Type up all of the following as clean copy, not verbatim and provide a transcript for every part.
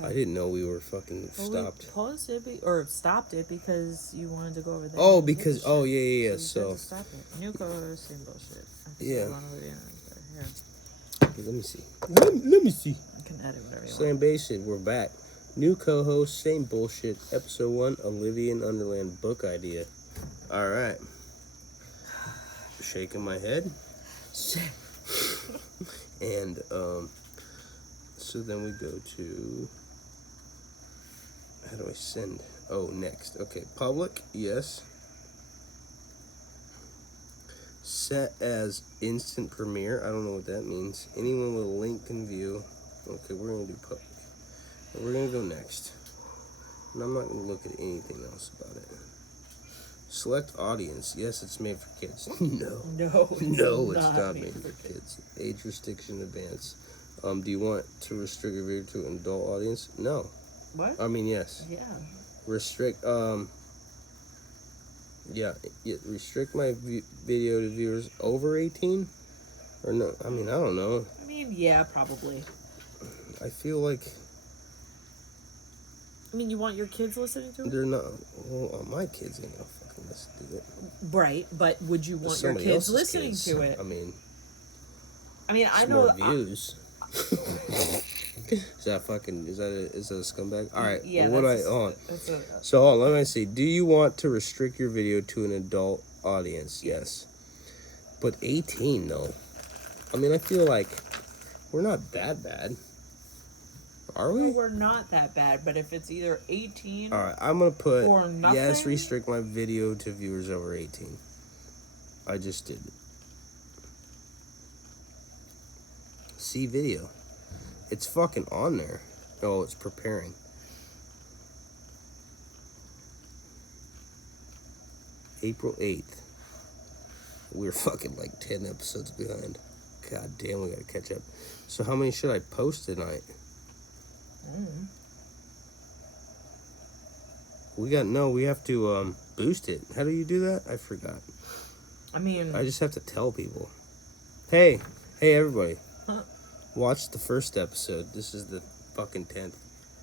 Okay. I didn't know we were fucking stopped. We paused it or stopped it because you wanted to go over there. Oh, because yeah. So stop it. New co-host, same bullshit. Yeah. Here. Let me see. Let me see. I can edit whatever you Slam want. Basic, we're back. New co-host, same bullshit. Episode 1, Olivia and Underland book idea. All right. Shaking my head. And so then we go to, how do I send? Oh, next. Okay, public, yes. Set as instant premiere. I don't know what that means. Anyone with a link can view. Okay, we're gonna do public. We're gonna go next. And I'm not gonna look at anything else about it. Select audience. Yes, it's made for kids. No, it's not made for kids. Age restriction advance. Do you want to restrict your video to an adult audience? No. What? I mean, yes. Yeah. Restrict. Yeah. Restrict my video to viewers over 18, or no? I mean, I don't know. I mean, yeah, probably. I feel like. I mean, you want your kids listening to it? They're not. Well, my kids ain't gonna fucking listen to it. Right, but would you want your kids listening to it? I mean, I know more views. Is that a scumbag? All right. Yeah. Well, so hold on. Let me see. Do you want to restrict your video to an adult audience? Yes. But 18, no. I mean, I feel like we're not that bad. Are we? No, we're not that bad, but if it's either 18 all right, I'm going to put, or nothing, yes, restrict my video to viewers over 18. I just did it. See video. It's fucking on there. Oh, it's preparing. April 8th. We're fucking like 10 episodes behind. God damn, we gotta catch up. So how many should I post tonight? We have to boost it. How do you do that? I forgot. I mean, I just have to tell people. Hey everybody. Watch the first episode. This is the fucking 10th.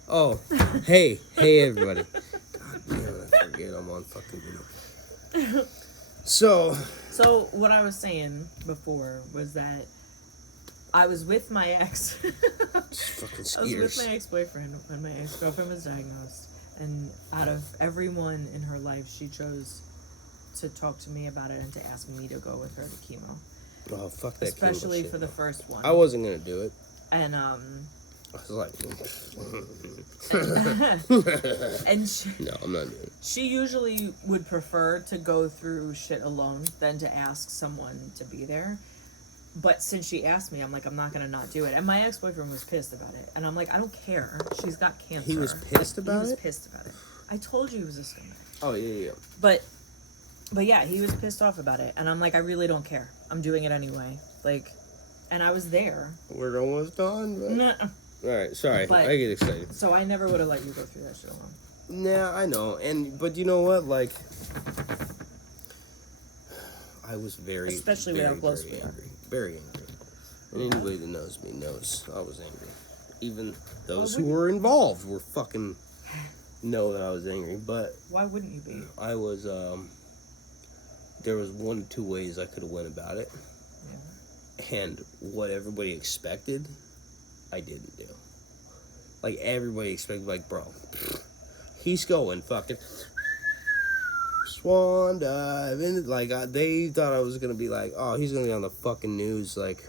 Oh, hey everybody. God damn, I forget I'm on fucking video. So what I was saying before was that I was with my ex. Fucking skiers. I was with my ex-boyfriend when my ex-girlfriend was diagnosed. And out of everyone in her life, she chose to talk to me about it and to ask me to go with her to chemo. Oh, fuck that. Especially for the first one. I wasn't going to do it. And, I was like... and she, no, I'm not doing it. She usually would prefer to go through shit alone than to ask someone to be there. But since she asked me, I'm like, I'm not going to not do it. And my ex-boyfriend was pissed about it. And I'm like, I don't care. She's got cancer. He was pissed about it? He was pissed about it. I told you he was a scumbag. Oh, yeah. But yeah, he was pissed off about it. And I'm like, I really don't care. I'm doing it anyway. Like, and I was there. We're almost done, but... No. All right, sorry. I get excited. So I never would have let you go through that shit alone. Nah, I know. But you know what? Like... I was especially with how close we are. Very angry. And anybody that knows me knows I was angry. Even those who were involved were fucking know that I was angry. But why wouldn't you be? I was there was 1 or 2 ways I could have went about it. Yeah. And what everybody expected, I didn't do. Like everybody expected, like, bro, he's going fucking swan dive, and like they thought I was gonna be like, oh, he's gonna be on the fucking news, like,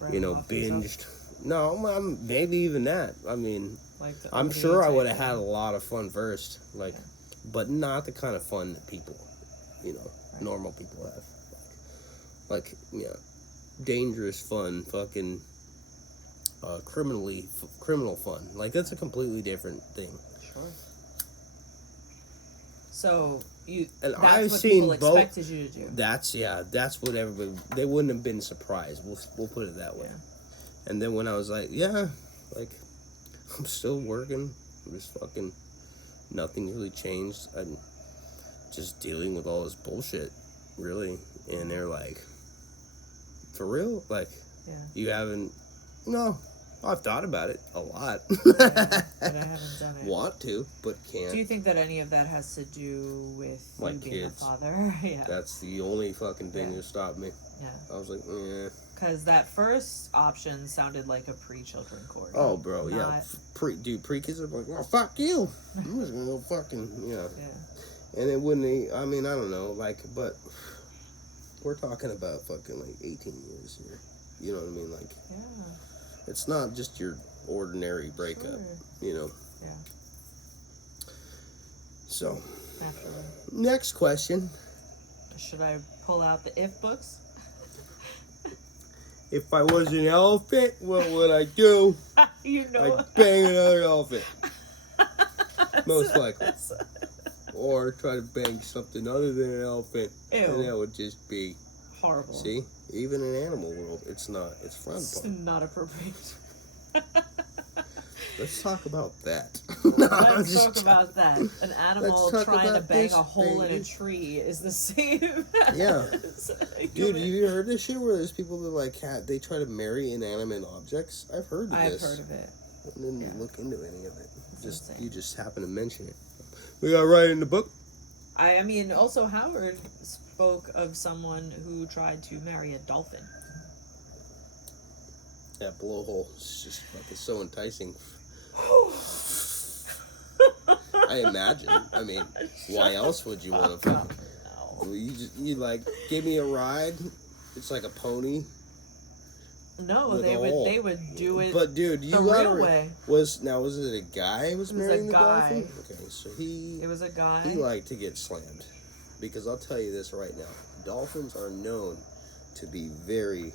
binged. No, maybe even that. I mean, like I'm sure I would have had a lot of fun first, like, but not the kind of fun that people, normal people have, like dangerous fun, fucking criminal fun. Like that's a completely different thing. Sure. So and that's I've what seen people expected you to do. That's what everybody. They wouldn't have been surprised. We'll put it that way. Yeah. And then when I was like, I'm still working. I'm just fucking. Nothing really changed. I'm just dealing with all this bullshit, really. And they're like, for real, like, you haven't. No, I've thought about it a lot. But I haven't done it. Want to, but can't. Do you think that any of that has to do with My you being a kids. father? Yeah. That's the only fucking thing that stopped me. Yeah. I was like, eh. Because that first option sounded like a pre-children court. Oh, bro, yeah. Pre-kids are like, well, fuck you. I'm just gonna go fucking, Yeah. And it wouldn't, I mean, I don't know, like, but we're talking about fucking, like, 18 years here. You know what I mean? Like, Yeah. it's not just your ordinary breakup, Yeah. So, Naturally. next question. Should I pull out the if books? If I was an elephant, what would I do? I'd bang another elephant. Most likely. Or try to bang something other than an elephant. Ew. And that would just be horrible. See? Even in animal world, it's not. It's frowned upon. It's not appropriate. Let's talk about that. Let's talk about that. An animal trying to bang a hole in a tree is the same. Yeah. Dude, have you heard this shit where there's people that like they try to marry inanimate objects? I've heard of this. I've heard of it. I didn't look into any of it. You just happen to mention it. We got right in the book. I mean, also Howard spoke of someone who tried to marry a dolphin. That blowhole is just fucking so enticing. I imagine. I mean, why else would you want to fucking... No. You like, give me a ride. It's like a pony. No, they would do it. But dude, you the real way. Was it a guy who was marrying the dolphin? Okay, so It was a guy. He liked to get slammed, because I'll tell you this right now: dolphins are known to be very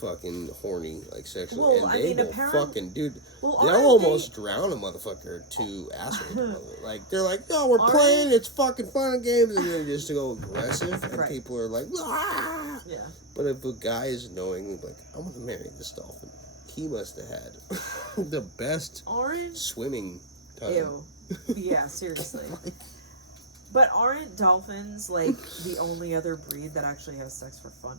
fucking horny, like sexually, well, and they will apparently, fucking dude. Well, they'll almost drown a motherfucker to ass rape. Like they're like, no, we're playing, it's fucking fun and games, and then just to go aggressive, and people are like, ah. Yeah. But if a guy is knowingly like, I want to marry this dolphin, he must have had the best swimming time. Ew. Yeah, seriously. But aren't dolphins like the only other breed that actually has sex for fun?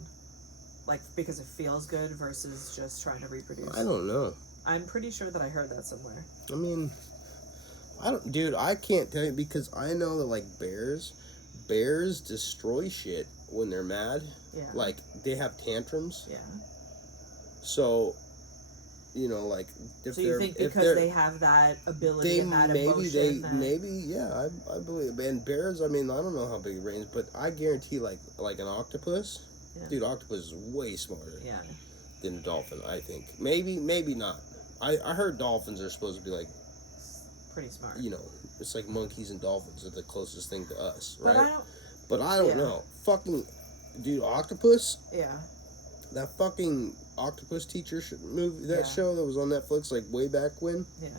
Like, because it feels good versus just trying to reproduce? I don't know. I'm pretty sure that I heard that somewhere. I mean, I can't tell you, because I know that, like, bears destroy shit when they're mad. Yeah. Like, they have tantrums. Yeah. So, you know, like, if so you think because they have that ability and that emotion, yeah, I believe. And bears, I mean, I don't know how big it rains, but I guarantee, like an octopus, dude, octopus is way smarter than a dolphin, I think. Maybe not. I heard dolphins are supposed to be, like, pretty smart. You know, it's like monkeys and dolphins are the closest thing to us, right? But I don't know. Fucking, dude, octopus? Yeah. That fucking octopus teacher movie, that show that was on Netflix, like, way back when? Yeah.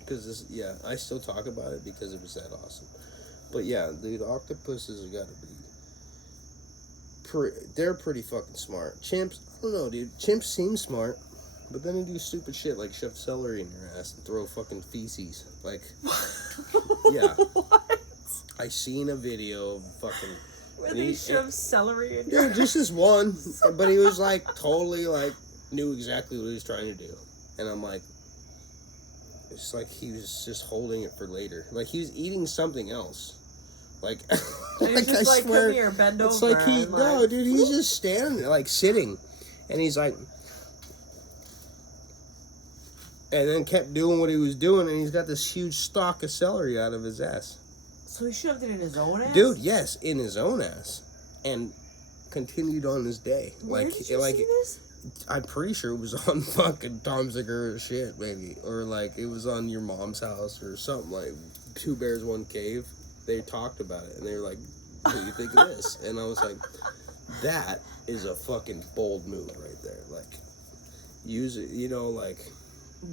Because, I still talk about it because it was that awesome. But, yeah, dude, octopuses have got to be... they're pretty fucking smart. Chimps, I don't know, dude. Chimps seem smart, but then they do stupid shit like shove celery in your ass and throw fucking feces. Like, yeah. What? I seen a video of fucking... Where they shove celery in your ass? Just this one. But he was, like, totally, like, knew exactly what he was trying to do. And I'm like... It's like he was just holding it for later. Like, he was eating something else. Like, like just I swear, come here, bend over. It's like no, dude, he's just standing there, like, sitting. And he's like... And then kept doing what he was doing, and he's got this huge stalk of celery out of his ass. So he shoved it in his own ass? Dude, yes, in his own ass. And continued on his day. Where did you see this? I'm pretty sure it was on fucking Tom Segura's shit, maybe. Or, like, it was on Your Mom's House or something, like Two Bears, One Cave. They talked about it, and they were like, what do you think of this? And I was like, that is a fucking bold move right there. Like, use it, you know, like...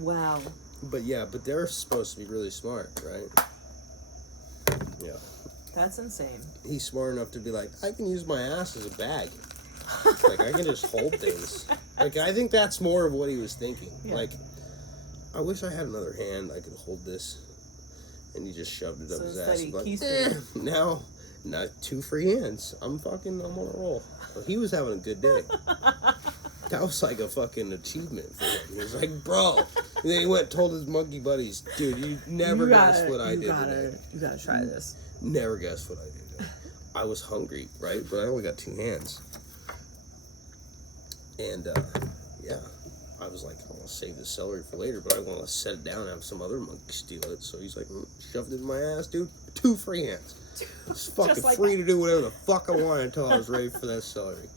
Wow. But yeah, but they're supposed to be really smart, right? Yeah. That's insane. He's smart enough to be like, I can use my ass as a bag. Like, I can just hold things. Like, I think that's more of what he was thinking. Yeah. Like, I wish I had another hand I could hold this. And he just shoved it up his ass. Like, now, not 2 free hands. I'm on a roll. Well, he was having a good day. That was like a fucking achievement for him. He was like, bro. And then he went and told his monkey buddies, dude, you never guess what I did today. You gotta try this. Never guess what I did today. I was hungry, right? But I only got 2 hands. And, yeah. I was like, I want to save the celery for later, but I want to set it down and have some other monkey steal it. So he's like, shoved it in my ass, dude. 2 free hands. It's fucking like free to do whatever the fuck I wanted until I was ready for that celery.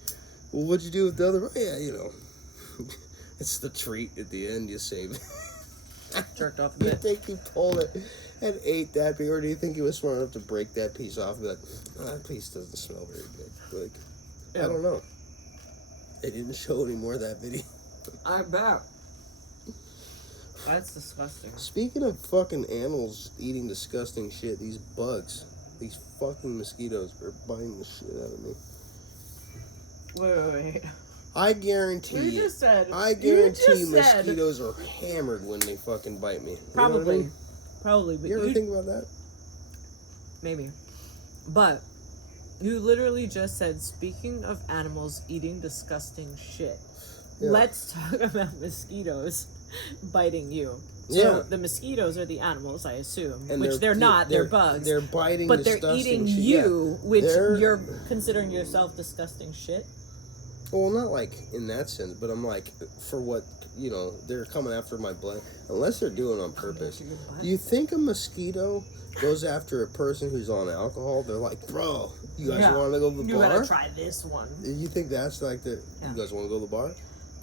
Well, what'd you do with the other? Yeah, you know. It's the treat at the end, you save it. Jerked off a You bit. think he pulled it and ate that piece, or do you think he was smart enough to break that piece off and be like, that piece doesn't smell very good? Like, yeah. I don't know. They didn't show any more of that video. I bet. That's disgusting. Speaking of fucking animals eating disgusting shit, these bugs, these fucking mosquitoes are biting the shit out of me. Wait. I guarantee mosquitoes are hammered when they fucking bite me. Probably. You know what I mean? Probably. But you ever think about that? Maybe. But you literally just said, speaking of animals eating disgusting shit, let's talk about mosquitoes biting you. So the mosquitoes are the animals, I assume, and which they're not. They're bugs. They're biting, but they're eating you, which you're considering yourself disgusting shit. Well, not like in that sense, but I'm like, for what, you know, they're coming after my blood. Unless they're doing it on purpose. Do you think a mosquito goes after a person who's on alcohol? They're like, bro, you guys want to go to the bar? You gotta try this one. You think that's like the, you guys want to go to the bar?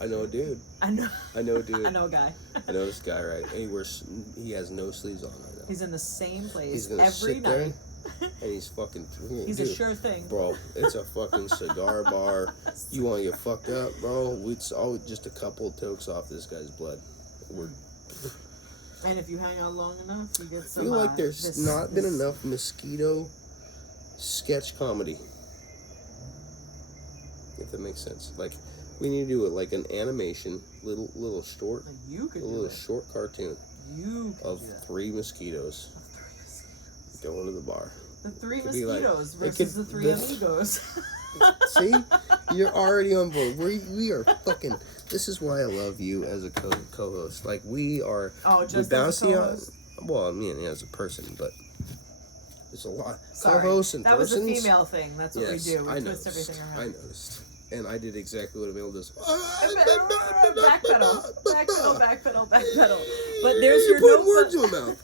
I know a dude. I know a dude. I know a guy. I know this guy, right? And he has no sleeves on right now. He's in the same place every sit night. There, and he's fucking... He's dude, a sure thing. Bro, it's a fucking cigar bar. You want to get fucked up, bro? It's always just a couple of tokes off this guy's blood. And if you hang out long enough, you get some... I feel like there's not been enough mosquito sketch comedy. If that makes sense. Like... We need to do it like an animation, little short, short cartoon of 3 mosquitoes going to the bar. The 3 mosquitoes versus the 3 amigos. See, you're already on board. We are fucking. This is why I love you as a co-host. Like we are. Oh, just as a co-host? Well, I mean, as a person, but. There's a lot. Sorry, co-hosts and that persons. Was a female thing. That's what we do. We twist everything around. I noticed. And I did exactly what Emil does. Backpedal. But there's your putting words in my mouth.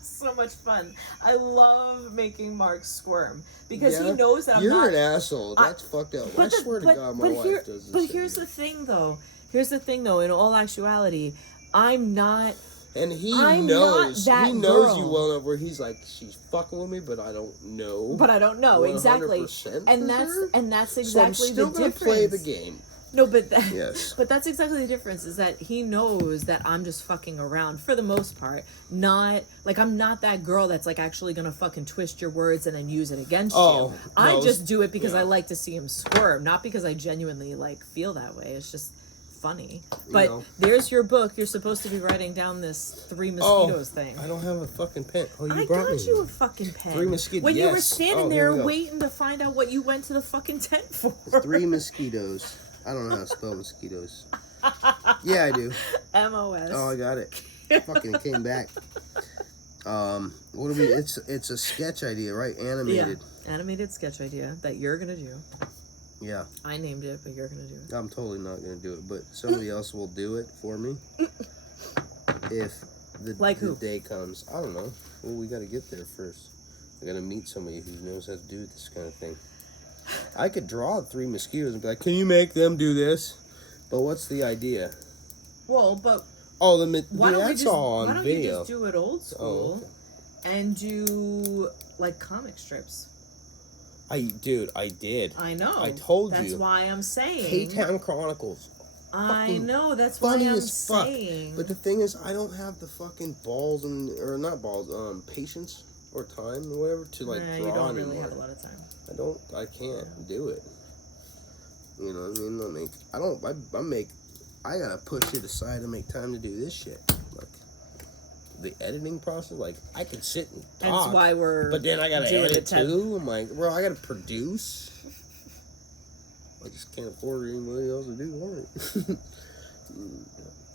So much fun. I love making Mark squirm because he knows that you're an asshole. That's fucked up. I swear to God, my wife does this. But here's the thing, though. In all actuality, I'm not. And he knows you well enough where he's like, she's fucking with me, but I don't know. Exactly. And that's exactly so I'm still the difference. Play the game. No, but yes. But that's exactly the difference. Is that he knows that I'm just fucking around for the most part. Not like I'm not that girl that's like actually gonna fucking twist your words and then use it against you. I just do it because I like to see him squirm, not because I genuinely like feel that way. It's just funny. But there's your book. You're supposed to be writing down this 3 mosquitoes thing. I don't have a fucking pen. Oh, I got you a fucking pen. 3 mosquitoes. When you were standing there waiting to find out what you went to the fucking tent for. 3 mosquitoes. I don't know how to spell mosquitoes. Yeah, I do. MOS. Oh, I got it. Fucking came back. What do we? It's a sketch idea, right? Animated. Yeah, animated sketch idea that you're gonna do. Yeah. I named it, but you're gonna do it. I'm totally not gonna do it, but somebody else will do it for me. If the day comes. I don't know. Well, we gotta get there first. I gotta meet somebody who knows how to do this kind of thing. I could draw 3 mosquitoes and be like, can you make them do this? But what's the idea? Well, but... Oh, that's all on video. Why don't you just do it old school and do, like, comic strips? I did. I know. I told you. That's why I'm saying. K-Town Chronicles. I know. That's why I'm saying. But the thing is, I don't have the fucking balls patience or time or whatever to like draw you don't anymore. Really have a lot of time. I can't do it. You know what I mean? I gotta push it aside to make time to do this shit. Like the editing process, like I can sit and talk. That's why but then I gotta edit too. I'm like, bro, I gotta produce. I just can't afford anybody else to do work.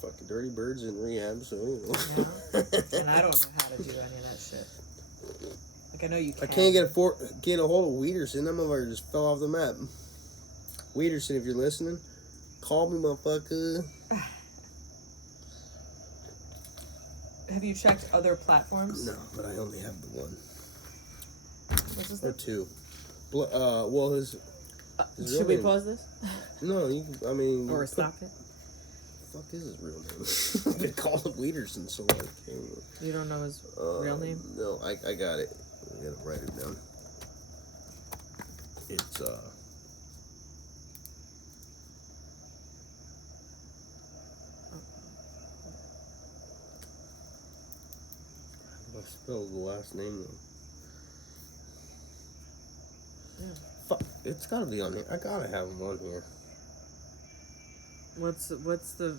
Fucking dirty birds in rehab, so you know. Yeah. And I don't know how to do any of that shit. Like, I know you can. I can't get a hold of Weederson. That motherfucker just fell off the map. Weederson, if you're listening, call me, motherfucker. Have you checked other platforms? No, but I only have the one. What's this Or thing? two. Well, his Should we pause this? No, I mean... Or stop it? Fuck is his real name? I've been calling him Weederson, so like... You don't know his real name? No, I got it. I gotta write it down. It's, I spelled the last name though. Yeah. Fuck, it's gotta be on here. I gotta have him on here. What's the...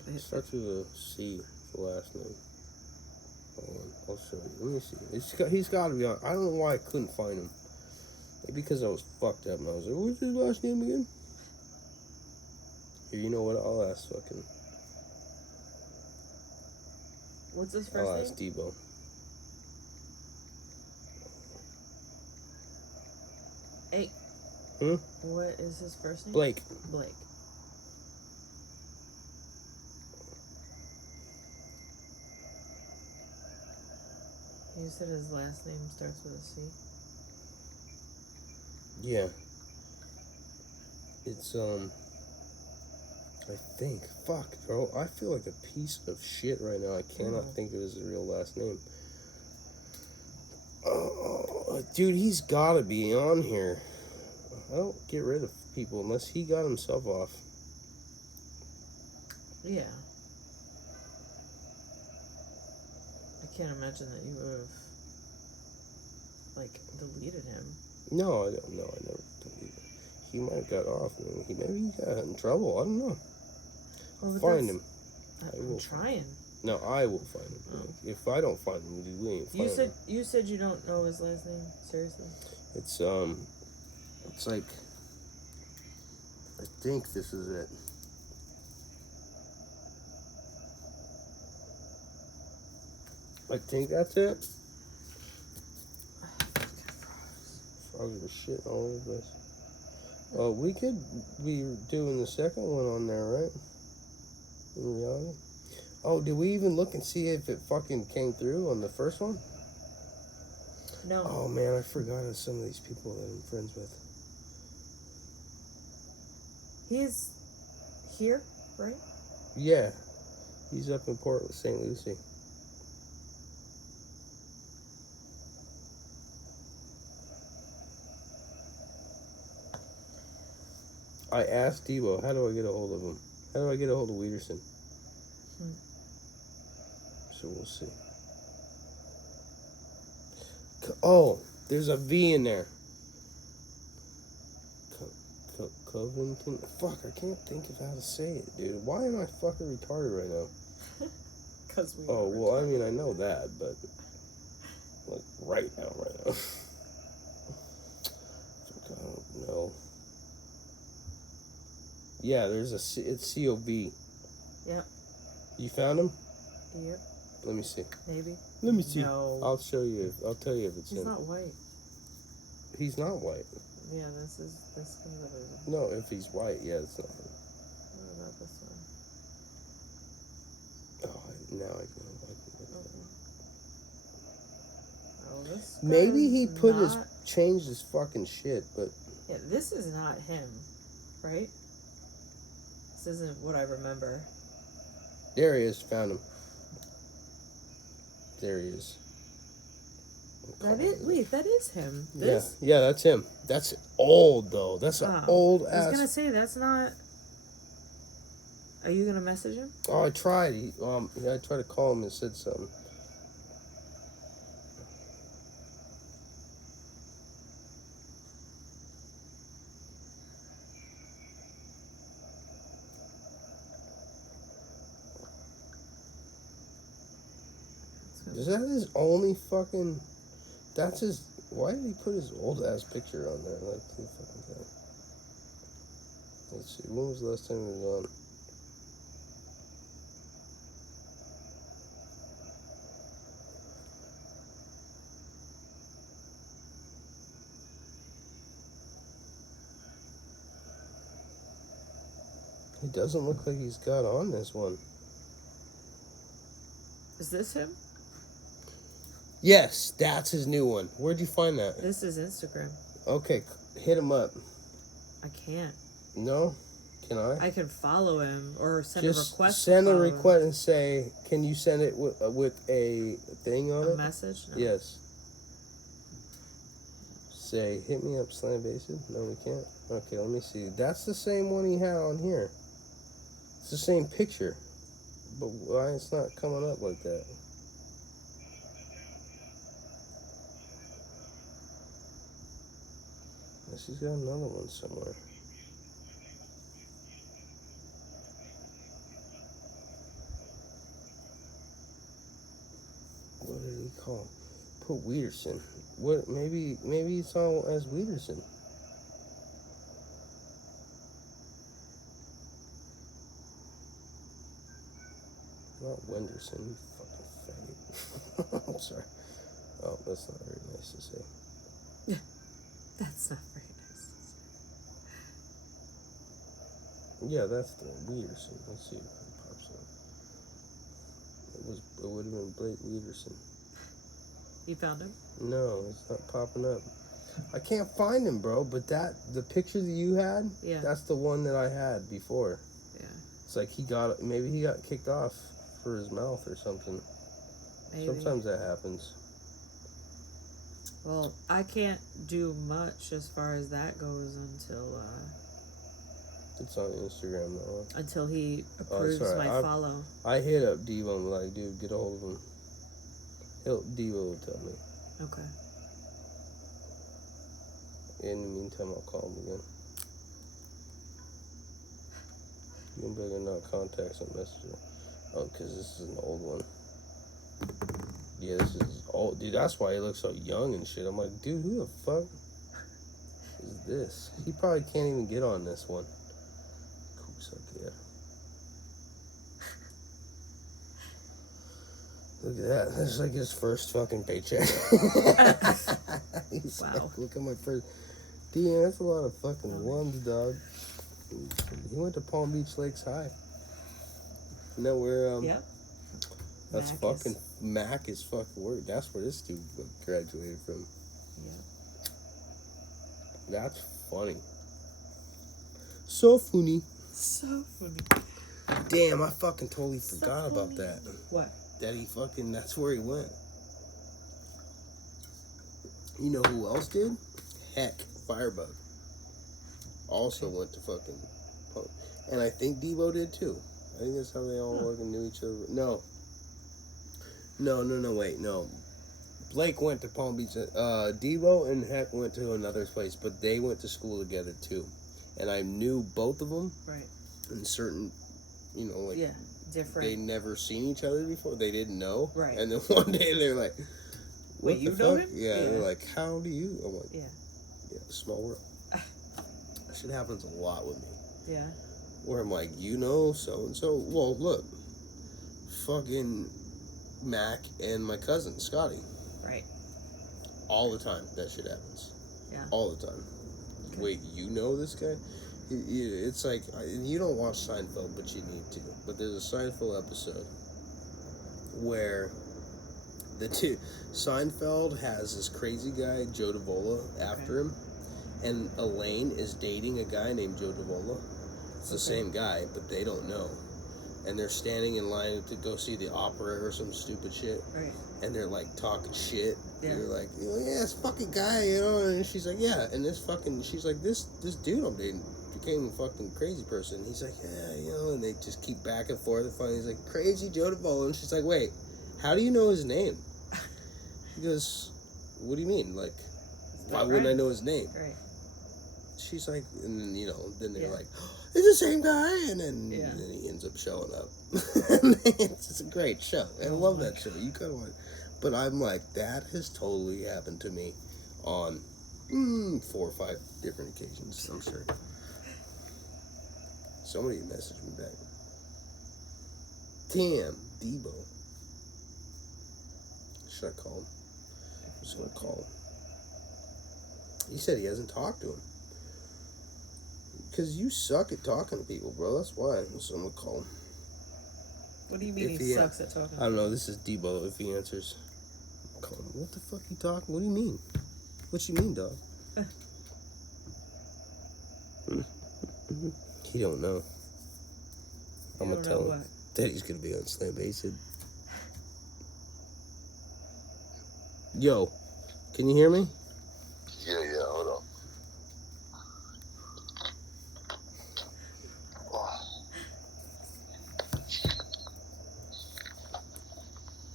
It starts with a C, the last name. Hold on, I'll show you. Let me see. He's gotta be on. I don't know why I couldn't find him. Maybe because I was fucked up and I was like, what's his last name again? Here, you know what? I'll ask fucking... What's his first I'll name? ask Debo. Hey. Hmm? What is his first name? Blake. Blake. You said his last name starts with a C? Yeah. It's, I think. Fuck, bro. I feel like a piece of shit right now. I cannot think of his real last name. Oh, dude, he's gotta be on here. I don't get rid of people unless he got himself off. Yeah. I can't imagine that you would have, like, deleted him. No, I don't know. I never deleted him. He might have got off. Maybe he got in trouble. I don't know. Oh, Find him. I'm trying. No, I will find him. Oh. If I don't find him, we ain't find him. You said you don't know his last name? Seriously? It's like, I think this is it. I think that's it. Frogs were shit all over the place. Oh, we could be doing the second one on there, right? In reality. Oh, did we even look and see if it fucking came through on the first one? No. Oh man, I forgot of some of these people that I'm friends with. He's here, right? Yeah. He's up in Portland, St. Lucie. I asked Debo, how do I get a hold of him? How do I get a hold of Weederson? So we'll see. Oh, there's a V in there. Covington? Fuck, I can't think of how to say it, dude. Why am I fucking retarded right now? Because we. Oh, well, I mean, I know that, but like right now. I don't know. Yeah, there's a C, it's C-O-V. Yep. You found him? Yep. Let me see. Maybe. Let me see. No. I'll show you. I'll tell you if it's him. He's not white. He's not white. Yeah, this comes up as. No, if he's white, yeah, it's not him. What about this one? Oh, now I can look at it. Oh, this. Maybe he put not... changed his fucking shit, but. Yeah, this is not him, right? This isn't what I remember. There he is. Found him. There he is. That is him. This? Yeah, that's him. That's old though. That's an old ass. I was gonna say that's not. Are you gonna message him? Oh, I tried. I tried to call him and said something. Is that his only fucking? That's his. Why did he put his old ass picture on there? Like, the fucking thing. Let's see. When was the last time he was on? He doesn't look like he's got on this one. Is this him? Yes, that's his new one. Where'd you find that? This is Instagram. Okay, hit him up. I can't. No? Can I? I can follow him or send Just a request. send a request and say, can you send it with a thing on it? A message? No. Yes. Say, hit me up, Slam Basic. No, we can't. Okay, let me see. That's the same one he had on here. It's the same picture. But why it's not coming up like that? Yes, he's got another one somewhere. What did he call? Put Wiederson. What? Maybe it's all as Wiederson. Not Wenderson, you fucking faggot. I'm sorry. Oh, that's not very nice to say. That's not very nice. Yeah, that's the Wiederson. Let's see if it pops up. It would have been Blake Wiederson. You found him? No, it's not popping up. I can't find him, bro. But the picture that you had, Yeah. that's the one that I had before. Yeah. It's like maybe he got kicked off for his mouth or something. Maybe. Sometimes that happens. Well, I can't do much as far as that goes It's on Instagram though. until he approves sorry. my follow. I hit up Devo and was like, dude, get a hold of him. Devo will tell me. Okay. In the meantime, I'll call him again. You better not contact some messenger. Oh, because this is an old one. Yeah, this is old. Dude, that's why he looks so young and shit. I'm like, dude, who the fuck is this? He probably can't even get on this one. Kid. Look at that. That's like his first fucking paycheck. He's Wow. like, look at my first. Damn, that's a lot of fucking ones, dog. He went to Palm Beach Lakes High. You know where, Yep. That's Mac is fucking work. That's where this dude graduated from. Yep. That's funny. So funny. So funny. Damn, I fucking totally forgot about that. What? That that's where he went. You know who else did? Heck, Firebug. Also went to fucking Punk. And I think Devo did too. I think that's how they all fucking knew each other. No, wait, no. Blake went to Palm Beach. Devo and Heck went to another place, but they went to school together too. And I knew both of them. Right. In certain, different. They never seen each other before. They didn't know. Right. And then one day they're like, wait, you know him? Yeah, they're like, how do you? I'm like, yeah, small world. That shit happens a lot with me. Yeah. Where I'm like, so and so. Well, look, fucking Mac and my cousin Scotty. Right. All the time that shit happens. Yeah. All the time. Okay. Wait, you know this guy? It's like, you don't watch Seinfeld, but you need to. But there's a Seinfeld episode where Seinfeld has this crazy guy, Joe Davola, after him, and Elaine is dating a guy named Joe Davola. It's the same guy, but they don't know. And they're standing in line to go see the opera or some stupid shit. Right. And they're like talking shit. Yeah. They're like, this fucking guy, and she's like, yeah. And she's like, this dude I'm dating became a fucking crazy person. And he's like, yeah, and they just keep back and forth. And finally he's like, crazy Joe Davola. And she's like, wait, how do you know his name? He goes, what do you mean? Like, why wouldn't I know his name? Right. She's like, and then, then they're like, it's the same guy. And then he ends up showing up. It's a great show. I love that show. You kind of want, but I'm like, that has totally happened to me on 4 or 5 different occasions, I'm sure. Somebody messaged me back. Damn, Debo. Should I call him? I'm just gonna call him. He said he hasn't talked to him. Because you suck at talking to people, bro. That's why. So I'm gonna call him. What do you mean he sucks at talking? I don't know. This is Debo. If he answers, call him. What the fuck you talking? What do you mean? What you mean, dog? He don't know. I'm gonna tell him that he's gonna be on Slam Basin. Yo, can you hear me? Yeah, hold on.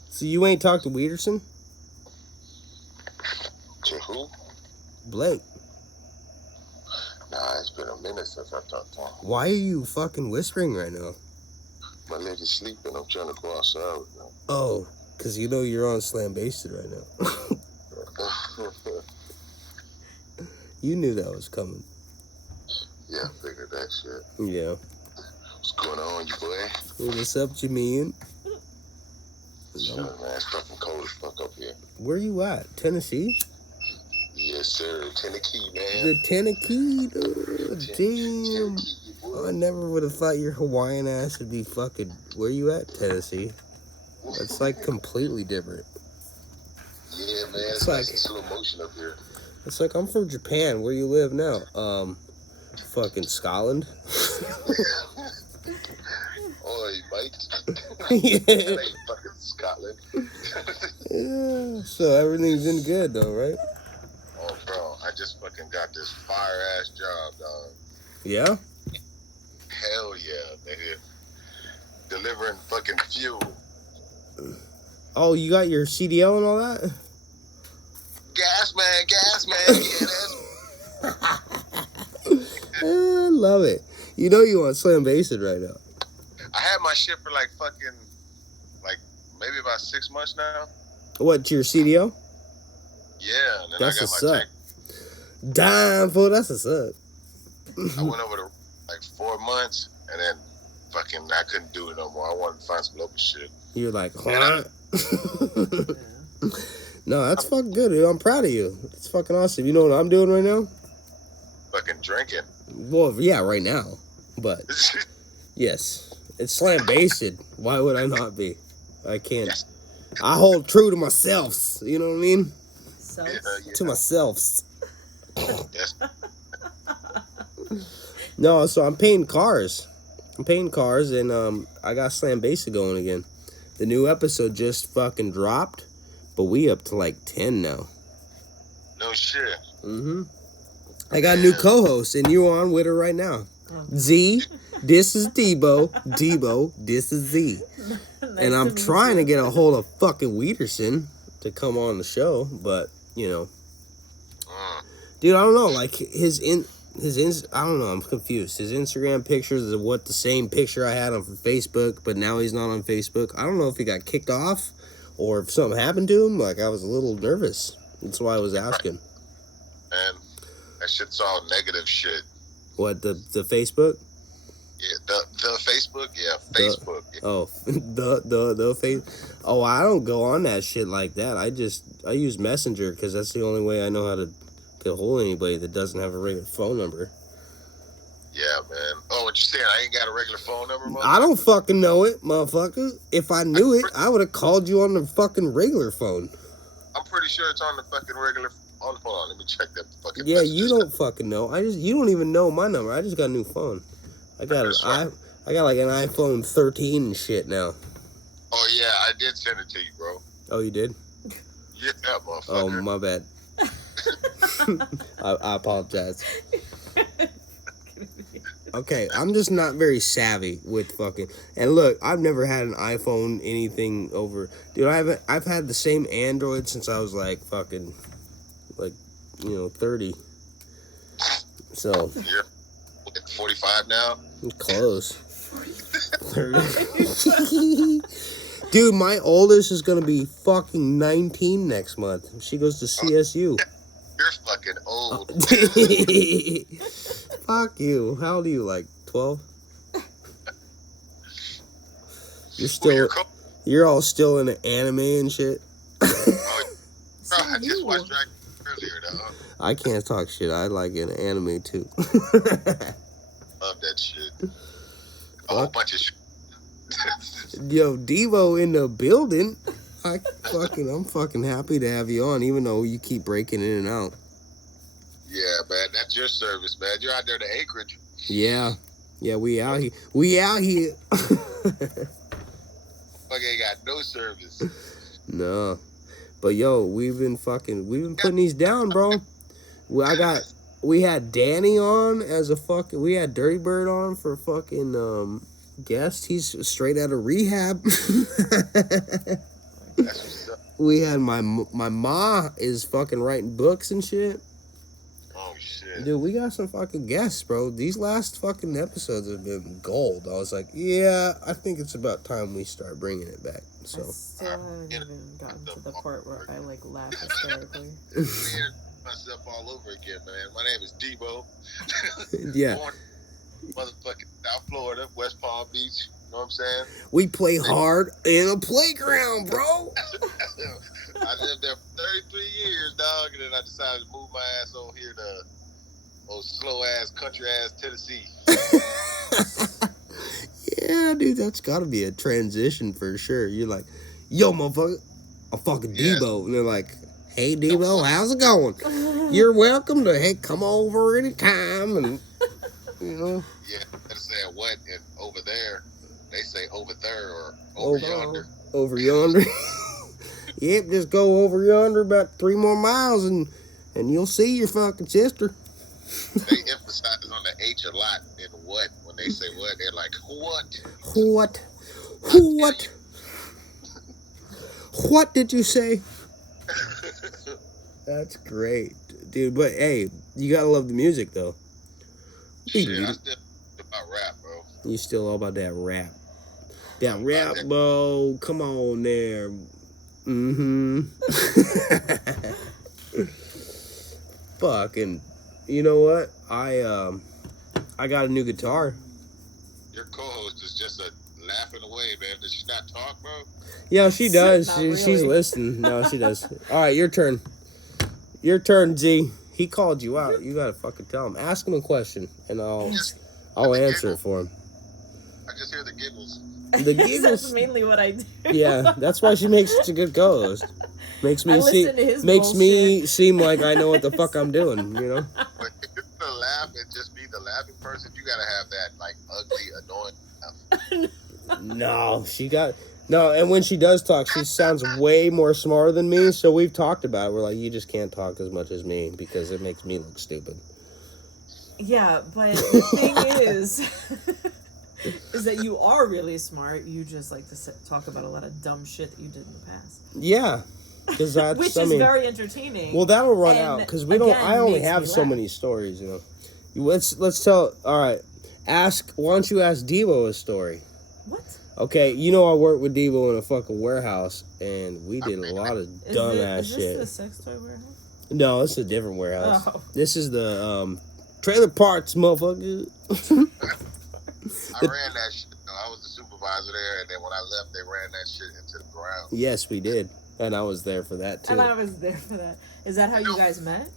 So you ain't talked to Wieterson? To who? Blake. Nah, it's been a minute since I talked to him. Why are you fucking whispering right now? My lady's sleeping. I'm trying to go outside right now. Oh, because you know you're on Slam Basin right now. You knew that was coming. Yeah, I figured that shit. Yeah. What's going on, you boy? What's up, Jamean? Shit, man. It's fucking cold as fuck up here. Where you at? Tennessee? Yes, sir. Tennessee, man. The Tennessee, dude. Damn. I never would have thought your Hawaiian ass would be fucking... Where you at, Tennessee? It's like completely different. Yeah, man. It's like slow motion up here. It's like, I'm from Japan. Where you live now? Fucking Scotland. Oi, mate. Yeah. That ain't fucking Scotland. Yeah. So everything's in good though, right? Oh, bro. I just fucking got this fire-ass job, dog. Yeah? Hell yeah, nigga. Delivering fucking fuel. Oh, you got your CDL and all that? Gas man. Yeah, I love it. You know you on Slam Basin right now. I had my shit for like maybe about 6 months now. What, your CDL? Yeah, and then That's I got what's my up. Damn, fool, that's what's up. I went over to like 4 months, and then fucking I couldn't do it no more. I wanted to find some local shit. You're like, huh? No, that's fucking good, dude. I'm proud of you. It's fucking awesome. You know what I'm doing right now? Fucking drinking. Well, yeah, right now. But, yes. It's Slam Basin. Why would I not be? I can't. Yes. I hold true to myself. You know what I mean? Yeah. To myself. Yes. No, so I'm painting cars. And I got Slam Basin going again. The new episode just fucking dropped, but we up to like 10 now. No shit. Mm-hmm. I got a new co-host, and you on with her right now. Z, this is Debo. Debo, this is Z. And I'm trying to get a hold of fucking Wieterson to come on the show, but, you know. Dude, I don't know, like, I don't know, I'm confused. His Instagram pictures is what the same picture I had on Facebook, but now he's not on Facebook. I don't know if he got kicked off or if something happened to him. Like, I was a little nervous. That's why I was asking. And that shit's all negative shit. What, the Facebook? Yeah, the Facebook? Yeah, Facebook. The face. Oh, I don't go on that shit like that. I use Messenger because that's the only way I know how to get a hold of anybody that doesn't have a regular phone number. Yeah, man. Oh, what you saying? I ain't got a regular phone number, motherfucker? I don't fucking know it, motherfucker. If I knew it, I would have called you on the fucking regular phone. I'm pretty sure it's on the fucking regular. Hold on, let me check that fucking. Yeah, you don't fucking know. You don't even know my number. I just got a new phone. I got like an iPhone 13 and shit now. Oh yeah, I did send it to you, bro. Oh, you did? Yeah, motherfucker. Oh, my bad. I apologize. Okay, I'm just not very savvy with fucking. And look, I've never had an iPhone anything over. Dude, I've had the same Android since I was like fucking, like, 30. So. You're 45 now. Close. 30. Dude, my oldest is gonna be fucking 19 next month. She goes to CSU. You're fucking old. Fuck you. How old are you, like 12? You're all still in the anime and shit. Oh, bro, I just watched Dragon earlier, though. I can't talk shit. I like an anime too. Love that shit. A whole bunch of shit. Yo, Devo in the building. I'm fucking happy to have you on, even though you keep breaking in and out. Yeah, man, that's your service, man. You're out there in the acreage. Yeah, we out here. We out here. Fuck ain't got no service. No, but yo, we've been putting these down, bro. We had Danny on as we had Dirty Bird on for fucking guest. He's straight out of rehab. That's what's up. We had my ma is fucking writing books and shit. Oh shit. Dude, we got some fucking guests, bro. These last fucking episodes have been gold. I was like, yeah, I think it's about time we start bringing it back. So. I still haven't even gotten to the part where I like laugh hysterically. Myself all over again, man. My name is Debo. Yeah. Born motherfucking South Florida, West Palm Beach. You know what I'm saying? We play hard in a playground, bro. I lived there for 33 years, dog, and then I decided to move my ass over here to old slow ass country ass Tennessee. Yeah, dude, that's got to be a transition for sure. You're like, yo, motherfucker, I'm fucking Debo, and they're like, hey, Debo, how's it going? You're welcome to come over anytime, and you know. Yeah, they're saying what and over there. They say over there or over yonder. Over yonder. Yep, just go over yonder about 3 more miles and you'll see your fucking sister. They emphasize on the H a lot in what. When they say what, they're like, what? What did you say? That's great, dude. But hey, you gotta love the music though. Shit, I still about rap, bro. You still all about that rap. That rap, bro. Come on there. Mm-hmm. Fucking, you know what? I got a new guitar. Your co-host is just laughing away, man. Does she not talk, bro? Yeah, she does. Really. She's listening. No, she does. All right, your turn. Your turn, Z. He called you out. You gotta fucking tell him. Ask him a question, and I'll answer it for him. I just hear the giggles. The giggles. That's mainly what I do. Yeah, that's why she makes such a good co-host. Makes me seem like I know what the fuck I'm doing, you know? But if you're gonna laugh and just be the laughing person, you gotta have that like ugly, annoying laugh. No, and when she does talk, she sounds way more smarter than me, so we've talked about it. We're like, you just can't talk as much as me because it makes me look stupid. Yeah, but the thing is that you are really smart. You just like to talk about a lot of dumb shit that you did in the past. Yeah, because that's which is very entertaining. Well, that'll run out because we don't. I only have so many stories, you know. Let's tell. All right, why don't you ask Devo a story? What? Okay, you know I worked with Devo in a fucking warehouse, and we did a lot of dumbass shit. Is this the sex toy warehouse? No, it's a different warehouse. Oh. This is the trailer parts, motherfucker. I ran that shit. I was the supervisor there, and then when I left, they ran that shit into the ground. Yes, we did, and I was there for that too. And I was there for that. Is that how you guys met?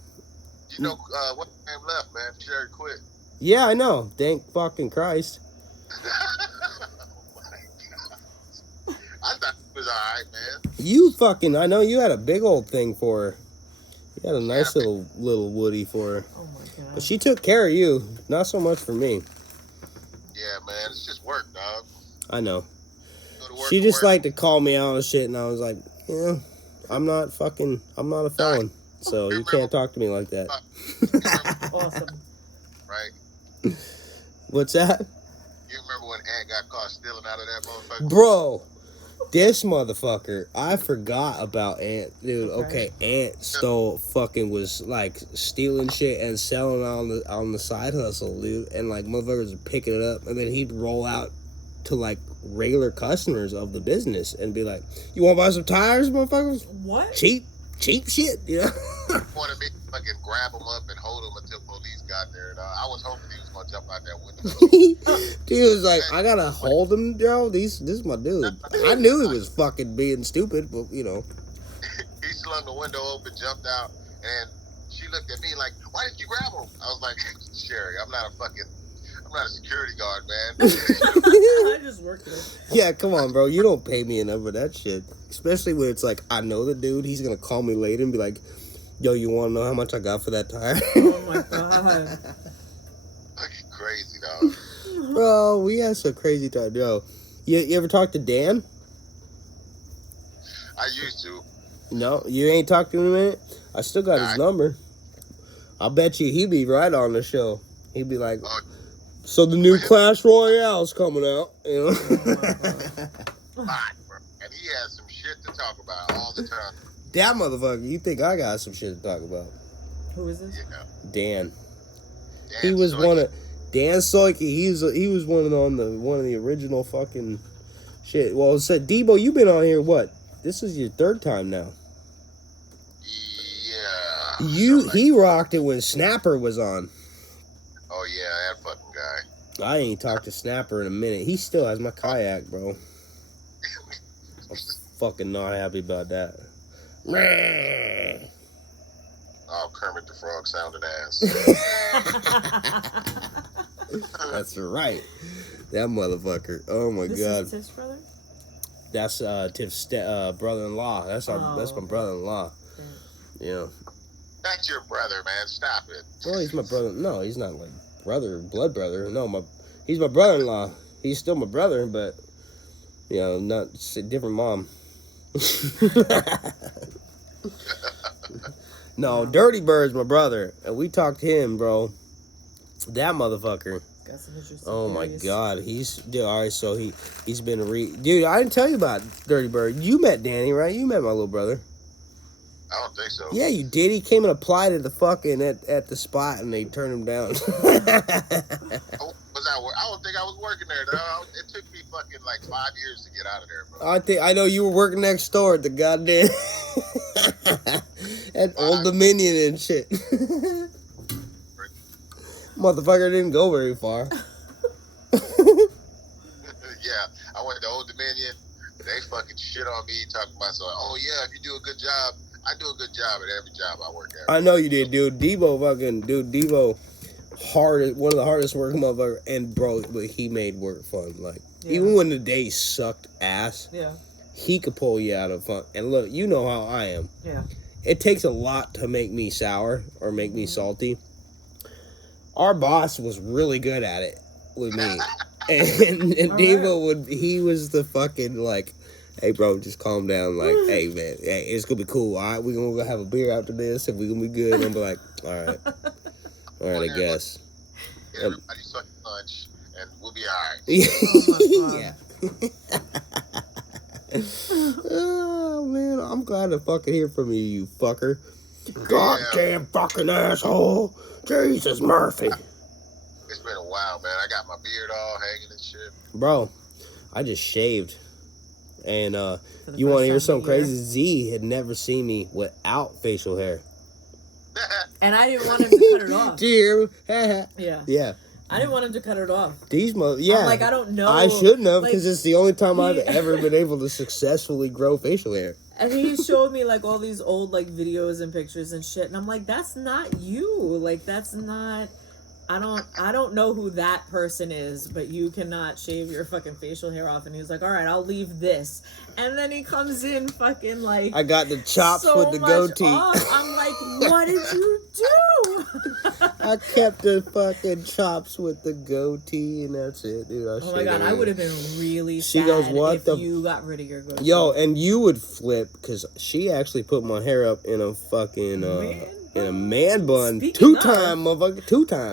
You know what name left, man? Sherry quit. Yeah, I know. Thank fucking Christ. Oh my God. I thought it was alright, man. I know you had a big old thing for her. You had a nice little woody for her. Oh my God. But she took care of you, not so much for me. Yeah, man, it's just work, dog. I know. Work, she just liked to call me out and shit, and I was like, yeah, I'm not a felon, so you can't talk to me like that. Awesome. Right? What's that? You remember when Ant got caught stealing out of that motherfucker? Bro, this motherfucker, I forgot about Ant, dude. Okay, Ant was like stealing shit and selling on the side hustle, dude. And like motherfuckers were picking it up, and then he'd roll out to like regular customers of the business and be like, "You want to buy some tires, motherfuckers? What? Cheap. cheap shit, you know. Wanted me to fucking grab him up and hold him until police got there. I was hoping he was gonna jump out that window. Dude was like, I gotta hold him, bro. This is my dude. I knew he was fucking being stupid, but you know. He slung the window open, jumped out, and she looked at me like, "Why did you grab him?" I was like, "Sherry, I'm not a security guard, man." I just work there. Yeah, come on, bro. You don't pay me enough for that shit. Especially when it's like, I know the dude. He's gonna call me later and be like, "Yo, you want to know how much I got for that tire?" Oh my god. Fucking crazy, dog. Bro, we had some crazy time. Yo, you ever talk to Dan? I used to. No, you ain't talked to him in a minute? I still got his number. I bet you he'd be right on the show. He'd be like, so the new Clash Royale's coming out. You know? Fine, bro. And he has some shit to talk about all the time. That motherfucker, you think I got some shit to talk about. Who is this? Yeah. Dan. Dan He was Soike. one of... Dan Soike, he was one of the original fucking shit. Well, it said, Debo, you've been on here, what? This is your third time now. Yeah. He rocked it when Snapper was on. Oh, yeah, that fucking guy. I ain't talked to Snapper in a minute. He still has my kayak, bro. I'm fucking not happy about that. Oh, Kermit the Frog sounded ass. That's right. That motherfucker. Oh my This god. is Tiff's brother? That's Tiff's brother-in-law. That's my brother-in-law. Yeah. That's your brother, man. Stop it. Well, he's my brother. No, he's not like blood brother. No, he's my brother-in-law. He's still my brother, but you know, not different mom. No, Dirty Bird's my brother, and we talked to him, bro. That motherfucker. Got some interesting Oh my theories. god, all right. So he's been dude. I didn't tell you about Dirty Bird. You met Danny, right? You met my little brother. I don't think so. Yeah, you did. He came and applied at the fucking at the spot, and they turned him down. I don't think I was working there, though. It took me fucking like 5 years to get out of there, bro. I know you were working next door at the goddamn at Old Dominion and shit. Motherfucker didn't go very far. Yeah, I went to Old Dominion. They fucking shit on me, talking about so. Oh yeah, if you do a good job, I do a good job at every job I work at. I know you did, dude. Devo, one of the hardest working motherfucker, and bro, but he made work fun. Like even when the day sucked ass, he could pull you out of fun. And look, you know how I am. Yeah. It takes a lot to make me sour or make me salty. Our boss was really good at it with me. And Devo he was the fucking like, hey bro, just calm down. Like, hey man, hey, it's gonna be cool. All right, we're gonna go have a beer after this and we're gonna be good. And I'm like, all right, I guess. Get everybody suck lunch and we'll be alright. Yeah. Oh man, I'm glad to fucking hear from you, you fucker. Goddamn fucking asshole. Jesus Murphy. It's been a while, man. I got my beard all hanging and shit. Bro, I just shaved. And you want to hear something crazy? Z had never seen me without facial hair. And I didn't want him to cut it off. Dear. Yeah. Yeah. I didn't want him to cut it off. Yeah. I'm like, I don't know. I shouldn't have, because like, it's the only time I've ever been able to successfully grow facial hair. And he showed me like all these old like videos and pictures and shit, and I'm like, that's not you. Like that's not. I don't know who that person is, but you cannot shave your fucking facial hair off. And he was like, all right, I'll leave this. And then he comes in fucking like, I got the chops so with the much goatee. off. I'm like, what did you do? I kept the fucking chops with the goatee, and that's it, dude. Oh my god, I would have been really She sad goes, what if the you got rid of your goatee. Yo, and you would flip, because she actually put my hair up in a fucking in a man bun. Two times.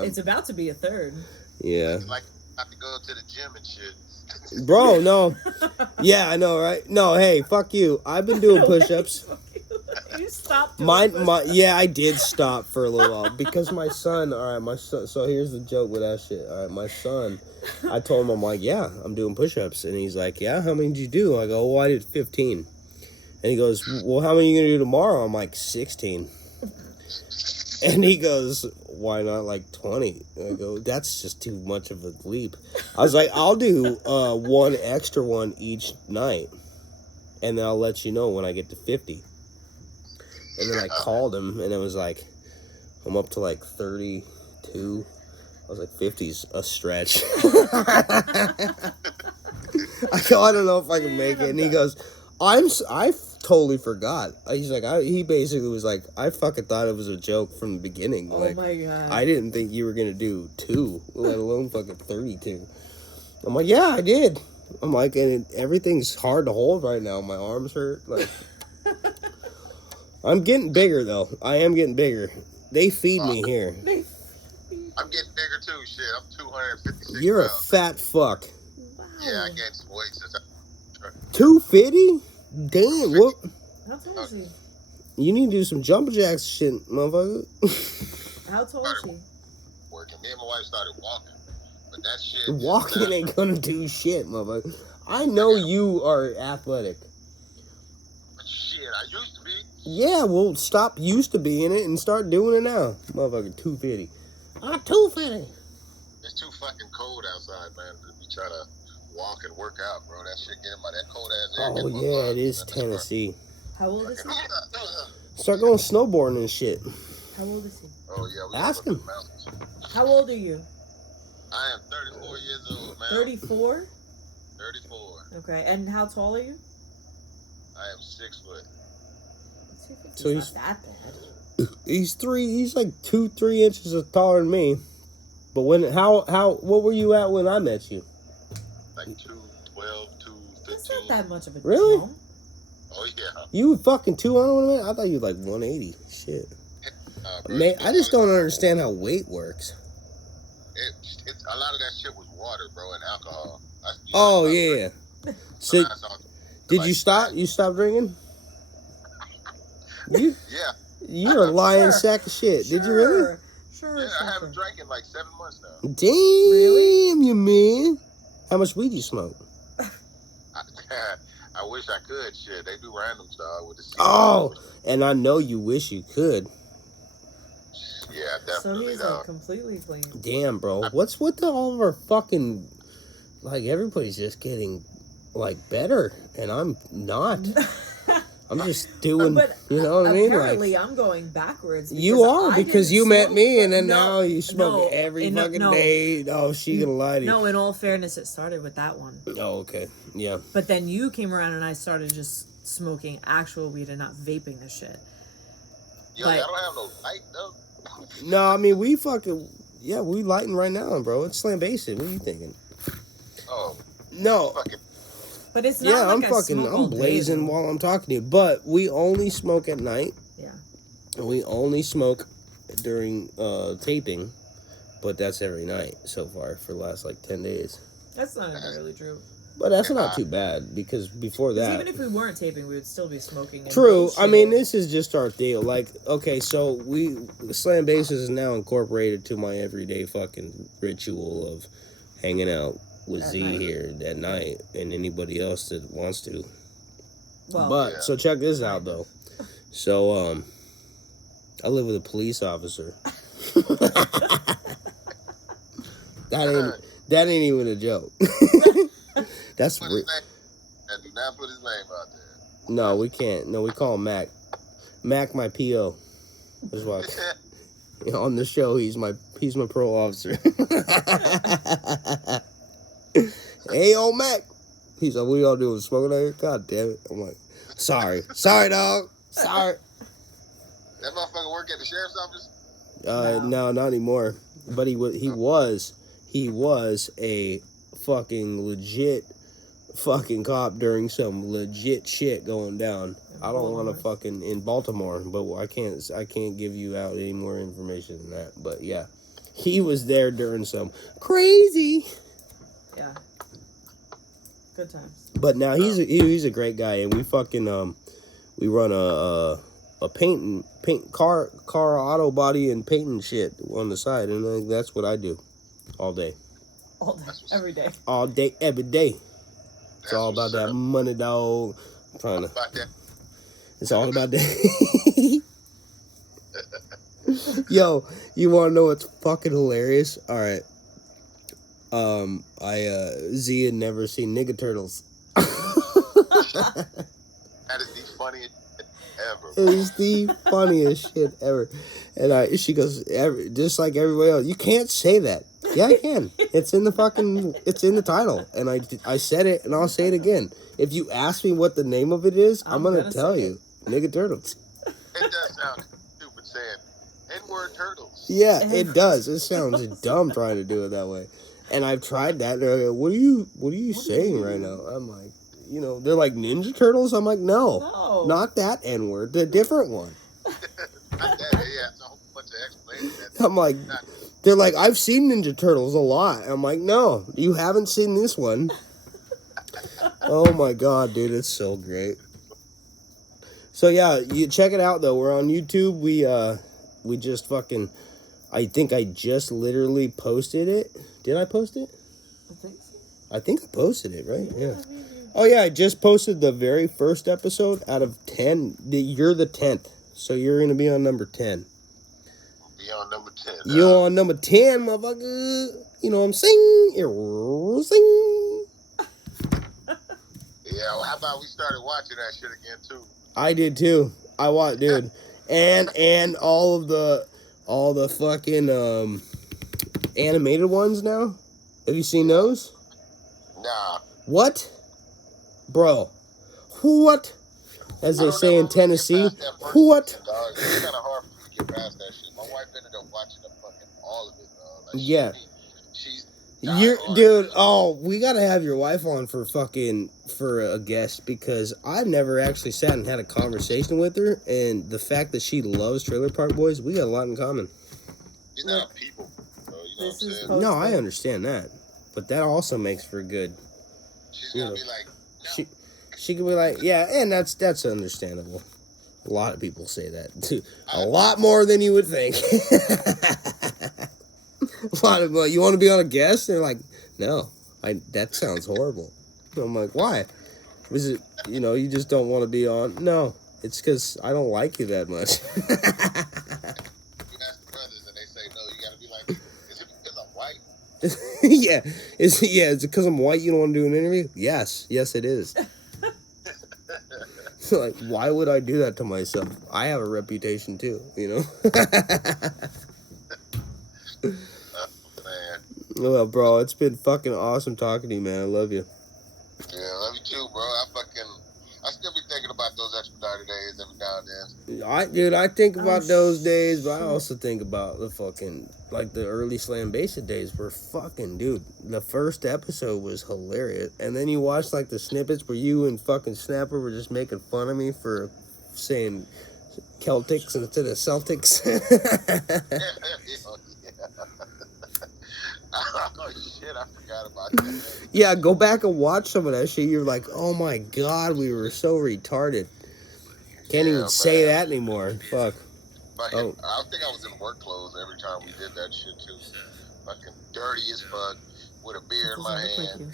It's about to be a third. Yeah. Like, I have to go to the gym and shit. Bro, no. Yeah, I know, right? No, hey, fuck you. I've been doing push-ups. You stopped doing My yeah, I did stop for a little while because my son. All right, my son. So here's the joke with that shit. All right, my son. I told him, I'm like, yeah, I'm doing push-ups, and he's like, yeah, how many did you do? I go, well, I did 15, And he goes, well, how many are you going to do tomorrow? I'm like, 16. And he goes, why not like 20? And I go, that's just too much of a leap. I was like, I'll do one extra one each night. And then I'll let you know when I get to 50. And then I called him, and it was like, I'm up to like 32. I was like, 50's a stretch. I go, I don't know if I can make it. And he goes, I totally forgot. He's like, he basically was like, I fucking thought it was a joke from the beginning. Oh like, my God. I didn't think you were going to do 2, let alone fucking 32. I'm like, yeah, I did. I'm like, and everything's hard to hold right now. My arms hurt. Like, I'm getting bigger, though. I am getting bigger. They feed me here. I'm getting bigger too. Shit, I'm 256 You're a pounds. fat fuck. Wow. Yeah, I gained some weight since I... 250? Damn, what? How tall is he? You need to do some jumper jacks shit, motherfucker. How tall is he? working. Me and my wife started walking. But that shit... Walking ain't gonna do shit, motherfucker. I know you are athletic. Shit, I used to be. Yeah, well, stop used to being it and start doing it now. Motherfucker, 250. 250. It's too fucking cold outside, man, to be trying to walk and work out, bro. That shit getting my... That cold ass air. Oh, getting my yeah, lungs, it is man. That's Tennessee. How old is he? Start going snowboarding and shit. How old is he? Oh, yeah. We Ask go up him. in the mountains. How old are you? I am 34 years old, man. 34? 34. Okay, and how tall are you? I am 6 foot. So He's not that bad. He's like 2-3 inches taller than me. But what were you at when I met you? Like 212, 215. That's not that much of a Really? jump. Oh, yeah. You were fucking 200 when I met? I thought you were like 180. Shit. Bro, Man, I just don't understand how weight works. It's a lot of that shit was water, bro, and alcohol. Oh, yeah. So, did you like, stop? You stopped drinking? You, Yeah. you're a lying Sure. sack of shit. Did you really? Sure. Yeah, I haven't drank in like 7 months now. Damn, you man. How much weed you smoke? I wish I could. Shit, they do random stuff with the seed. Oh, and I know you wish you could. Yeah, So definitely. he's though. like completely clean. Damn, bro. What's with all of our fucking... Like, everybody's just getting, like, better. And I'm not. I'm just doing... But you know what I mean? apparently Like, I'm going backwards. you are, because you met me, and then No, now you smoke every fucking day. Oh, she gonna lie to you. No, in all fairness, it started with that one. Oh, okay. Yeah. But then you came around and I started just smoking actual weed and not vaping the shit. Yo, But- I don't have no light, though. No, I mean, we fucking... Yeah, we lighting right now, bro. It's slam basic. What are you thinking? Oh, No. fucking. But it's not Yeah, like I'm blazing while I'm talking to you. But we only smoke at night. Yeah. And we only smoke during taping. But that's every night so far for the last, like, 10 days. That's not entirely true. But that's not too bad, because before 'Cause that... even if we weren't taping, we would still be smoking. And True. I mean, bullshitting. this is just our deal. Like, okay, so Slam Bases is now incorporated to my everyday fucking ritual of hanging out with At Z night. here that night and anybody else that wants to. Well, But, Yeah. so check this out, though. So, I live with a police officer. That ain't even a joke. That's Put real. his name. And do not put his name out there. No, we can't. No, we call him Mac. Mac, my PO. That's why. On the show, he's my parole officer. Hey, old Mac. He's like, what y'all doing? Smoking out here? God damn it. I'm like, sorry, dog. Sorry. That motherfucker work at the sheriff's office? No, not anymore. But he was a fucking legit fucking cop during some legit shit going down. I don't want to fucking in Baltimore, but I can't give you out any more information than that. But yeah, he was there during some crazy. yeah. Good times. But now he's a great guy, and we fucking we run a paint car auto body and painting shit on the side, and that's what I do all day. All day, every day. All day, every day. It's That's all about what's that up. money, dog. I'm trying to. About that. It's all about that. Yo, you want to know what's fucking hilarious? All right. Z had never seen Nigga Turtles. That is the funniest shit ever. It was the funniest shit ever. And she goes, just like everybody else, you can't say that. Yeah, I can. It's in the title. And I said it, and I'll say it again. If you ask me what the name of it is, I'm gonna tell you. Nigga Turtles. It does sound stupid saying N-word turtles. Yeah, it does. It sounds dumb trying to do it that way. And I've tried that. They're like, what are you saying right now? I'm like, they're like Ninja Turtles. I'm like, no, not that N-word, the different one. Not that, yeah, it's a whole bunch of explanations. I'm like, they're like, I've seen Ninja Turtles a lot. I'm like, no, you haven't seen this one. Oh my god, dude, it's so great. So yeah, you check it out though. We're on YouTube. We just fucking, I think I just literally posted it. Did I post it? I think so. I think I posted it, right? Yeah. Oh yeah, I just posted the very first episode out of 10. You're the 10th, so you're gonna be on number 10. Be on number 10. You're on number 10, motherfucker. You know what I'm saying? Sing. Yeah, well, how about we started watching that shit again too? I did too. I watched, dude, and all the fucking animated ones now. Have you seen those? Nah. What, bro? What? As they say in Tennessee, what? It's kind of hard for me to get past that shit. My wife ended up watching all of it, dog. Like, yeah. Dude, we gotta have your wife on for a guest, because I've never actually sat and had a conversation with her, and the fact that she loves Trailer Park Boys, we got a lot in common. She's not a people, bro, you know what I'm saying? No, I understand that, but that also makes for good. She's gonna be like, no. She can be like, yeah, and that's understandable. A lot of people say that too. A lot more than you would think. A lot of, you want to be on a guest? They're like, no, that sounds horrible. I'm like, why? Was it, you just don't want to be on? No, it's because I don't like you that much. You ask the brothers and they say no, you gotta be like, is it because I'm white? Yeah, is it because I'm white you don't want to do an interview? Yes, it is. Like, why would I do that to myself? I have a reputation too, Man. Well, bro, it's been fucking awesome talking to you, man. I love you. Yeah, I love you too, bro. I still be thinking about those expedited days every now and then. I think about those days, but I also think about the fucking, the early Slam Basic days were fucking, dude, the first episode was hilarious. And then you watch, the snippets where you and fucking Snapper were just making fun of me for saying Celtics instead of Celtics. Oh shit, I forgot about that. Yeah, go back and watch some of that shit. You're like, oh my god, we were so retarded. Can't even say that anymore. Fuck. I think I was in work clothes every time we did that shit too. Fucking dirty as fuck, with a beer in my hand.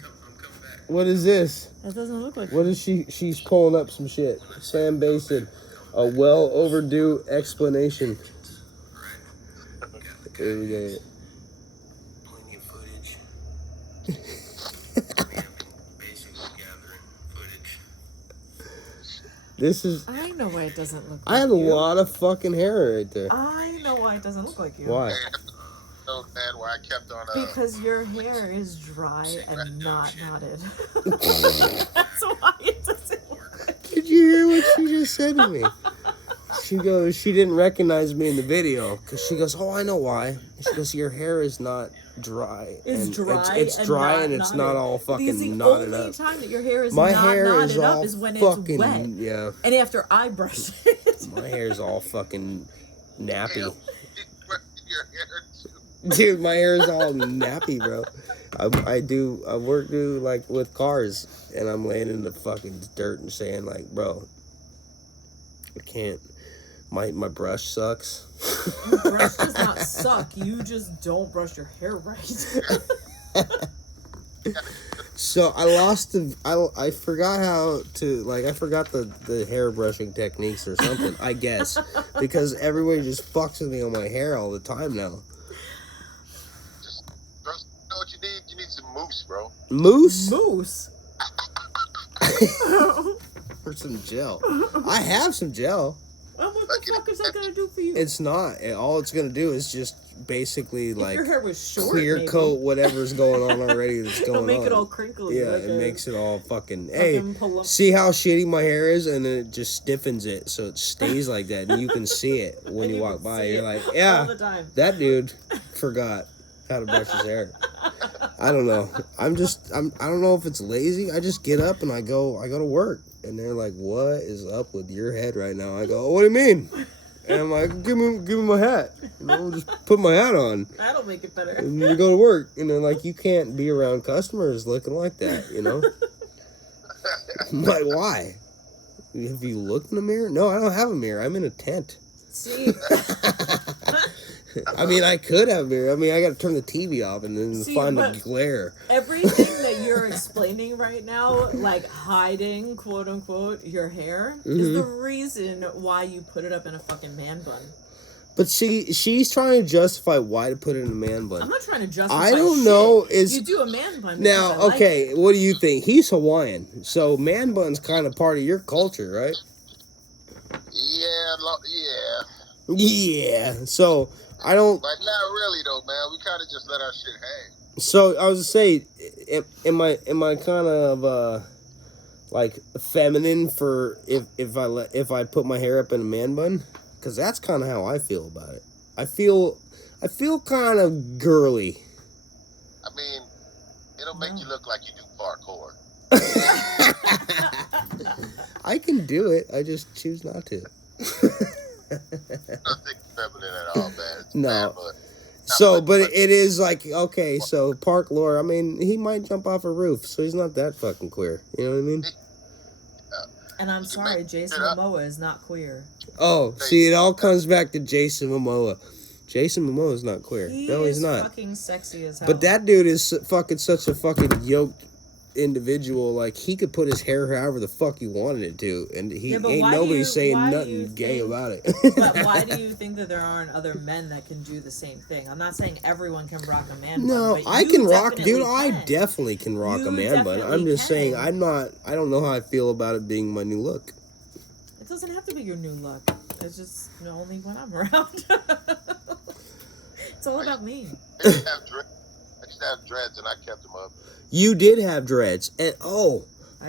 What is this? That doesn't look like. What is she? She's pulling up some shit. Sam Basin, a well overdue explanation. Here we go. This is. I know why it doesn't look like I have a lot of fucking hair right there. I know why it doesn't look like you. Why? So bad where I kept on. Because your hair is dry and not knotted. That's why it doesn't look like you. Did you hear what she just said to me? She goes, she didn't recognize me in the video because she goes, oh, I know why. She goes, your hair is not dry. It's dry. It's dry and it's not all fucking knotted up. The only time that your hair is my not hair knotted is up all is when fucking, it's wet. Yeah. And after I brush it. My hair is all fucking nappy. Your hair too. Dude, my hair is all nappy, bro. I work with cars, and I'm laying in the fucking dirt and saying bro, I can't. My brush sucks. Your brush does not suck. You just don't brush your hair right. So I forgot how to, like, I forgot the hair brushing techniques or something, I guess. Because everybody just fucks with me on my hair all the time now. Just, bro, you know what you need? You need some mousse, bro. Mousse? Moose. Or some gel. I have some gel. Well, what the fuck is that gonna do for you? It's not. All it's gonna do is just basically if like your hair was short, clear maybe. coat whatever's going on already that's going It'll on. make it all crinkly. Yeah, like it makes it all fucking. pull up. See how shitty my hair is, and then it just stiffens it so it stays like that, and you can see it when you walk by. You're like, yeah, all the time. that dude forgot how to brush his hair. I don't know. I don't know if it's lazy. I just get up and I go to work, and they're like, "What is up with your head right now?" I go, "What do you mean?" And I'm like, give me my hat. You know, just put my hat on. That'll make it better. And you go to work. And they're like, you can't be around customers looking like that, you know? I'm like, why? Have you looked in the mirror? No, I don't have a mirror. I'm in a tent. See? I mean, I could have a mirror. I mean, I got to turn the TV off and then find the glare. Everything that you're explaining right now, like hiding, quote unquote, your hair, is the reason why you put it up in a fucking man bun. But she's trying to justify why to put it in a man bun. I'm not trying to justify I don't shit. know. You do a man bun. Now, I like okay, it. what do you think? He's Hawaiian, so man bun's kind of part of your culture, right? Yeah. Yeah. So I don't. But not really though, man. We kind of just let our shit hang. So I was to say, am I kind of like feminine for if I put my hair up in a man bun? Because that's kind of how I feel about it. I feel kind of girly. I mean, it'll make you look like you do parkour. I can do it. I just choose not to. Nothing feminine at all, man. It's No. bad, but So, but it is like, okay, so Park Lore, I mean, he might jump off a roof, so he's not that fucking queer. You know what I mean? And I'm sorry, Jason Momoa is not queer. Oh, see, it all comes back to Jason Momoa. Jason Momoa is not queer. No, he's not. Fucking sexy as hell. But that dude is fucking such a fucking yoked individual. Like, he could put his hair however the fuck he wanted it to, and ain't nobody saying nothing gay about it. But why do you think that there aren't other men that can do the same thing? I'm not saying everyone can rock a man bun. No, but I you can rock, definitely dude. can. I definitely can rock a man bun. I'm just saying, I don't know how I feel about it being my new look. It doesn't have to be your new look. It's just only when I'm around. It's all about me. I used to have dreads, and I kept them up. You did have dreads, and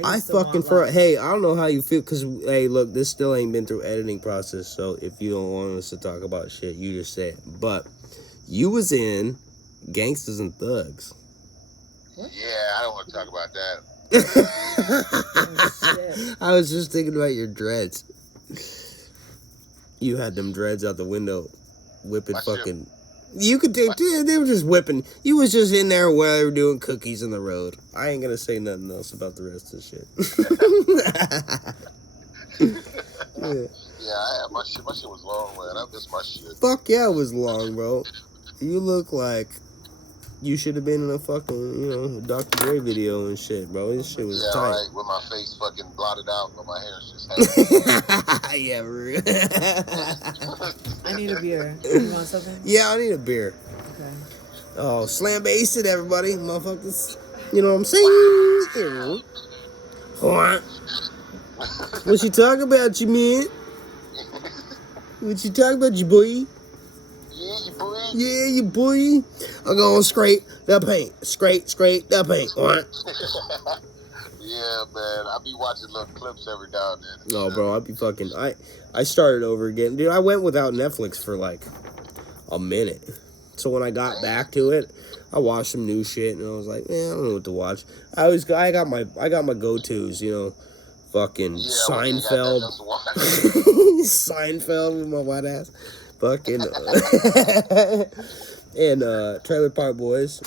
I fucking hey, I don't know how you feel, because hey, look, this still ain't been through editing process, so if you don't want us to talk about shit, you just say it. But you was in Gangsters and Thugs. What? Yeah, I don't want to talk about that. Oh, I was just thinking about your dreads. You had them dreads out the window, whipping fucking. You could do. They were just whipping. You was just in there while they were doing cookies in the road. I ain't gonna say nothing else about the rest of the shit. Yeah, my shit was long, man. I missed my shit. Fuck yeah, it was long, bro. You look like you should have been in a fucking, Dr. Dre video and shit, bro. This shit was tight. Right, with my face fucking blotted out, but my hair's just hanging. Yeah, real. I need a beer. You want something? Yeah, I need a beer. Okay. Oh, slam bass it, everybody, motherfuckers. You know what I'm saying? What you talking about, you man? What you talking about, you boy? Yeah, you boy. Yeah, you boy. I'm gonna scrape the paint. Scrape the paint. Yeah, man. I be watching little clips every now and then. Oh, bro, I'd be fucking. I started over again, dude. I went without Netflix for like a minute. So when I got back to it, I watched some new shit, and I was like, man, I don't know what to watch. I got my go-tos, fucking Seinfeld. Seinfeld with my white ass. Fucking and Trailer Park Boys.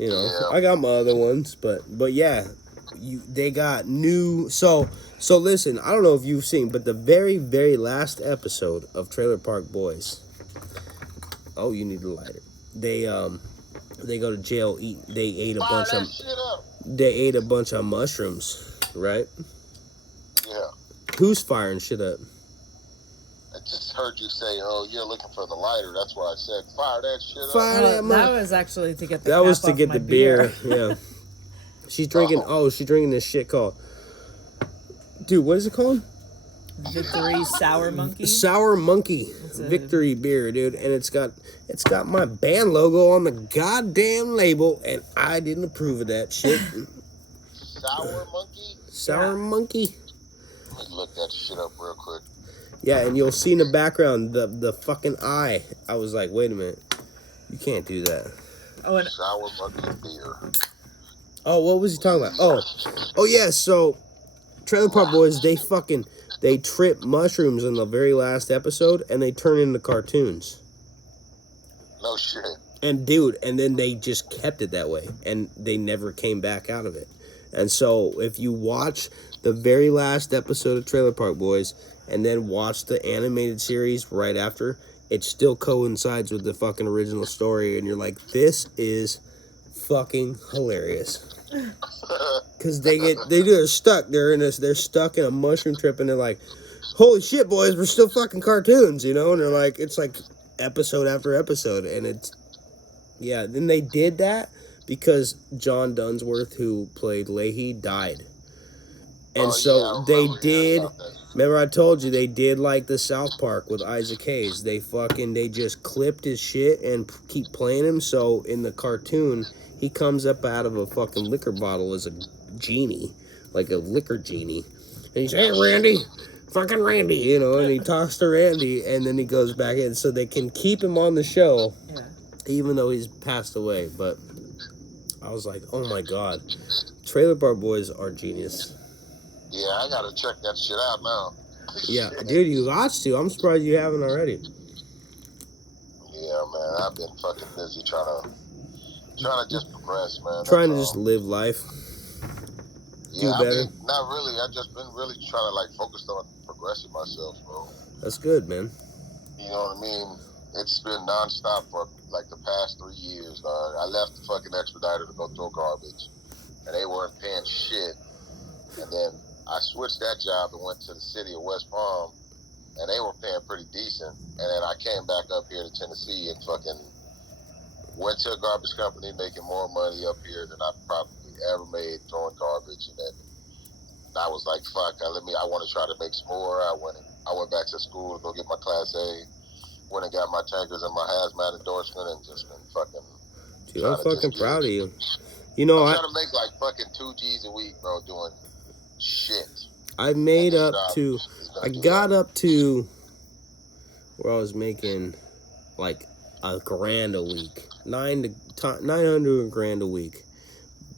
I got my other ones, but yeah, they got new. So listen, I don't know if you've seen, but the very, very last episode of Trailer Park Boys. Oh, you need a lighter. They They go to jail. They ate a Fire bunch that of. shit up. They ate a bunch of mushrooms, right? Yeah. Who's firing shit up? I just heard you say, "Oh, you're looking for the lighter." That's why I said, "Fire that shit up." Fire that That was actually to get the That cap was to off get my the beer. Yeah. She's drinking. Oh. She's drinking this shit called. Dude, what is it called? Victory Sour Monkey. Sour Monkey It's a- Victory beer, dude, and it's got my band logo on the goddamn label, and I didn't approve of that shit. Sour monkey. Sour Yeah. Monkey. Let me look that shit up real quick. Yeah, and you'll see in the background the fucking eye. I was like, wait a minute, you can't do that. Oh, and Sour monkey beer. Oh, what was he talking about? Oh yeah. So, Trailer Park Boys, they trip mushrooms in the very last episode, and they turn into cartoons. No shit. And dude, and then they just kept it that way, and they never came back out of it. And so, if you watch the very last episode of Trailer Park Boys, and then watch the animated series right after, it still coincides with the fucking original story, and you're like, this is fucking hilarious. Because they're stuck. They're stuck in a mushroom trip, and they're like, holy shit, boys, we're still fucking cartoons, you know? And they're like, it's like episode after episode, and it's, yeah. Then they did that because John Dunsworth, who played Leahy, died. And they did. Remember, I told you they did like the South Park with Isaac Hayes. They just clipped his shit and keep playing him. So in the cartoon, he comes up out of a fucking liquor bottle as a genie, like a liquor genie, and he's, hey Randy, fucking Randy, you know, and he talks to Randy, and then he goes back in, so they can keep him on the show, even though he's passed away. But I was like, oh my god, Trailer Park Boys are genius. Yeah, I gotta check that shit out now. Yeah, dude, you got to. I'm surprised you haven't already. Yeah, man, I've been fucking busy trying to just progress, man. Trying to just live life. Do better. Not really. I've just been really trying to like focus on progressing myself, bro. That's good, man. You know what I mean? It's been nonstop for like the past 3 years, dog. I left the fucking expediter to go throw garbage, and they weren't paying shit. And then I switched that job and went to the city of West Palm, and they were paying pretty decent. And then I came back up here to Tennessee and fucking went to a garbage company making more money up here than I probably ever made throwing garbage. And then I was like, fuck, I want to try to make some more. I went back to school to go get my Class A, went and got my tankers and my hazmat endorsement, and just been fucking. Dude, I'm fucking proud of you. You know, I'm trying to make like fucking 2 G's a week, bro, doing shit. I got up to where I was making like $1,000 a week, 900 grand a week,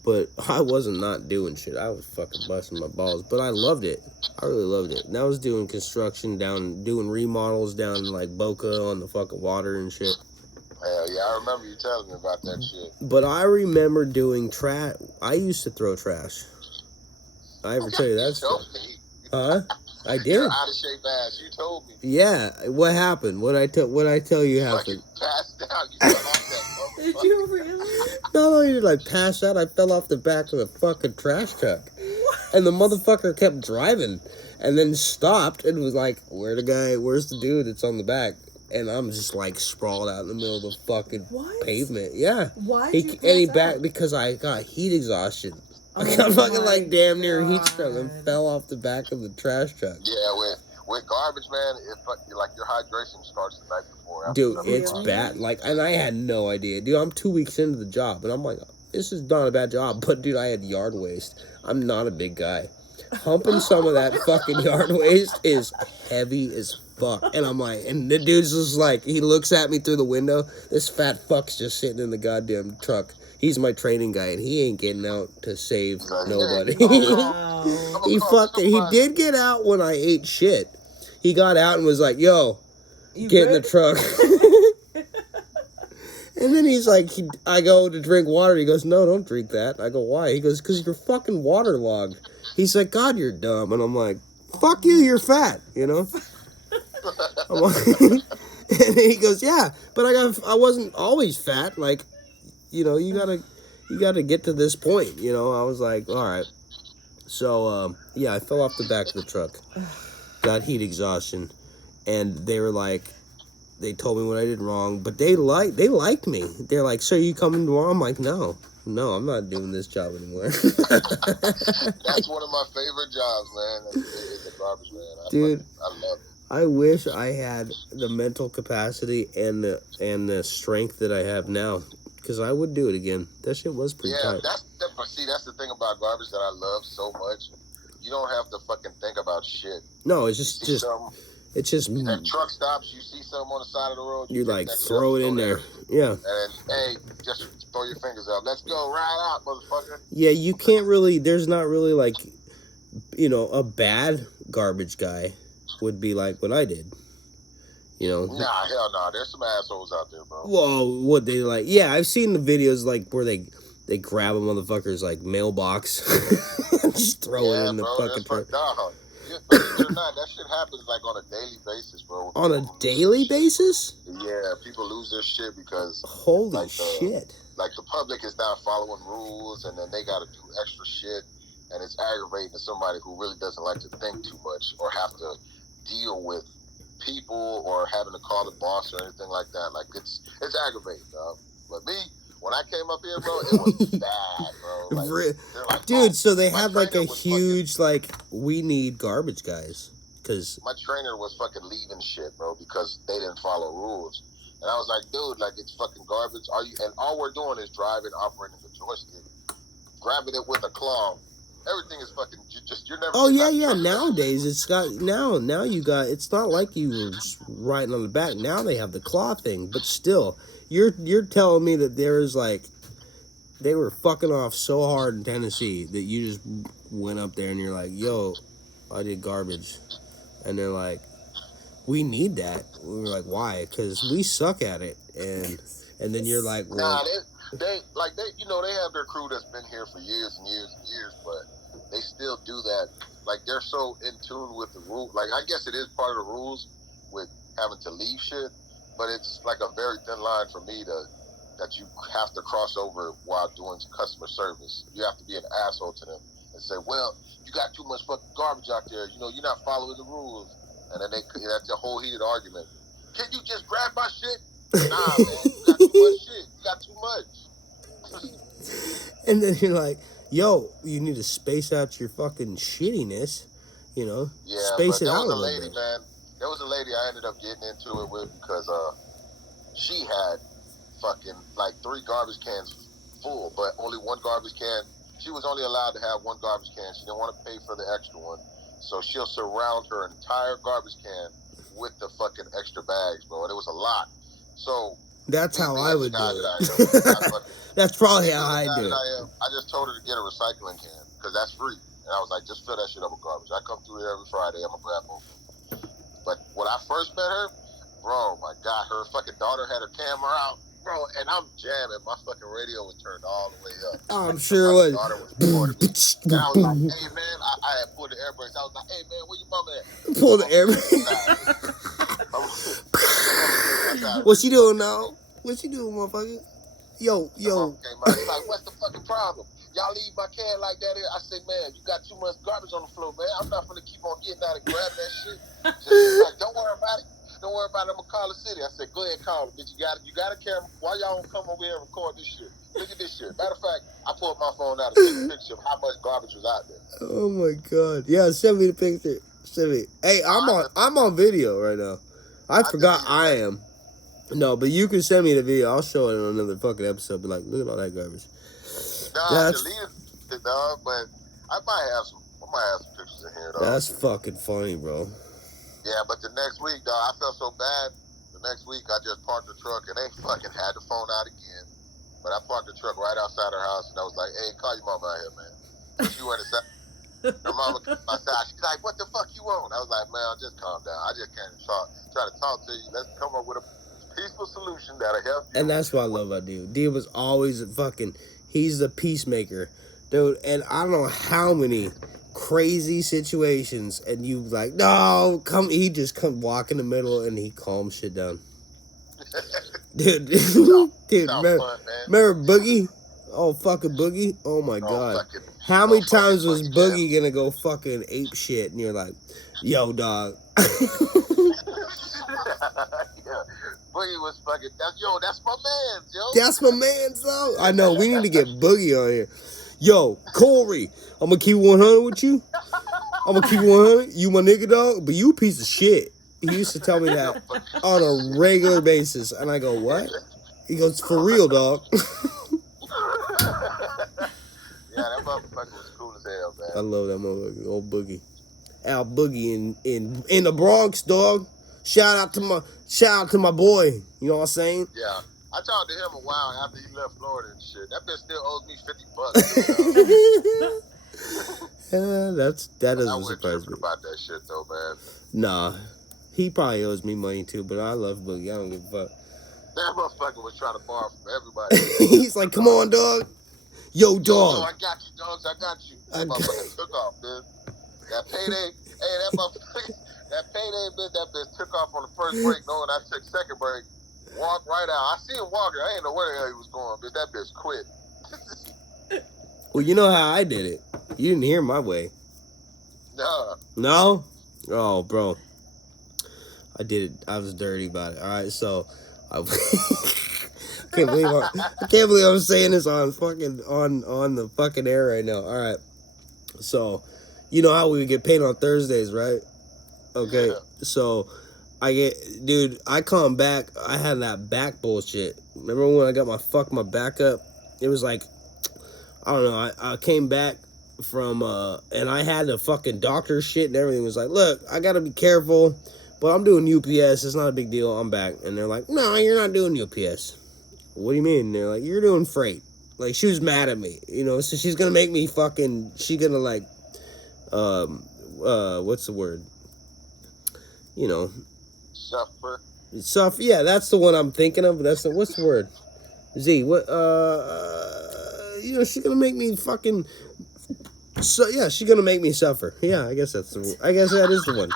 but I wasn't not doing shit. I was fucking busting my balls, but I loved it. I really loved it. And I was doing construction doing remodels down in like Boca on the fucking water and shit. Hell yeah, I remember you telling me about that shit. But I remember doing trash. I used to throw trash. I ever tell you that stuff? Huh? I did. You're out of shape ass. You told me. Yeah. What happened? What I tell you happened? Passed out. You fell off that. Did you really? Not only did I pass out, I fell off the back of the fucking trash truck. What? And the motherfucker kept driving, and then stopped and was like, "Where's the dude that's on the back?" And I'm just like sprawled out in the middle of the fucking pavement. Yeah. Why? Because I got heat exhaustion. I got fucking like damn near heat stroke and fell off the back of the trash truck. Yeah, with garbage, man, like your hydration starts the night before. Dude, it's bad. Like, and I had no idea. Dude, I'm 2 weeks into the job, and I'm like, this is not a bad job. But dude, I had yard waste. I'm not a big guy. Humping some of that fucking yard waste is heavy as fuck. And I'm like, and the dude's just like, he looks at me through the window. This fat fuck's just sitting in the goddamn truck. He's my training guy, and he ain't getting out to save nobody. He did get out when I ate shit. He got out and was like, yo, get in the truck. And then he's like, I go to drink water. He goes, no, don't drink that. I go, why? He goes, because you're fucking waterlogged. He's like, God, you're dumb. And I'm like, fuck you, you're fat, you know? I'm like, and he goes, yeah, but I wasn't always fat. Like, you gotta get to this point. I was like, all right. So yeah, I fell off the back of the truck, got heat exhaustion, and they were like, they told me what I did wrong, but they liked me. They're like, "So you coming tomorrow?" I'm like, no, I'm not doing this job anymore. That's one of my favorite jobs, man. Is a garbage man. Dude, I love it. I wish I had the mental capacity and the strength that I have now, because I would do it again. That shit was pretty tight. But see, that's the thing about garbage that I love so much. You don't have to fucking think about shit. No, it's just at truck stops, you see something on the side of the road, you like throw it in there. Yeah. And hey, just throw your fingers up. Let's go, ride out, motherfucker. Yeah, you can't really. There's not really like, a bad garbage guy would be like what I did. Nah, hell no. There's some assholes out there, bro. Whoa, what they like? Yeah, I've seen the videos like where they grab a motherfucker's like mailbox, just throw it in the fucking truck. Believe it or not, that shit happens like on a daily basis, bro. On a daily basis? Yeah, people lose their shit because holy shit. Like the public is not following rules, and then they got to do extra shit, and it's aggravating to somebody who really doesn't like to think too much or have to deal with people or having to call the boss or anything like that. Like it's aggravating, dog. But me, when I came up here, bro, it was bad, bro. Like, dude, so they have like a huge we need garbage guys, because my trainer was fucking leaving shit, bro, because they didn't follow rules. And I was like, dude, like, it's fucking garbage. And all we're doing is driving, operating the joystick, grabbing it with a claw. Everything is fucking you're never. Oh yeah. Nowadays it's got now you got. It's not like you were just riding on the back. Now they have the claw thing, but still, you're telling me that there's like, they were fucking off so hard in Tennessee that you just went up there and you're like, yo, I did garbage, and they're like, we need that. We were like, why? Because we suck at it, and then you're like, well, they have their crew that's been here for years and years and years, but they still do that. Like, they're so in tune with the rule. Like, I guess it is part of the rules with having to leave shit, but it's like a very thin line for me that you have to cross over while doing customer service. You have to be an asshole to them and say, well, you got too much fucking garbage out there. You're not following the rules. And then that's a whole heated argument. Can you just grab my shit? Nah, man, you got too much shit. You got too much. And then you're like, yo, you need to space out your fucking shittiness, Yeah, space it out a there was a little lady, bit. man. There was a lady I ended up getting into it with because she had fucking like 3 garbage cans full, but only 1 garbage can. She was only allowed to have 1 garbage can. She didn't want to pay for the extra one. So she'll surround her entire garbage can with the fucking extra bags, bro. And it was a lot. So that's how I would do it. That's probably how I do it. I just told her to get a recycling can because that's free. And I was like, just fill that shit up with garbage. I come through here every Friday. I'm going to grab both. But when I first met her, bro, my God, her fucking daughter had her camera out. Bro, and I'm jamming. My fucking radio was turned all the way up. Oh, I'm sure it was. And I was like, hey, man, I had pulled the air brakes. I was like, hey, man, where your mama at? Pull the air brakes. What you doing now? What you doing, motherfucker? Yo. Okay, man. He's like, what's the fucking problem? Y'all leave my can like that here? I said, man, you got too much garbage on the floor, man. I'm not going to keep on getting out and grabbing that shit. Just like, don't worry about it. Don't worry about it. I'm gonna call the city. I said, go ahead, call them. Bitch, you got a camera. Why y'all don't come over here and record this shit? Look at this shit. Matter of fact, I pulled my phone out and took a picture of how much garbage was out there. Oh my God. Yeah, send me the picture. Send me. Hey, I'm on video right now. I forgot I am. No, but you can send me the video. I'll show it in another fucking episode. Be like, look at all that garbage. Nah, deleted it, dog, but I might have some pictures in here, dog. That's fucking funny, bro. Yeah, but the next week, dog, I felt so bad. The next week, I just parked the truck, and they fucking had the phone out again. But I parked the truck right outside her house, and I was like, hey, call your mama out here, man. She went inside. Her mama came outside. She's like, what the fuck you want? I was like, man, just calm down. I just can't try to talk to you. Let's come up with a peaceful solution that'll help you. And that's what I love about D. D was always he's the peacemaker. Dude, and I don't know how many crazy situations, and you like, no, he just come walk in the middle and he calms shit down. Dude, Sound remember, fun, man. remember Boogie? Oh, fucking Boogie. Oh, my God. Fucking, How many fucking times was Boogie, Boogie gonna go fucking ape shit? And you're like, yo, dog. yeah. Boogie was fucking, that's my man, yo. That's my man, so. I know, we need to get Boogie on here. Yo, Corey, I'm gonna keep 100 with you. I'm gonna keep 100. You my nigga, dog, but you a piece of shit. He used to tell me that on a regular basis. And I go, what? He goes, for real, dog. Yeah, that motherfucker was cool as hell, man. I love that motherfucker, old Boogie. Al Boogie in the Bronx, dog. Shout out to my boy. You know what I'm saying? Yeah. I talked to him a while after he left Florida and shit. That bitch still owes me $50. That I doesn't wasn't surprise tripping me. about that shit though, man. Nah, he probably owes me money too, but I love Boogie. I don't give a fuck. That motherfucker was trying to borrow from everybody. He's like, come on, dog. Yo, dog. Yo, I got you, dogs. I got you. That motherfucker took off, man. That payday, that motherfucker, that payday bitch, that bitch took off on the first break, knowing I took second break. Walked right out. I see him walking. I ain't know where the hell he was going, bitch. That bitch quit. Well, you know how I did it. You didn't hear my way. Nah. No? Oh, bro. I did it. I was dirty about it. All right, so I can't believe I'm saying this on the fucking air right now. All right. So, you know how we would get paid on Thursdays, right? Okay. Yeah. So, I come back. I had that back bullshit. Remember when I got my back up? It was like, I don't know. I came back from, and I had the fucking doctor shit and everything. It was like, look, I got to be careful, but I'm doing UPS. It's not a big deal. I'm back. And they're like, no, you're not doing UPS. What do you mean? And they're like, you're doing freight. Like, she was mad at me, you know, so she's going to make me she's going to like, what's the word? You know. Suffer. Yeah, that's the one I'm thinking of. What's the word? Z, what, you know, she's going to make me fucking, so, yeah, she's going to make me suffer. Yeah, I guess that is the one.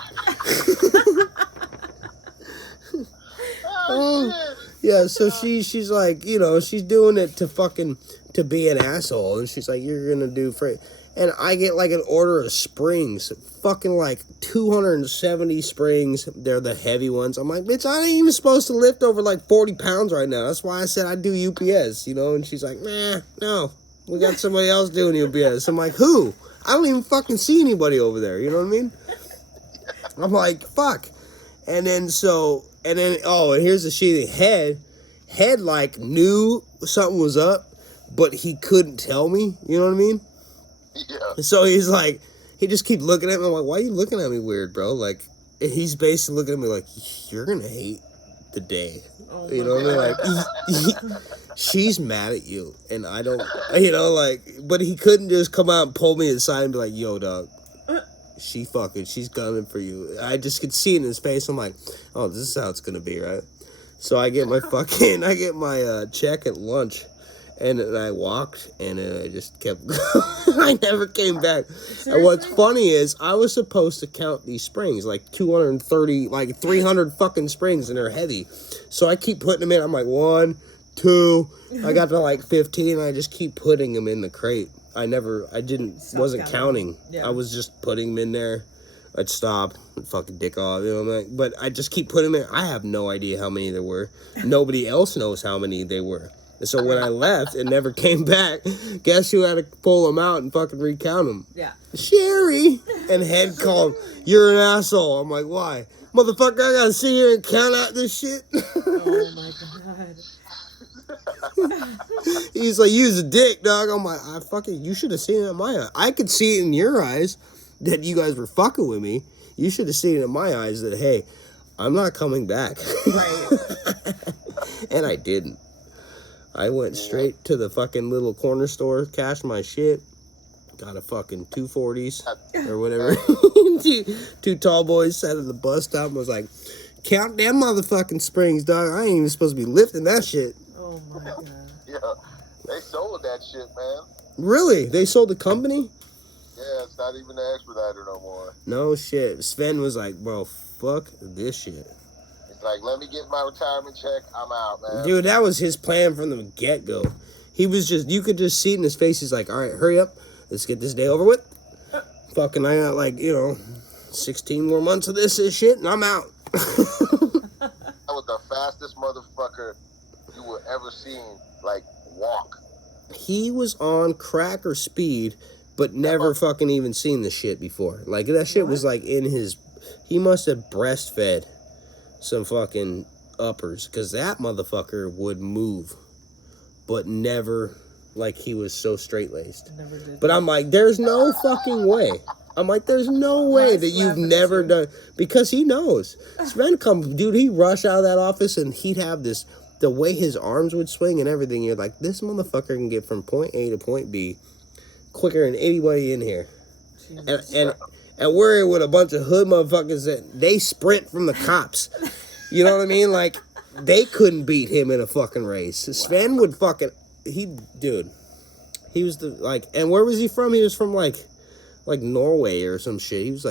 Yeah, so she's like, you know, she's doing it to be an asshole, and she's like, you're gonna do freight, and I get like an order of springs, fucking like 270 springs. They're the heavy ones. I'm like, bitch, I ain't even supposed to lift over like 40 pounds right now. That's why I said I do UPS, you know. And she's like, nah, no, we got somebody else doing UPS. I'm like, who? I don't even fucking see anybody over there. You know what I mean? I'm like, fuck. And then, and here's the shitty thing. Head like knew something was up, but he couldn't tell me. You know what I mean? Yeah. So he's like, he just keep looking at me. I'm like, why are you looking at me weird, bro? Like, he's basically looking at me like, you're gonna hate the day. Oh, you know what I mean? Like, she's mad at you, and I don't, you know, like, but he couldn't just come out and pull me aside and be like, yo, dog. She's coming for you. I just could see it in his face. I'm like, oh, this is how it's gonna be, right? So I get my check at lunch, and I walked, and I just kept going. I never came back. Seriously? And what's funny is I was supposed to count these springs, like 230, like 300 fucking springs, and they're heavy. So I keep putting them in. I'm like, 1, 2. I got to like 15, and I just keep putting them in the crate. Wasn't counting. Yeah. I was just putting them in there. I'd stop and fucking dick off, you know what I mean? But I just keep putting them in. I have no idea how many there were. Nobody else knows how many they were. And so when I left and never came back, guess who had to pull them out and fucking recount them? Yeah. Sherry! And Head called, you're an asshole. I'm like, why? Motherfucker, I gotta sit here and count out this shit? Oh my god. He's like, use a dick, dog. I'm like, you should have seen it in my eye. I could see it in your eyes that you guys were fucking with me. You should have seen it in my eyes that, hey, I'm not coming back. Right. And I didn't. I went straight to the fucking little corner store, cashed my shit, got a fucking 240s or whatever. two tall boys sat at the bus stop and was like, count them motherfucking springs, dog. I ain't even supposed to be lifting that shit. Oh my god. Yeah, they sold that shit, man. Really? They sold the company? Yeah, it's not even the expediter no more. No shit. Sven was like, bro, fuck this shit. Like, let me get my retirement check. I'm out, man. Dude, that was his plan from the get-go. He was just, you could just see it in his face. He's like, all right, hurry up. Let's get this day over with. Fucking, I got 16 more months of this shit, and I'm out. That was the fastest motherfucker you were ever seen, walk. He was on crack or speed, but never fucking even seen the shit before. That shit was in his, he must have breastfed some fucking uppers, because that motherfucker would move, but never, he was so straight-laced. Never did. But I'm like, there's no fucking way. I'm like, there's no way that you've never done, because he knows. Sven dude, he'd rush out of that office and he'd have this, the way his arms would swing and everything, you're like, this motherfucker can get from point A to point B quicker than anybody in here. And we're with a bunch of hood motherfuckers that they sprint from the cops. You know what I mean? They couldn't beat him in a fucking race. Sven would fucking, he was and where was he from? He was from Norway or some shit. He was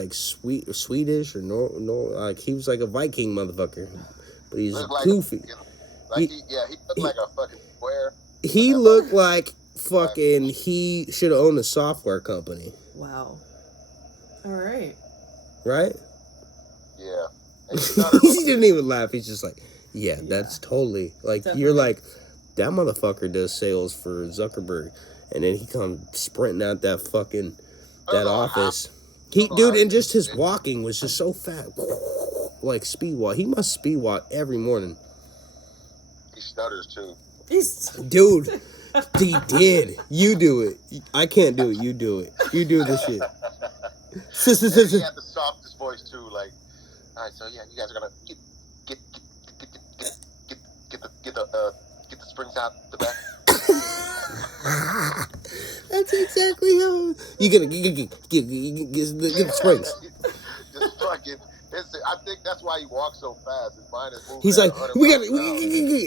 Swedish or he was a Viking motherfucker. But he's goofy. He looked like a fucking square. He looked like fucking, he should have owned a software company. Wow. All right. Right? Yeah. He didn't even laugh. He's just yeah, that's totally, Definitely. You're like, that motherfucker does sales for Zuckerberg. And then he comes sprinting out that fucking, that office. And just his walking was just so fat. Speed walk. He must speed walk every morning. He stutters, too. Dude, he did. You do it. I can't do it. You do it. You do this shit. He had the softest voice, too. All right, so yeah, you guys are gonna get the springs out the back. That's exactly how you get the springs. Just fucking. I think that's why he walks so fast. His mind is moving. He's like,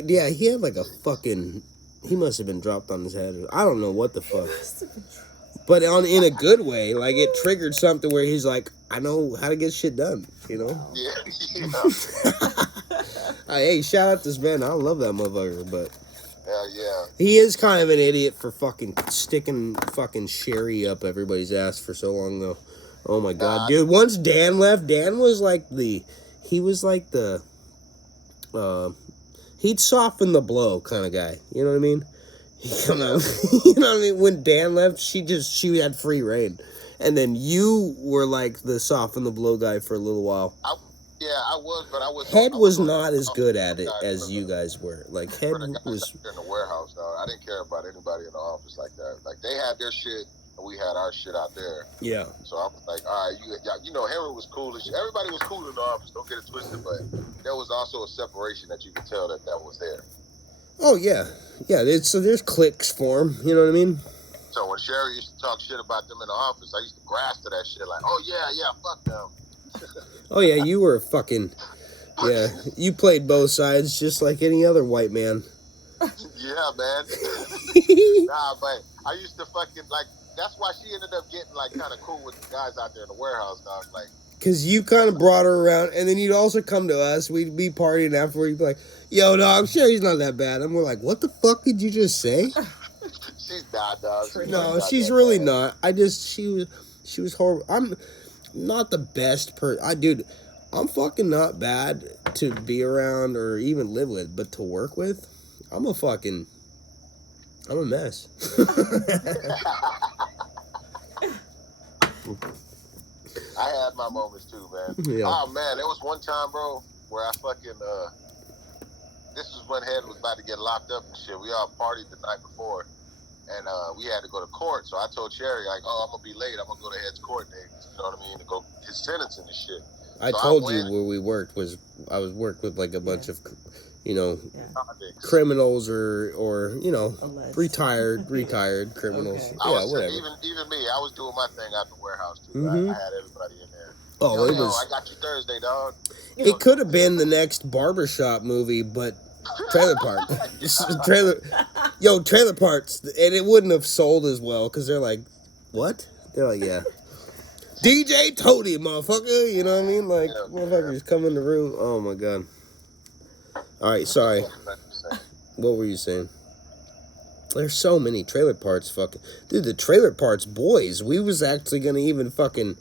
yeah. He had a fucking. He must have been dropped on his head. I don't know what the fuck. But in a good way, it triggered something where he's like, I know how to get shit done, you know? Yeah. Hey, shout out to Sven. I love that motherfucker, but yeah. he is kind of an idiot for fucking sticking fucking sherry up everybody's ass for so long, though. Oh my god, dude! Once Dan left, Dan was he'd soften the blow kind of guy. You know what I mean? You know what I mean? When Dan left, she had free reign, and then you were the soften the blow guy for a little while. I was, but I was. Head was not as good at it as you guys were. Head was in the warehouse, dog. I didn't care about anybody in the office like that. They had their shit. We had our shit out there. Yeah. So I was like, all right, Henry was cool. Everybody was cool in the office. Don't get it twisted, but there was also a separation that you could tell that was there. Oh, yeah. Yeah, so there's cliques form, you know what I mean? So when Sherry used to talk shit about them in the office, I used to grasp to that shit oh, yeah, fuck them. Oh, yeah, you were fucking, yeah, you played both sides just like any other white man. Yeah, man. Nah, but I used to fucking, that's why she ended up getting, kind of cool with the guys out there in the warehouse, dog. Because you kind of brought her around, and then you'd also come to us. We'd be partying afterward. You'd be like, yo, dog, Sherry's not that bad. And we're like, what the fuck did you just say? She's not, dog. She's really not. She was horrible. I'm not the best dude, I'm fucking not bad to be around or even live with, but to work with, I'm a mess. I had my moments too, man. Yeah. Oh man, there was one time, bro, where I fucking this was when Head was about to get locked up and shit. We all partied the night before, and we had to go to court. So I told Cherry, I'm gonna be late. I'm gonna go to Head's court date. You know what I mean? To go his sentencing and shit. I told you where we worked I was worked with a bunch of, criminals or retired criminals. Okay. Yeah, whatever. Even me, I was doing my thing out the warehouse too. Mm-hmm. I had everybody in there. Oh, it was. I got you Thursday, dog. It could have been the next barbershop movie, but Trailer Park. Trailer Parks, and it wouldn't have sold as well because they're like, what? They're like, yeah. DJ Toady, motherfucker. You know what I mean? Motherfuckers come in the room. Oh my god. All right, sorry. What were you saying? There's so many Trailer Parts fucking... Dude, the Trailer Parts Boys. We was actually going to even fucking,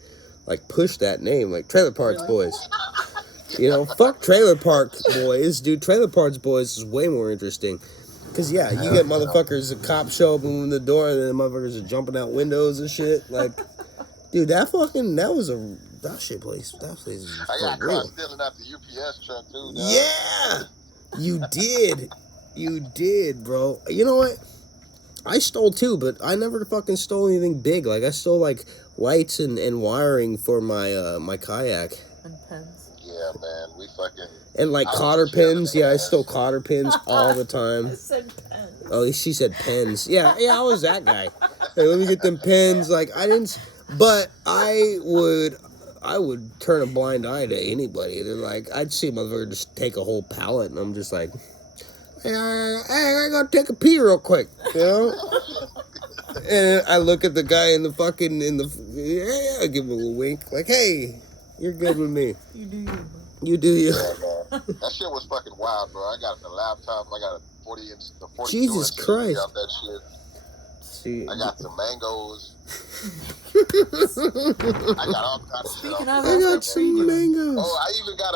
like, push that name. Like, Trailer Parts Boys. You know, fuck Trailer Park Boys. Dude, Trailer Parts Boys is way more interesting. Because, yeah, you get motherfuckers, the cops show up in the door, and then motherfuckers are jumping out windows and shit. Like, dude, that place is I got real. caught stealing out the UPS truck, too, dog. Yeah! You did. You did, bro. You know what? I stole too, but I never fucking stole anything big. Like, I stole, like, lights and wiring for my my kayak. And pens. Yeah, man. We fucking... And, like, cotter pins. Yeah, I stole cotter pins all the time. I said pens. Oh, she said pens. Yeah, I was that guy. Hey, let me get them pens. Like, I didn't... But I would turn a blind eye to anybody. They're like, I'd see a motherfucker just take a whole pallet, and I'm just like... Hey, I gotta take a pee real quick, you know? And I look at the guy I give him a little wink, like, hey, you're good with me. You do you. You do you. Yeah, man. That shit was fucking wild, bro. I got the laptop. I got a 40-inch, the 42 Jesus Christ. Out that shit. See, I got some mangoes. I got all kinds of shit. I got some mangoes. Oh, I even got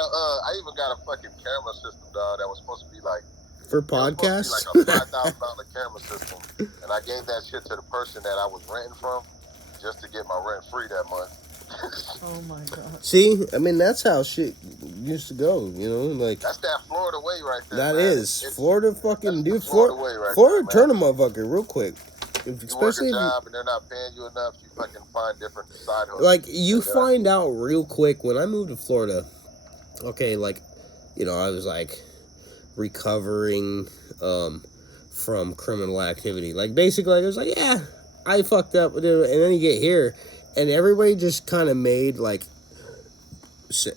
a fucking camera system, dog. That was supposed to be like for podcasts. Like a $5,000 camera system, and I gave that shit to the person that I was renting from, just to get my rent free that month. Oh my god. See, I mean that's how shit used to go. You know, like that's that Florida way right there. That man. is Florida fucking dude. Florida way right Florida there, turn a motherfucker real quick. Especially you work a job and they're not paying you enough, you fucking find different side hustles. Like, you find out real quick, when I moved to Florida, okay, like, you know, I was, like, recovering from criminal activity. Like, basically, like, I was like, yeah, I fucked up with it. And then you get here, and everybody just kind of made, like,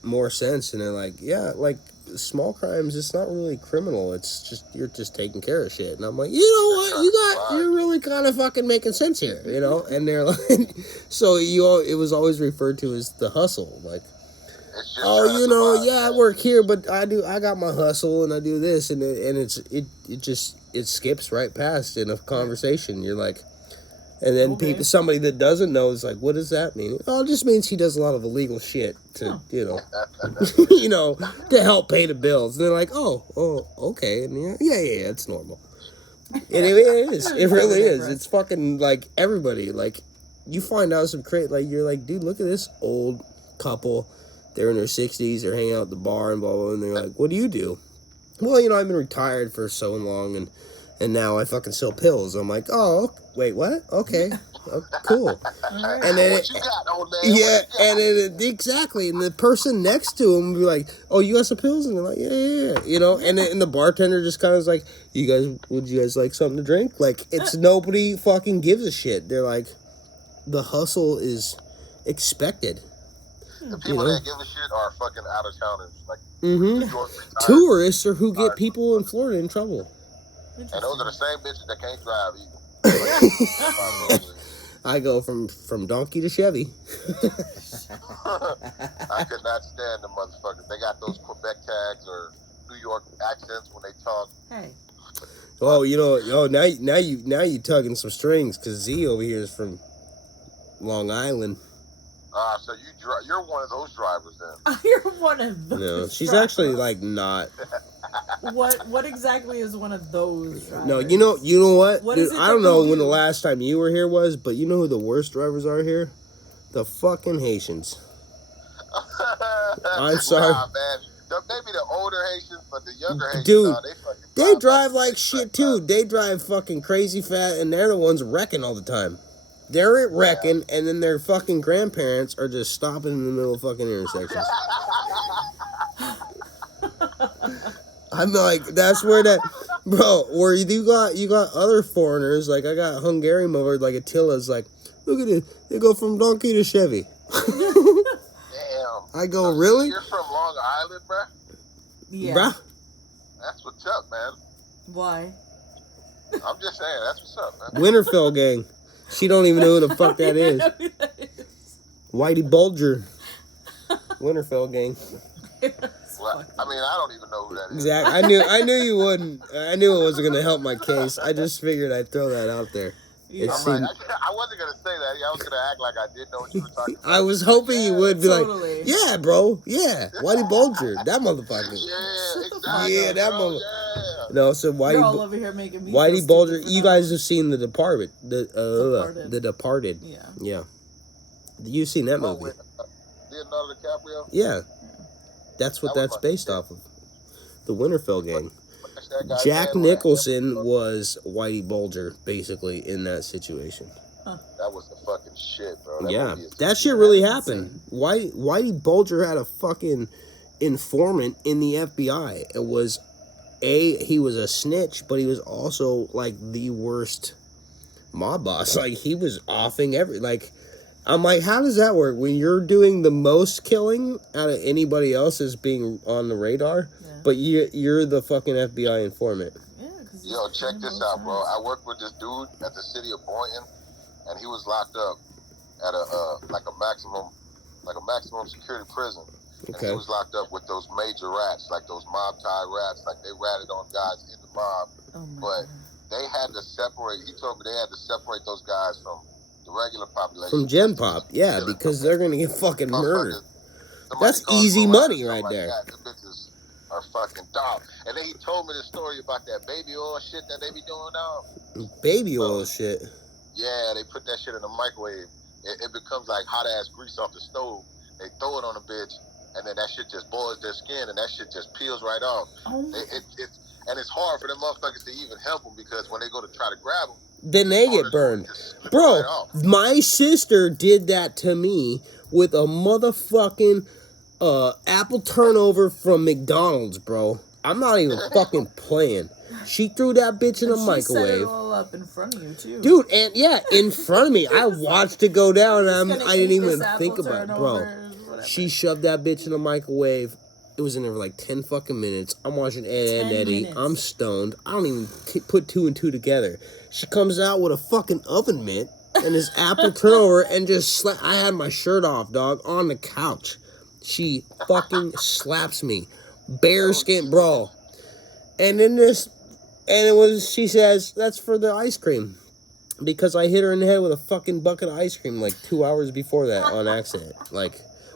more sense. And they're like, yeah, like, small crimes, it's not really criminal. It's just, you're just taking care of shit. And I'm like, you know what? You're really kind of fucking making sense here, you know? And they're like, so it was always referred to as the hustle. Like, oh, you know, yeah, I work here, but I got my hustle and I do this. And it skips right past in a conversation. You're like, and then somebody that doesn't know is like, what does that mean? Oh, it just means he does a lot of illegal shit to, you know, you know, to help pay the bills. And they're like, oh, okay. And yeah, it's normal. And it is. It really is. It's fucking like everybody. Like, you find out some like, you're like, dude, look at this old couple. They're in their 60s. They're hanging out at the bar and blah, blah, blah. And they're like, what do you do? Well, you know, I've been retired for so long and now I fucking sell pills. I'm like, oh, wait, what? Okay, cool. And then what you got, old man? Yeah, and then exactly, and the person next to him will be like, oh, you got some pills? And they're like, yeah, you know. And the bartender just kind of is like, would you guys like something to drink? Like, it's nobody fucking gives a shit. They're like, the hustle is expected. The people that give a shit are fucking out of towners, like tourists, or who get people in Florida in trouble. And those are the same bitches that can't drive either. I go from donkey to Chevy. I could not stand the motherfuckers. They got those Quebec tags or New York accents when they talk. Hey. Oh, you know, now you tugging some strings, because Z over here is from Long Island. So you're one of those drivers then. You're one of those. No, she's drivers. actually like not. What exactly is one of those drivers? No, you know what? Dude, I don't know when the do? last time you were here was, but you know who the worst drivers are here? The fucking Haitians. I'm sorry. Nah, man. Maybe the older Haitians, but the younger Haitians, dude, they drive like shit too. They drive fucking crazy fat, and they're the ones wrecking all the time. They're wrecking, and then their fucking grandparents are just stopping in the middle of fucking intersections. I'm like, that's where that, bro, where you got other foreigners, like I got Hungarian over, like Attila's like, look at it, they go from donkey to Chevy. Damn. I go, really? You're from Long Island, bruh? Yeah. Bruh? That's what's up, man. Why? I'm just saying, that's what's up, man. Winterfell gang. She don't even know who the fuck that is. Whitey Bulger. Winterfell gang. Well, I mean, I don't even know who that is. Exactly. I knew you wouldn't. I knew it wasn't gonna help my case. I just figured I'd throw that out there. Yeah. It I'm seemed. like, I wasn't gonna say that. I was gonna act like I didn't know what you were talking about. I was hoping you would be Totally. like, yeah, bro, yeah, Whitey Bulger, that motherfucker. Yeah, Shut the exactly. Yeah, that bro, mother- yeah. No, so You're all Whitey over here making me Whitey feel Bulger. stupid for You not- guys have seen The Departed. Departed. The Departed. Yeah. Yeah. You've seen that Oh, movie? with Leonardo DiCaprio. Yeah. That's what That was that's my based shit. off of. The Winterfell Gang. Smash that guy's Jack head with Nicholson that. was Whitey Bulger, basically, in that situation. That was the fucking shit, bro. That Yeah, movie is- that shit really That's happened. Whitey Bulger had a fucking informant in the FBI. It was he was a snitch, but he was also like the worst mob boss. Like he was offing I'm like, how does that work when you're doing the most killing out of anybody else as being on the radar, but you're the fucking FBI informant? Yeah, 'cause Yo, it's check on this both out, bro. sides. I worked with this dude at the city of Boynton, and he was locked up at a maximum security prison. And Okay. he was locked up with those major rats, like those mob tie rats, like they ratted on guys in the mob. Oh my But God. they had to separate. He told me they had to separate those guys from the regular population. From Gen Pop, yeah, because they're gonna get fucking murdered. Somebody That's calls easy them money or right something there. Like that. The bitches are fucking dog. And then he told me the story about that baby oil shit that they be doing now. Baby oil shit. Yeah, they put that shit in the microwave. It becomes like hot ass grease off the stove. They throw it on a bitch, and then that shit just boils their skin, and that shit just peels right off. Oh. And it's hard for them motherfuckers to even help them because when they go to try to grab them, Then they get burned. Bro, my sister did that to me with a motherfucking apple turnover from McDonald's, bro. I'm not even fucking playing. She threw that bitch in a She set it microwave. all up in front of you too. Dude, and yeah, in front of me. I watched it go down and Just gonna I didn't eat even this apple think about it, bro. turnover, whatever. She shoved that bitch in the microwave. It was in there for like 10 fucking minutes. I'm watching Ed and 10 Eddie. minutes. I'm stoned. I don't even put two and two together. She comes out with a fucking oven mitt and this apple turnover and just I had my shirt off, dog, on the couch. She fucking slaps me. Bearskin, bro. And then she says, that's for the ice cream. Because I hit her in the head with a fucking bucket of ice cream like 2 hours before that on accident.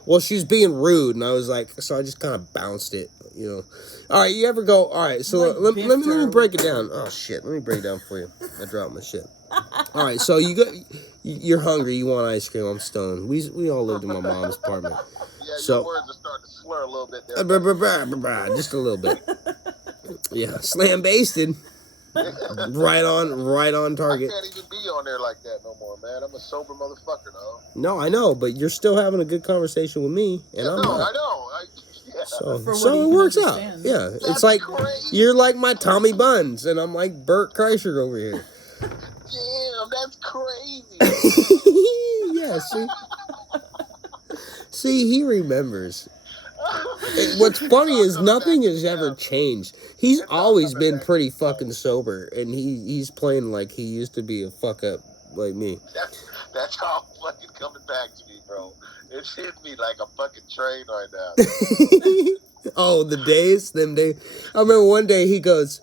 Well, she was being rude, and I was like, so I just kind of bounced it, you know. All right, you ever go, all right, so let me break it down. Oh, shit, let me break it down for you. I dropped my shit. All right, so you're hungry, you want ice cream, I'm stoned. We all lived in my mom's apartment. Yeah, So, your words are starting to slur a little bit there. just a little bit. Yeah, slam basted. Right on target. I can't even be on there like that no more, man. I'm a sober motherfucker now. No, I know, but you're still having a good conversation with me, and I'm not. I know. So For what it he works can out. understand. Yeah, That's it's like crazy. you're like my Tommy Buns, and I'm like Bert Kreischer over here. Damn, that's crazy. Yeah, see, he remembers. What's funny is nothing has ever changed. He's always been pretty fucking sober, and he's playing like he used to be a fuck up like me. That's all fucking coming back to me, bro. It's hit me like a fucking train right now. Oh, them days. I remember one day he goes,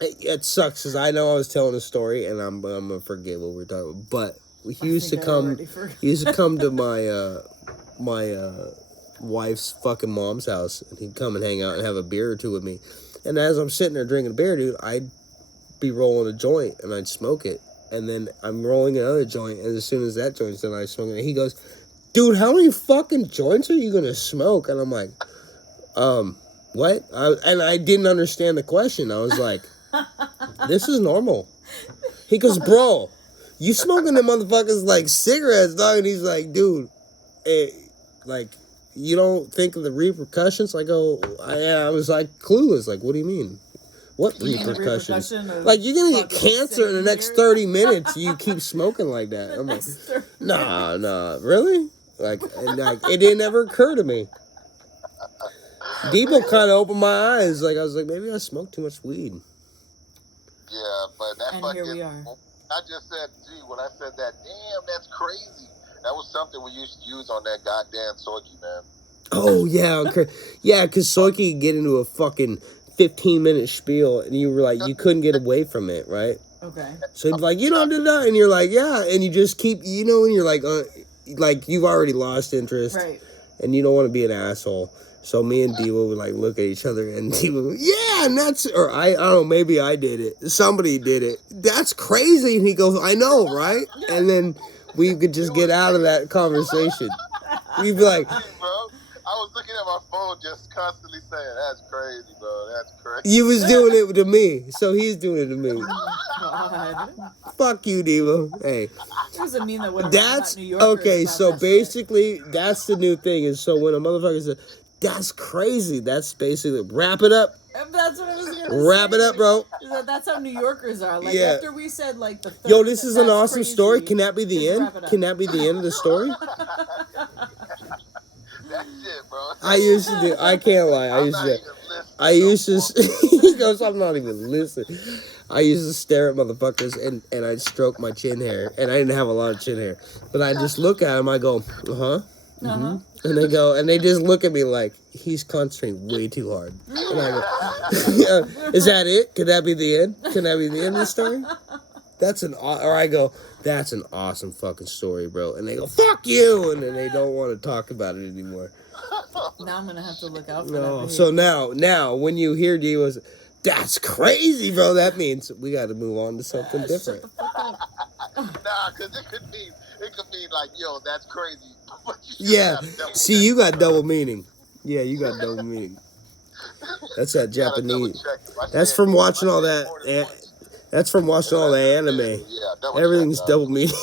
it sucks because I know I was telling a story, and I'm gonna forget what we're talking about. But he used to come to my wife's fucking mom's house, and he'd come and hang out and have a beer or two with me. And as I'm sitting there drinking a beer, dude, I'd be rolling a joint and I'd smoke it, and then I'm rolling another joint, and as soon as that joint's done, I smoke it. And he goes, dude, how many fucking joints are you gonna smoke? And I'm like, what? And I didn't understand the question. I was like, this is normal. He goes, bro, you smoking them motherfuckers like cigarettes, dog. And he's like, dude, you don't think of the repercussions? I go, I was like clueless. Like, what do you mean? What repercussions? Like, you're gonna get cancer in the next 30 minutes. You keep smoking like that. I'm like, nah, really? Like, it didn't ever occur to me. Debo kind of opened my eyes. Like, I was like, maybe I smoked too much weed. Yeah, but that and fucking. Here we are. I just said, gee, when I said that, damn, that's crazy. That was something we used to use on that goddamn Sorky, man. Oh, yeah. Okay. Yeah, because Soiki could get into a fucking 15-minute spiel, and you were like, you couldn't get away from it, right? Okay. So he'd be like, you don't do that, and you're like, yeah, and you just keep, and you're like you've already lost interest, Right. and you don't want to be an asshole. So me and Diva would like look at each other, and Diva would, yeah, and or I don't know, maybe I did it, somebody did it. That's crazy, and he goes, I know, right? And then we could just get out of that conversation. We'd be like, Bro, I was looking at my phone just constantly saying, that's crazy, bro. That's crazy. you was doing it to me, so he's doing it to me. God. Fuck you, Diva. Hey. It doesn't mean that when That's New Yorkers okay. about So that basically, that's the new thing. Is so when a motherfucker says, "That's crazy," that's basically wrap it up. shit. That's what I was gonna Wrap say. it up, bro. That's how New Yorkers are. Like Yeah. after we said like the third, Yo, this is an that's awesome crazy, story. Can that be the just end? wrap it up. Can that be the end of the story? That's it, bro. I used to do. I can't lie. I'm not even listening. I used to. He goes, I'm not even listening. I used to stare at motherfuckers and I'd stroke my chin hair, and I didn't have a lot of chin hair, but I just look at them. I go, and they go, and they just look at me like he's concentrating way too hard. And I go, is that it? Can that be the end? Can that be the end of the story? Or I go, that's an awesome fucking story, bro. And they go, fuck you, and then they don't want to talk about it anymore. Now I'm gonna have to look out for No, that. so now when you hear Diva's, that's crazy, bro. That means we got to move on to something different. Nah, because it could mean like, yo, that's crazy. But you Yeah. gotta double See, check. you got double meaning. Yeah, you got double meaning. That's that You gotta double Japanese. check. If I That's said- from if I watching all said that. more than once, That's from watching all the anime. Yeah, double Everything's check, double meaning.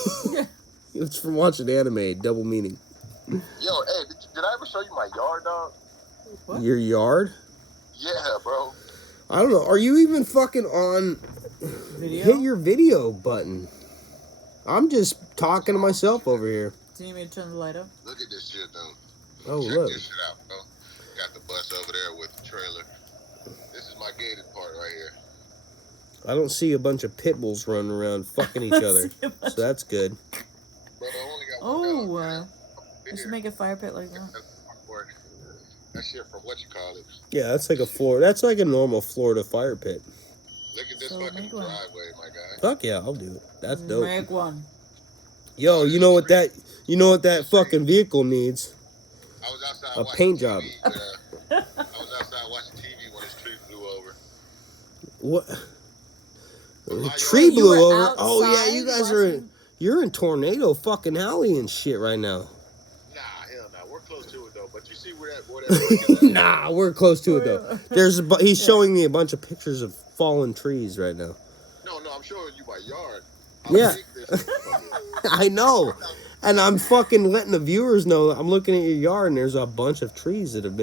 It's from watching anime. Double meaning. Yo, hey, did I ever show you my yard, dog? What? Your yard? Yeah, bro. I don't know. Are you even fucking on? Video? Hit your video button. I'm just talking to myself over here. Do you need me to turn the light up? Look at this shit, though. Oh, Check look. this shit out, bro. Got the bus over there with the trailer. This is my gated part right here. I don't see a bunch of pit bulls running around fucking each other. So that's good. But I only got one down We should make a fire pit like that. That shit from what you call it. Yeah, that's like a floor. That's like a normal Florida fire pit. Look at this So fucking make one. driveway, my guy. Fuck yeah, I'll do it. That's dope. Make one. Yo, you know what that fucking vehicle needs? I was outside A watching paint TV, job. I was outside watching TV when this tree flew over. What? The My tree yard- You blew were over. Oh yeah, you outside guys are watching- you're in tornado fucking alley and shit right now. Nah, hell no. We're close to it though. But you see where that is at? Nah, we're close to it though. He's showing me a bunch of pictures of fallen trees right now. No, I'm showing you my yard. Yeah. Big this motherfucker. I know. And I'm fucking letting the viewers know that I'm looking at your yard and there's a bunch of trees that have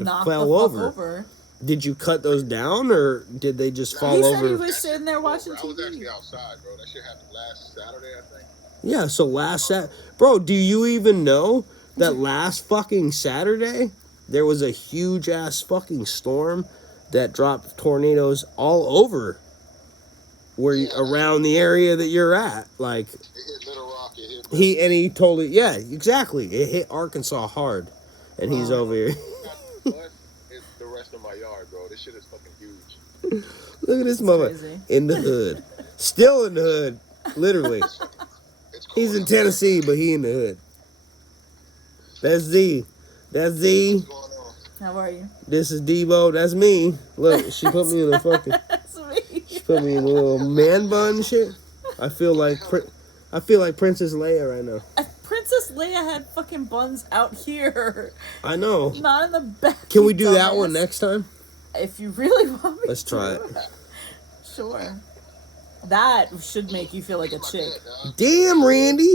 Knock fell the fuck over. Did you cut those down or did they just fall He over? said he was sitting there watching I was TV. actually outside, bro. That shit happened last Saturday, I think. Yeah, so bro, do you even know that last fucking Saturday there was a huge ass fucking storm that dropped tornadoes all over around the area that you're at? Like It hit Little Rock. It hit. he told it, yeah, exactly. It hit Arkansas hard, and he's over here. But it's the rest of my yard, bro. This shit is fucking huge. Look at this mother crazy. in the hood, still in the hood, literally. It's cold. He's in Tennessee, but he in the hood. That's Z. That's Z. What's going on? How are you? This is Debo. That's me. Look, she put me in a fucking. That's me. She put me in a little man bun and shit. I feel like Princess Leia right now. Princess Leia had fucking buns out here, I know. not in the back. Can you we do that dumbass. one next time? If you really want me Let's to. try it. Sure. That should make you feel like a chick. Damn, Randy.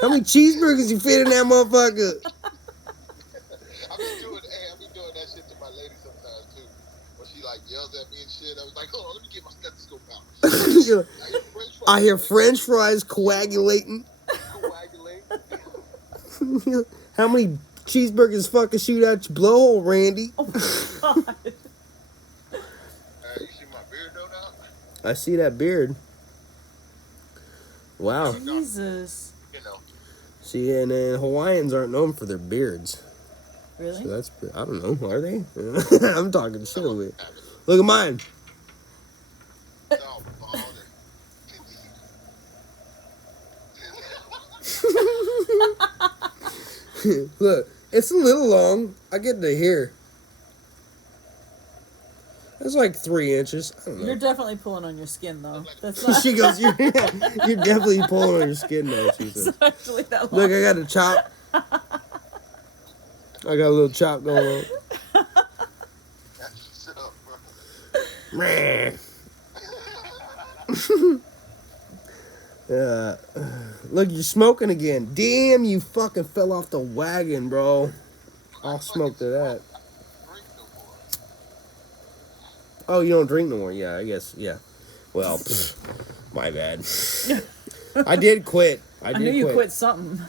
How many cheeseburgers you fit in that motherfucker? I be doing that shit to my lady sometimes too. When she like yells at me and shit, I was like, hold on, let me get my stethoscope out. I hear French fries coagulating. Coagulate. How many cheeseburgers fucking shoot out your blowhole, Randy? Oh my god. You see my beard though now? I see that beard. Wow. Jesus. You know. See, and then Hawaiians aren't known for their beards. Really? So that's, I don't know, are they? I'm talking shit over here. Look at mine. No, bald Look, it's a little long. I get to here. It's like 3 inches. I don't know. You're definitely pulling on your skin, though. That's not. She goes, you're definitely pulling on your skin now, she says. It's actually that long. Look, I got a chop. I got a little chop going on. Shut up, bro. Meh. Look, you're smoking again. Damn, you fucking fell off the wagon, bro. I'll smoke to that. Drink no more. Oh, you don't drink no more? Yeah, I guess, yeah. Well, my bad. I did quit. I knew you quit something.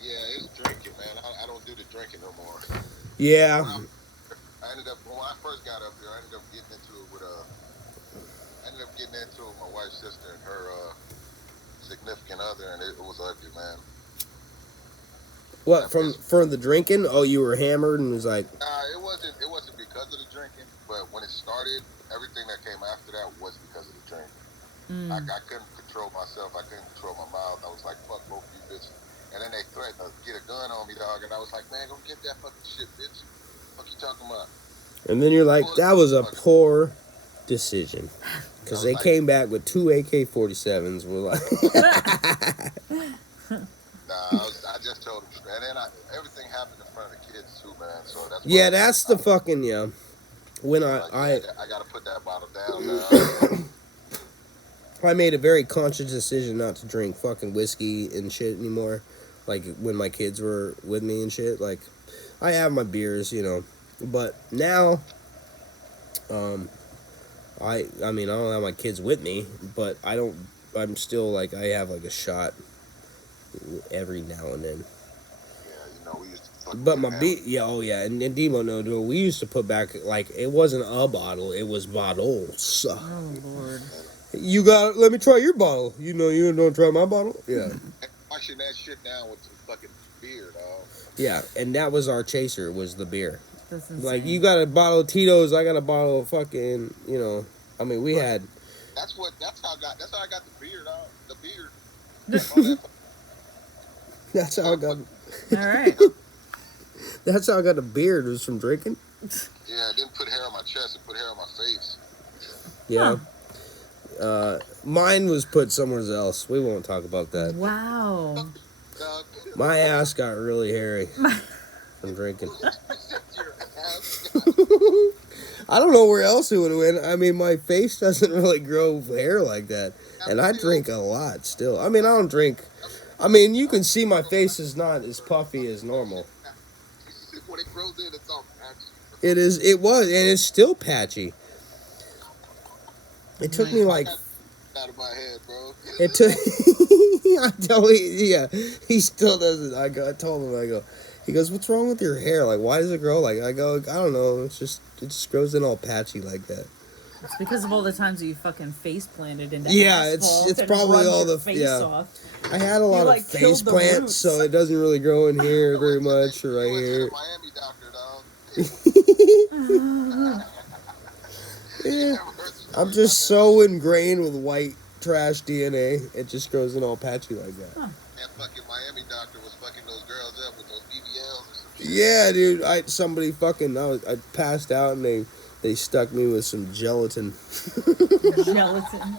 Yeah, it's drinking, man. I don't do the drinking no more. Yeah. I ended up, when I first got up here, I ended up getting into it with my wife's sister and her significant other, and it was ugly, man. What, from the drinking? Oh, you were hammered and was like... It wasn't because of the drinking, but when it started, everything that came after that was because of the drinking. I couldn't control myself. I couldn't control my mouth. I was like, fuck both of you bitches. And then they threatened to get a gun on me, dog, and I was like, man, go get that fucking shit, bitch. What you talking about? And then you're like, that was a poor decision. Because they came back with 2 AK-47s. We're like... I just told him, and then everything happened in front of the kids too, man. So that's yeah, that's the fucking, yeah. When I gotta put that bottle down now. I made a very conscious decision not to drink fucking whiskey and shit anymore. Like when my kids were with me and shit. Like I have my beers, you know, but now, I mean I don't have my kids with me, but I'm still like I have like a shot every now and then. Yeah, you know, we used to. But my and Demo, no, we used to put back, like, it wasn't a bottle, it was bottles. Oh, Lord. Let me try your bottle. You know, you don't try my bottle? Yeah. Washing that shit down with some fucking beer, dog. Yeah, and that was our chaser, was the beer. That's insane. Like, you got a bottle of Tito's, I got a bottle of fucking, you know, I mean, we had... That's how I got the beer, dog. The beer. That's how I got... All right. That's how I got a beard, was from drinking. Yeah, I didn't put hair on my chest, I put hair on my face. Yeah. Mine was put somewhere else. We won't talk about that. Wow. My ass got really hairy from drinking. I don't know where else it would have went. I mean, my face doesn't really grow hair like that. And I drink a lot still. I mean, I don't drink... I mean, you can see my face is not as puffy as normal. When it grows in, it's all patchy. It was, and it's still patchy. It took me like... Out of my head, bro. It took... I tell you, yeah, he still doesn't. I told him, he goes, what's wrong with your hair? Like, why does it grow like... I go, I don't know, it just grows in all patchy like that. It's because of all the times that you fucking face planted into asphalt. It's probably all the face off. I had a lot of face plants, so it doesn't really grow in here very much, or right here. Miami doctor, dog. Yeah. I'm just so ingrained with white trash DNA, it just grows in all patchy like that. Huh. That fucking Miami doctor was fucking those girls up with those BBLs or some shit. Yeah, dude. I passed out and they stuck me with some gelatin. Gelatin.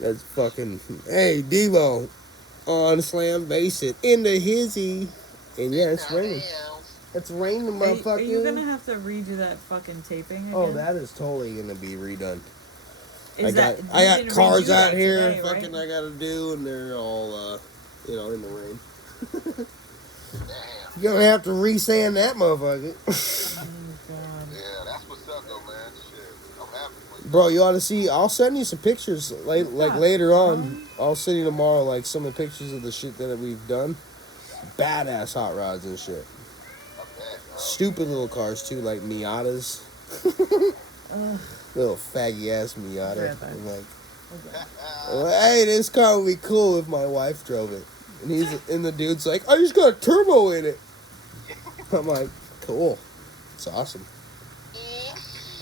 That's fucking... Hey, Devo. On slam base it into hizzy. And yeah, it's raining. It's raining, motherfucker. Are you gonna have to redo that fucking taping again? Oh, that is totally gonna be redone. I got didn't cars redo out that here, today, fucking right? I gotta do, and they're all, in the rain. You're gonna have to re-sand that motherfucker. Oh, God. Yeah, that's what's up, though, man. Shit, I'm happy for you. Bro, you ought to see. I'll send you some pictures, later on. I'll send you tomorrow, like, some of the pictures of the shit that we've done. Badass hot rods and shit. Stupid little cars, too, like Miatas. Little faggy-ass Miata. Okay. I'm like, well, hey, this car would be cool if my wife drove it. And the dude's like, I just got a turbo in it. I'm like, cool. It's awesome.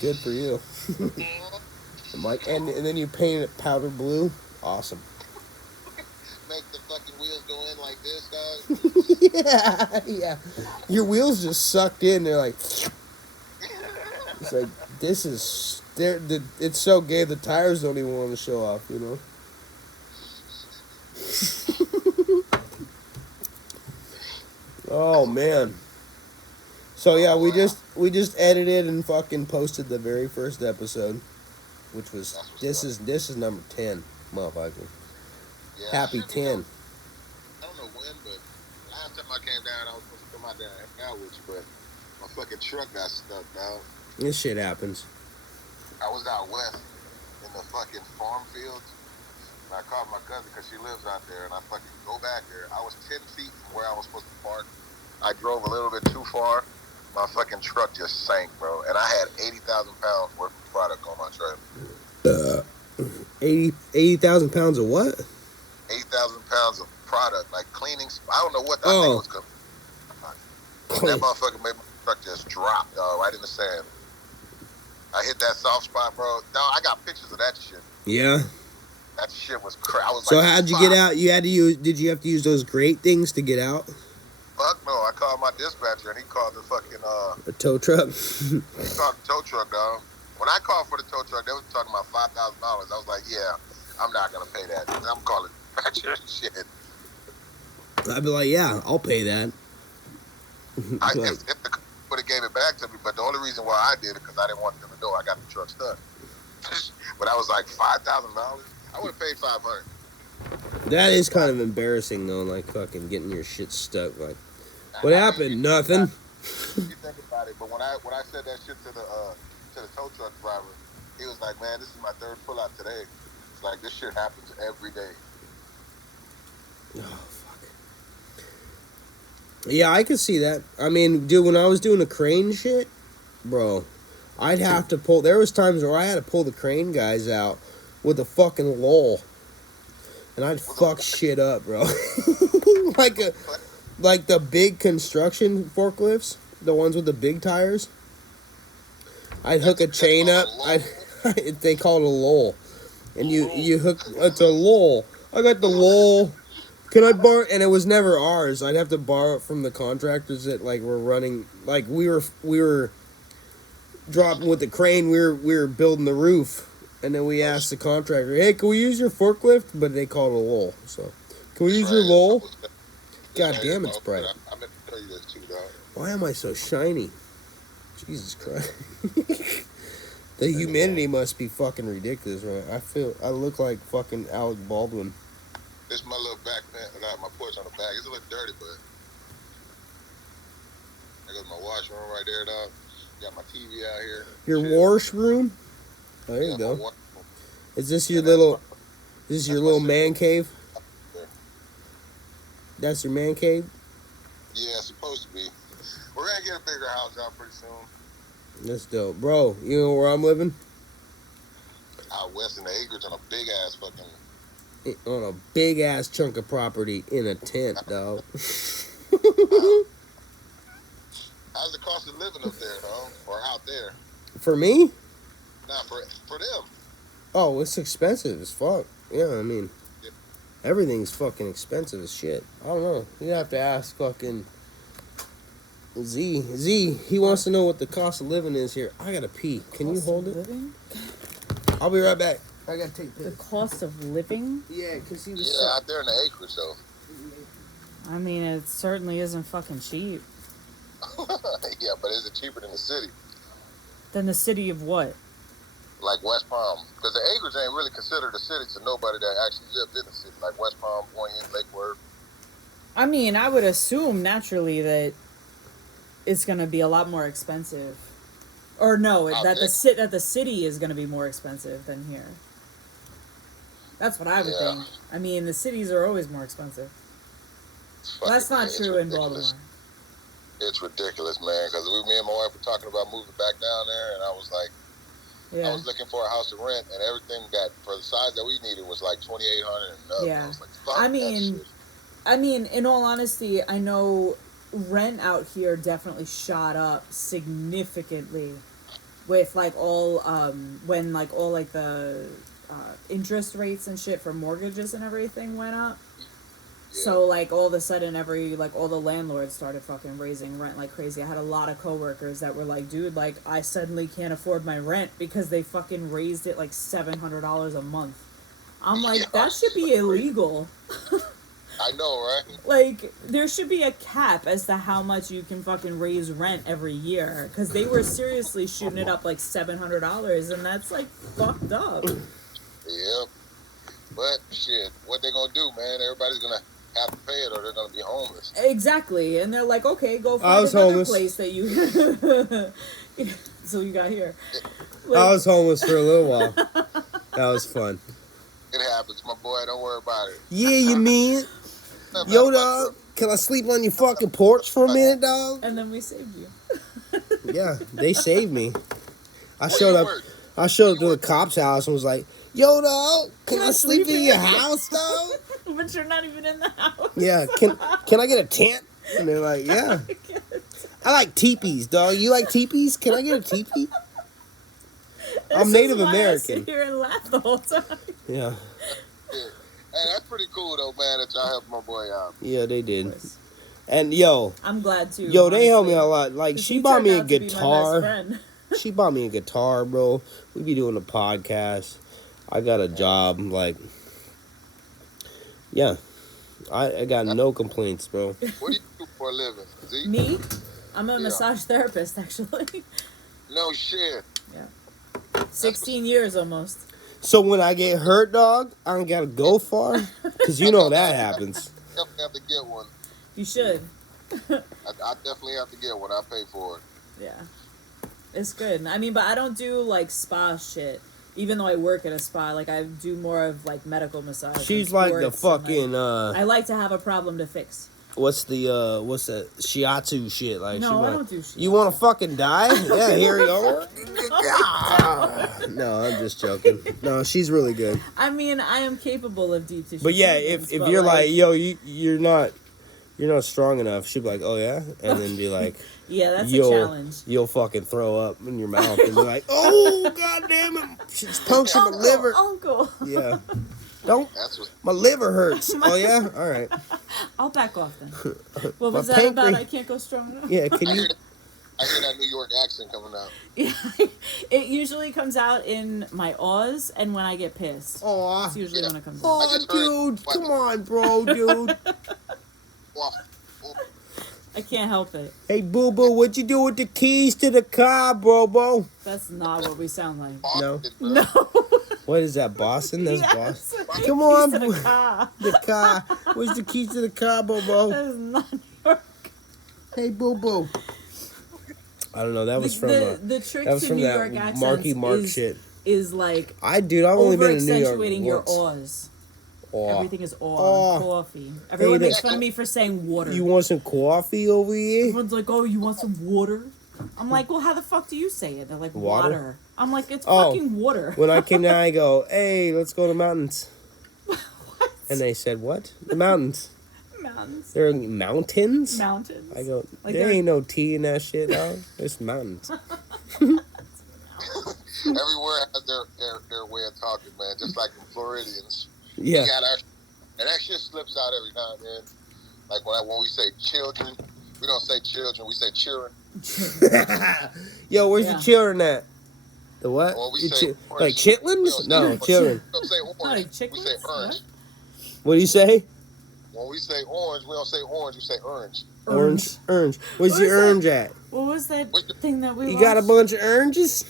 Good for you. I'm like, and then you paint it powder blue. Awesome. Make the fucking wheels go in like this, dog. Yeah. Your wheels just sucked in. They're like, it's like, this is, it's so gay the tires don't even want to show off, you know? Oh, man. So, yeah, we just edited and fucking posted the very first episode, which was, this is number 10, motherfucker. Yeah, Happy 10. I don't know when, but last time I came down, I was supposed to come out there and hang out with you, but my fucking truck got stuck, dog. This shit happens. I was out west in the fucking farm fields, and I called my cousin because she lives out there, and I fucking go back there. I was 10 feet from where I was supposed to park. I drove a little bit too far. My fucking truck just sank, bro, and I had 80,000 pounds worth of product on my trailer. 80,000 pounds of what? 80,000 pounds of product, like cleaning. I don't know what I think it was cooking. That motherfucker made my truck just drop, dog, right in the sand. I hit that soft spot, bro. Dog, I got pictures of that shit. Yeah. That shit was crazy. So like, how'd you get out? Did you have to use those grate things to get out? Fuck no. I called my dispatcher and he called the fucking a tow truck. He called the tow truck, dog. When I called for the tow truck, they was talking about $5,000. I was like, yeah, I'm not gonna pay that. And I'm calling dispatcher and shit. I'd be like, yeah, I'll pay that. If the would have gave it back to me, but the only reason why I did it because I didn't want them to know I got the truck stuck. But I was like $5,000. I would have paid $500. That is kind of embarrassing though, like fucking getting your shit stuck. Like, what happened? Nothing. You think about it, but when I said that shit to the tow truck driver, he was like, "Man, this is my third pull out today. It's like this shit happens every day." Oh fuck. Yeah, I could see that. I mean, dude, when I was doing the crane shit, bro, I'd have to pull. There was times where I had to pull the crane guys out with a fucking lull, and I'd fuck shit up, bro. like the big construction forklifts, the ones with the big tires. I'd hook a chain up. They call it a lull, and you hook. It's a lull. I got the lull. Can I borrow? And it was never ours. I'd have to borrow it from the contractors that like were running. Like we were dropping with the crane. We were building the roof, and then we asked the contractor, "Hey, can we use your forklift?" But they called it a lull. So, can we use your lull? God damn, it's bright. I meant to tell you this too, dog. Why am I so shiny? Jesus Christ. The humidity must be fucking ridiculous, right? I look like fucking Alec Baldwin. This is my little back vent. I got my porch on the back. It's a little dirty, but I got my washroom right there, dog. Got my TV out here. Your washroom? Oh, there you go. Is this your little man cave? That's your man cave? Yeah, it's supposed to be. We're gonna get a bigger house out pretty soon. That's dope. Bro, you know where I'm living? Out west in the acreage on a big ass fucking... On a big ass chunk of property in a tent, dog. How's the cost of living up there, dog? Or out there? For me? Nah, for them. Oh, it's expensive as fuck. Yeah, I mean, everything's fucking expensive as shit. I don't know. You have to ask fucking Z, he wants to know what the cost of living is here. I gotta pee. Can you hold it? Living? I'll be right back. I gotta take The this. cost of living? Yeah, because he was... Yeah, out there in the acreage, though. I mean, it certainly isn't fucking cheap. Yeah, but is it cheaper than the city? Than the city of what? Like West Palm. Because the acreage ain't really considered a city to nobody that actually lived in the city. Like West Palm, Boynton, Lake Worth. I mean, I would assume naturally that it's going to be a lot more expensive. Or no, that the city is going to be more expensive than here. That's what I would think. I mean, the cities are always more expensive. Well, that's not true in Baltimore. It's ridiculous, man. Because me and my wife were talking about moving back down there, and I was like, I was looking for a house to rent, and everything that for the size that we needed was like $2,800 and up. Yeah. I was like, fuck I mean, that shit. I mean, in all honesty, I know rent out here definitely shot up significantly with like all when like all like the interest rates and shit for mortgages and everything went up. So like all of a sudden all the landlords started fucking raising rent like crazy. I had a lot of coworkers that were like, dude, like I suddenly can't afford my rent because they fucking raised it like $700 a month. I'm like, that should be illegal. I know, right? Like, there should be a cap as to how much you can fucking raise rent every year. Because they were seriously shooting it up like $700, and that's like fucked up. Yeah. But shit, what they gonna do, man? Everybody's gonna have to pay it or they're gonna be homeless. Exactly. And they're like, okay, go find another homeless. place that you... So you got here. Like, I was homeless for a little while. That was fun. It happens, my boy. Don't worry about it. Yeah, you mean? Yo, dog, can I sleep on your fucking porch for a minute, dog? and then we saved you. Yeah, they saved me. I showed up to the cop's house and was like, yo, dog, can I sleep in your house, dog? But you're not even in the house. Yeah, can I get a tent? And they're like, yeah. I like teepees, dog. You like teepees? Can I get a teepee? I'm Native American. I sit here and laugh the whole time. Yeah. Hey, that's pretty cool though, man. That y'all helped my boy out. Yeah, they did. And yo, I'm glad too. yo, they helped me honestly. a lot. Like, 'Cause she he bought me a turned out to be my best guitar. friend. She bought me a guitar, bro. We be doing a podcast. I got a job. Like, yeah, I got no complaints, bro. What do you do for a living? Z? Me? I'm a massage therapist, actually. No shit. 16 years almost. So when I get hurt, dog, I don't gotta go far, cause you know that happens. Definitely have to get one. You should. I definitely have to get one. I pay for it. Yeah. It's good. I mean, but I don't do like spa shit. Even though I work at a spa, like I do more of like medical massage. She's and like the sports and, fucking I like to have a problem to fix. what's that shiatsu shit? Like, No, I don't do shit. You want to fucking die? Yeah, here you go. No, I'm just joking. No, she's really good. I mean, I am capable of deep tissue. But yeah, treatments, if but, you're like, yo, you're not strong enough, she'd be like, oh yeah, and then be like, yeah, that's a you'll challenge. you'll fucking throw up in your mouth and be like, oh god damn it, she's punctured my liver. Uncle. Yeah, don't. That's what. My liver hurts. Oh yeah, all right. I'll back off then. What My was that about? pancreas- I can't go strong enough. Yeah, can you? I hear that New York accent coming out. Yeah, it usually comes out in my awes and when I get pissed. Aw. It's usually when it comes out. Oh, just heard- dude, come on, bro, dude. Wow. I can't help it. Hey, boo boo, what you do with the keys to the car, bro? That's not what we sound like. No. Boston, bro. No. What is that, Boston? That's Yes. Boston. Keys Come on, to the boo. car. The car. Where's the keys to the car, bro? That is not New York. Hey, boo boo. I don't know. That was from the trick that was to from New that York accents Marky Mark is, shit. is like I've only been in New York over-accentuating your once. awes. Aw. Everything is aw. Aw. Coffee. Everyone Hey, makes fun of me for saying water. You want some coffee over here? Everyone's like, oh, you want some water? I'm like, well, how the fuck do you say it? They're like, Water? water. I'm like, it's Oh. fucking water. When I came down, I go, hey, let's go to the mountains. What? And they said, what? The mountains. Mountains. There are mountains? Mountains. I go, Like there they're- ain't no T in that shit, dog. There's mountains. Everywhere has their way of talking, man. Just like the Floridians. Yeah. We got our, and that shit slips out every now and then. Like when we say children, we don't say children, we say children. Yo, where's Yeah. your children at? The what? Or we Your say like orange. chitlins? We don't No, say- children. We don't say Like orange. We say chicklets? orange. What? What do you say? When we say orange, we don't say orange, we say orange. Orange. Where's What your is orange at? What was that thing that we You watched? got a bunch of oranges?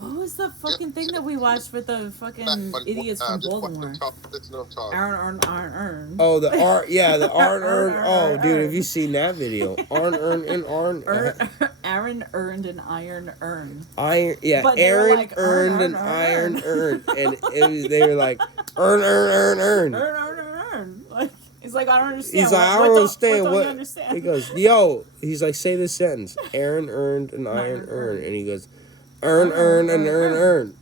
What was the fucking thing that we watched with the fucking idiots from Baltimore? Listen to them talk. Arn. Oh, the art. Yeah, the art earned. Oh, dude, have you seen that video? Arn earned and Arn. Aaron earned an iron urn. Iron. Yeah, But they were Aaron like, earned earn, an earn, iron earn. earned. And they were like, earn. Earn. Like, he's like, I don't understand. He's like, I What don't understand what. what. Don't you understand? He goes, yo. He's like, say this sentence. Aaron earned an iron urn. And he goes, earn.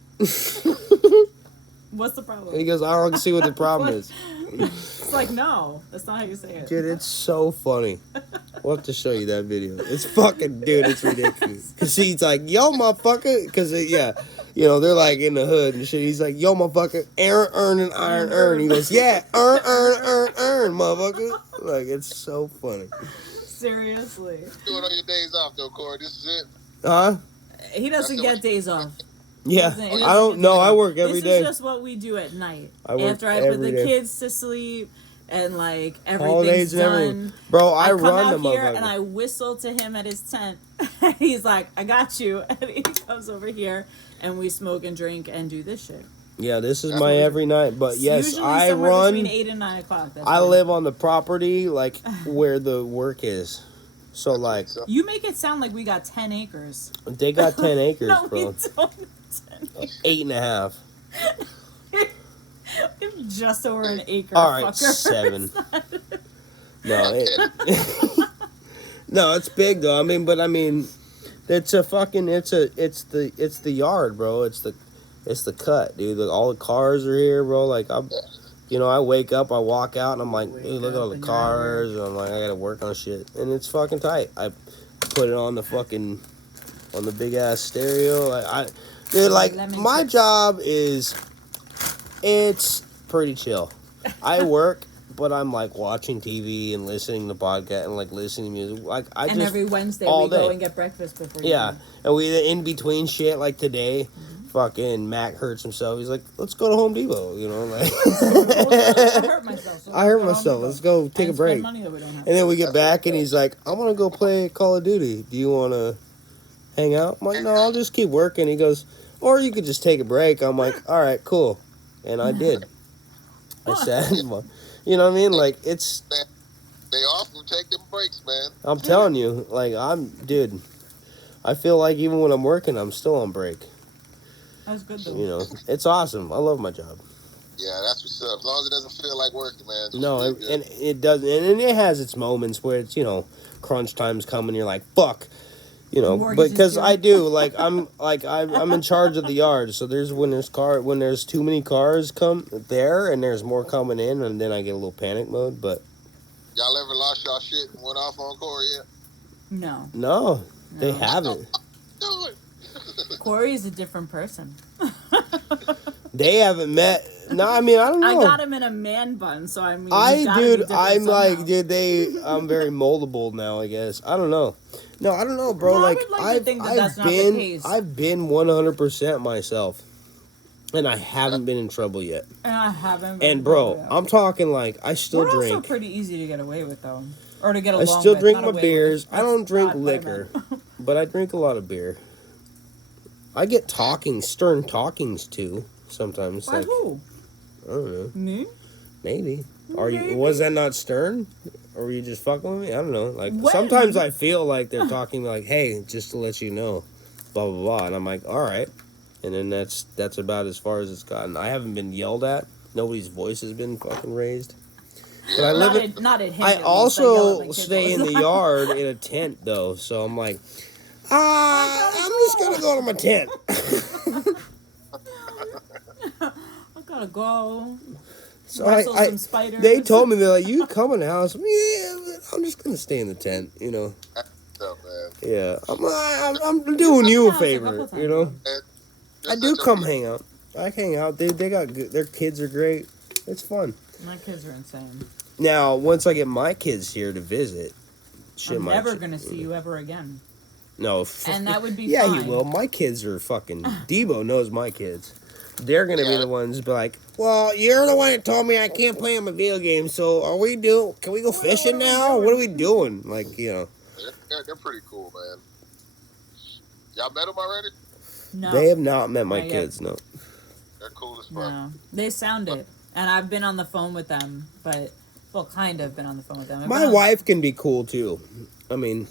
What's the problem? And he goes, I don't see what the problem is. It's like, no, that's not how you say it. Dude, it's so funny. We'll have to show you that video. It's fucking, dude, it's ridiculous. Because he's like, yo, motherfucker. Because, yeah, you know, they're like in the hood and shit. He's like, yo, motherfucker, earn, and earn. He goes, yeah, earn, motherfucker. Like, it's so funny. Seriously. Do it on your days off, though, Corey. This is it. Huh? He doesn't get days off. Yeah, He I doesn't don't get know. days I off. work every day. This is just what we do at night. I work After I put every the day. kids to sleep and, like, Holidays everything's and everything. done. Bro, I come run out the here motherfucker. and I whistle to him at his tent. He's like, I got you. And he comes over here and we smoke and drink and do this shit. Yeah, this is my every night. But yes, Usually I somewhere run. between 8 and 9 o'clock. That's I right. live on the property, like, where the work is. So, like, You make it sound like we got 10 acres. they got 10 acres, No, bro. we don't. 10 acres. 8.5. Just over an acre. All right, fucker. 7. No, no, it's big though. I mean, it's a fucking, it's the yard, bro. It's the cut, dude. Like, all the cars are here, bro. Like, I wake up, I walk out, and I'm like, dude, look at all the cars. And I'm like, I gotta work on shit, and it's fucking tight. I put it on the big ass stereo. Dude, like, my job is, it's pretty chill. I work, but I'm like watching TV and listening to podcasts and like listening to music. Like, And every Wednesday we all go day. and get breakfast before. Yeah, and we in between shit, like today. Fucking Mac hurts himself. He's like, let's go to Home Depot, you know, like. I hurt myself. So I hurt myself. Let's go take a break. Money that we don't have. And then we get back, and he's like, I want to go play Call of Duty. Do you want to hang out? I'm like, no, I'll just keep working. He goes, or you could just take a break. I'm like, all right, cool. And I did. I said, you know what I mean? Like, it's. They often take them breaks, man. I'm telling you, like, dude, I feel like even when I'm working, I'm still on break. That's good though. You know, it's awesome. I love my job. Yeah, that's what's up. As long as it doesn't feel like working, man. No, and it doesn't, and it has its moments where it's, crunch time's coming. You're like, fuck, Mortgage because is due. I do, I'm in charge of the yard. So when there's too many cars come there and there's more coming in, and then I get a little panic mode. But Y'all ever lost y'all shit and went off on Corey yet? no, they haven't. Do it. Corey is a different person. They haven't met. No, I mean, I don't know. I got him in a man bun, so I mean, he's gotta be different I'm like, somehow. I'm very moldable now, I guess. I don't know. No, I don't know, bro. Well, I like, would like to think that that's not the case. I've been 100% myself, and I haven't been in trouble yet. And I haven't. And bro, I'm talking like I still We're drink. also pretty easy to get away with though, or to get I along still with, drink not my away beers. with. I don't That's drink not what I liquor, meant. but I drink a lot of beer. I get stern talkings too sometimes. By like, who? I don't know. Me? Maybe. Are you? Maybe. Was that not stern? Or were you just fucking with me? I don't know. Like, When? sometimes I feel like they're talking like, "Hey, just to let you know, blah blah blah," and I'm like, "All right," and then that's about as far as it's gotten. I haven't been yelled at. Nobody's voice has been fucking raised. But I live. Not at him. I at least. also yell at my kids stay all in the the time. yard in a tent though, so I'm like, I'm just gonna go to my tent. I gotta go. So Wrestle some spiders. they told me, they're like, you come in the house. Yeah, but I'm just gonna stay in the tent, you know. What's up, man? Yeah, I'm doing you a favor, couple you know. Man, I do come hang out. I hang out. They got good. Their kids are great. It's fun. My kids are insane. Now, once I get my kids here to visit, shit, I'm might never gonna see you ever again. No, And that would be yeah, fine. he will. My kids are fucking. Debo knows my kids. They're gonna be Yeah. the ones be like, well, you're the one that told me I can't play on my video game. So can we go fishing now? What are we doing? Like, you know. They're pretty cool, man. Y'all met them already? No. They have not met my Not yet. kids. No. They're cool as fuck. No. They sound it. And I've been on the phone with them, but kind of been on the phone with them. I've My been on- wife can be cool too. I mean,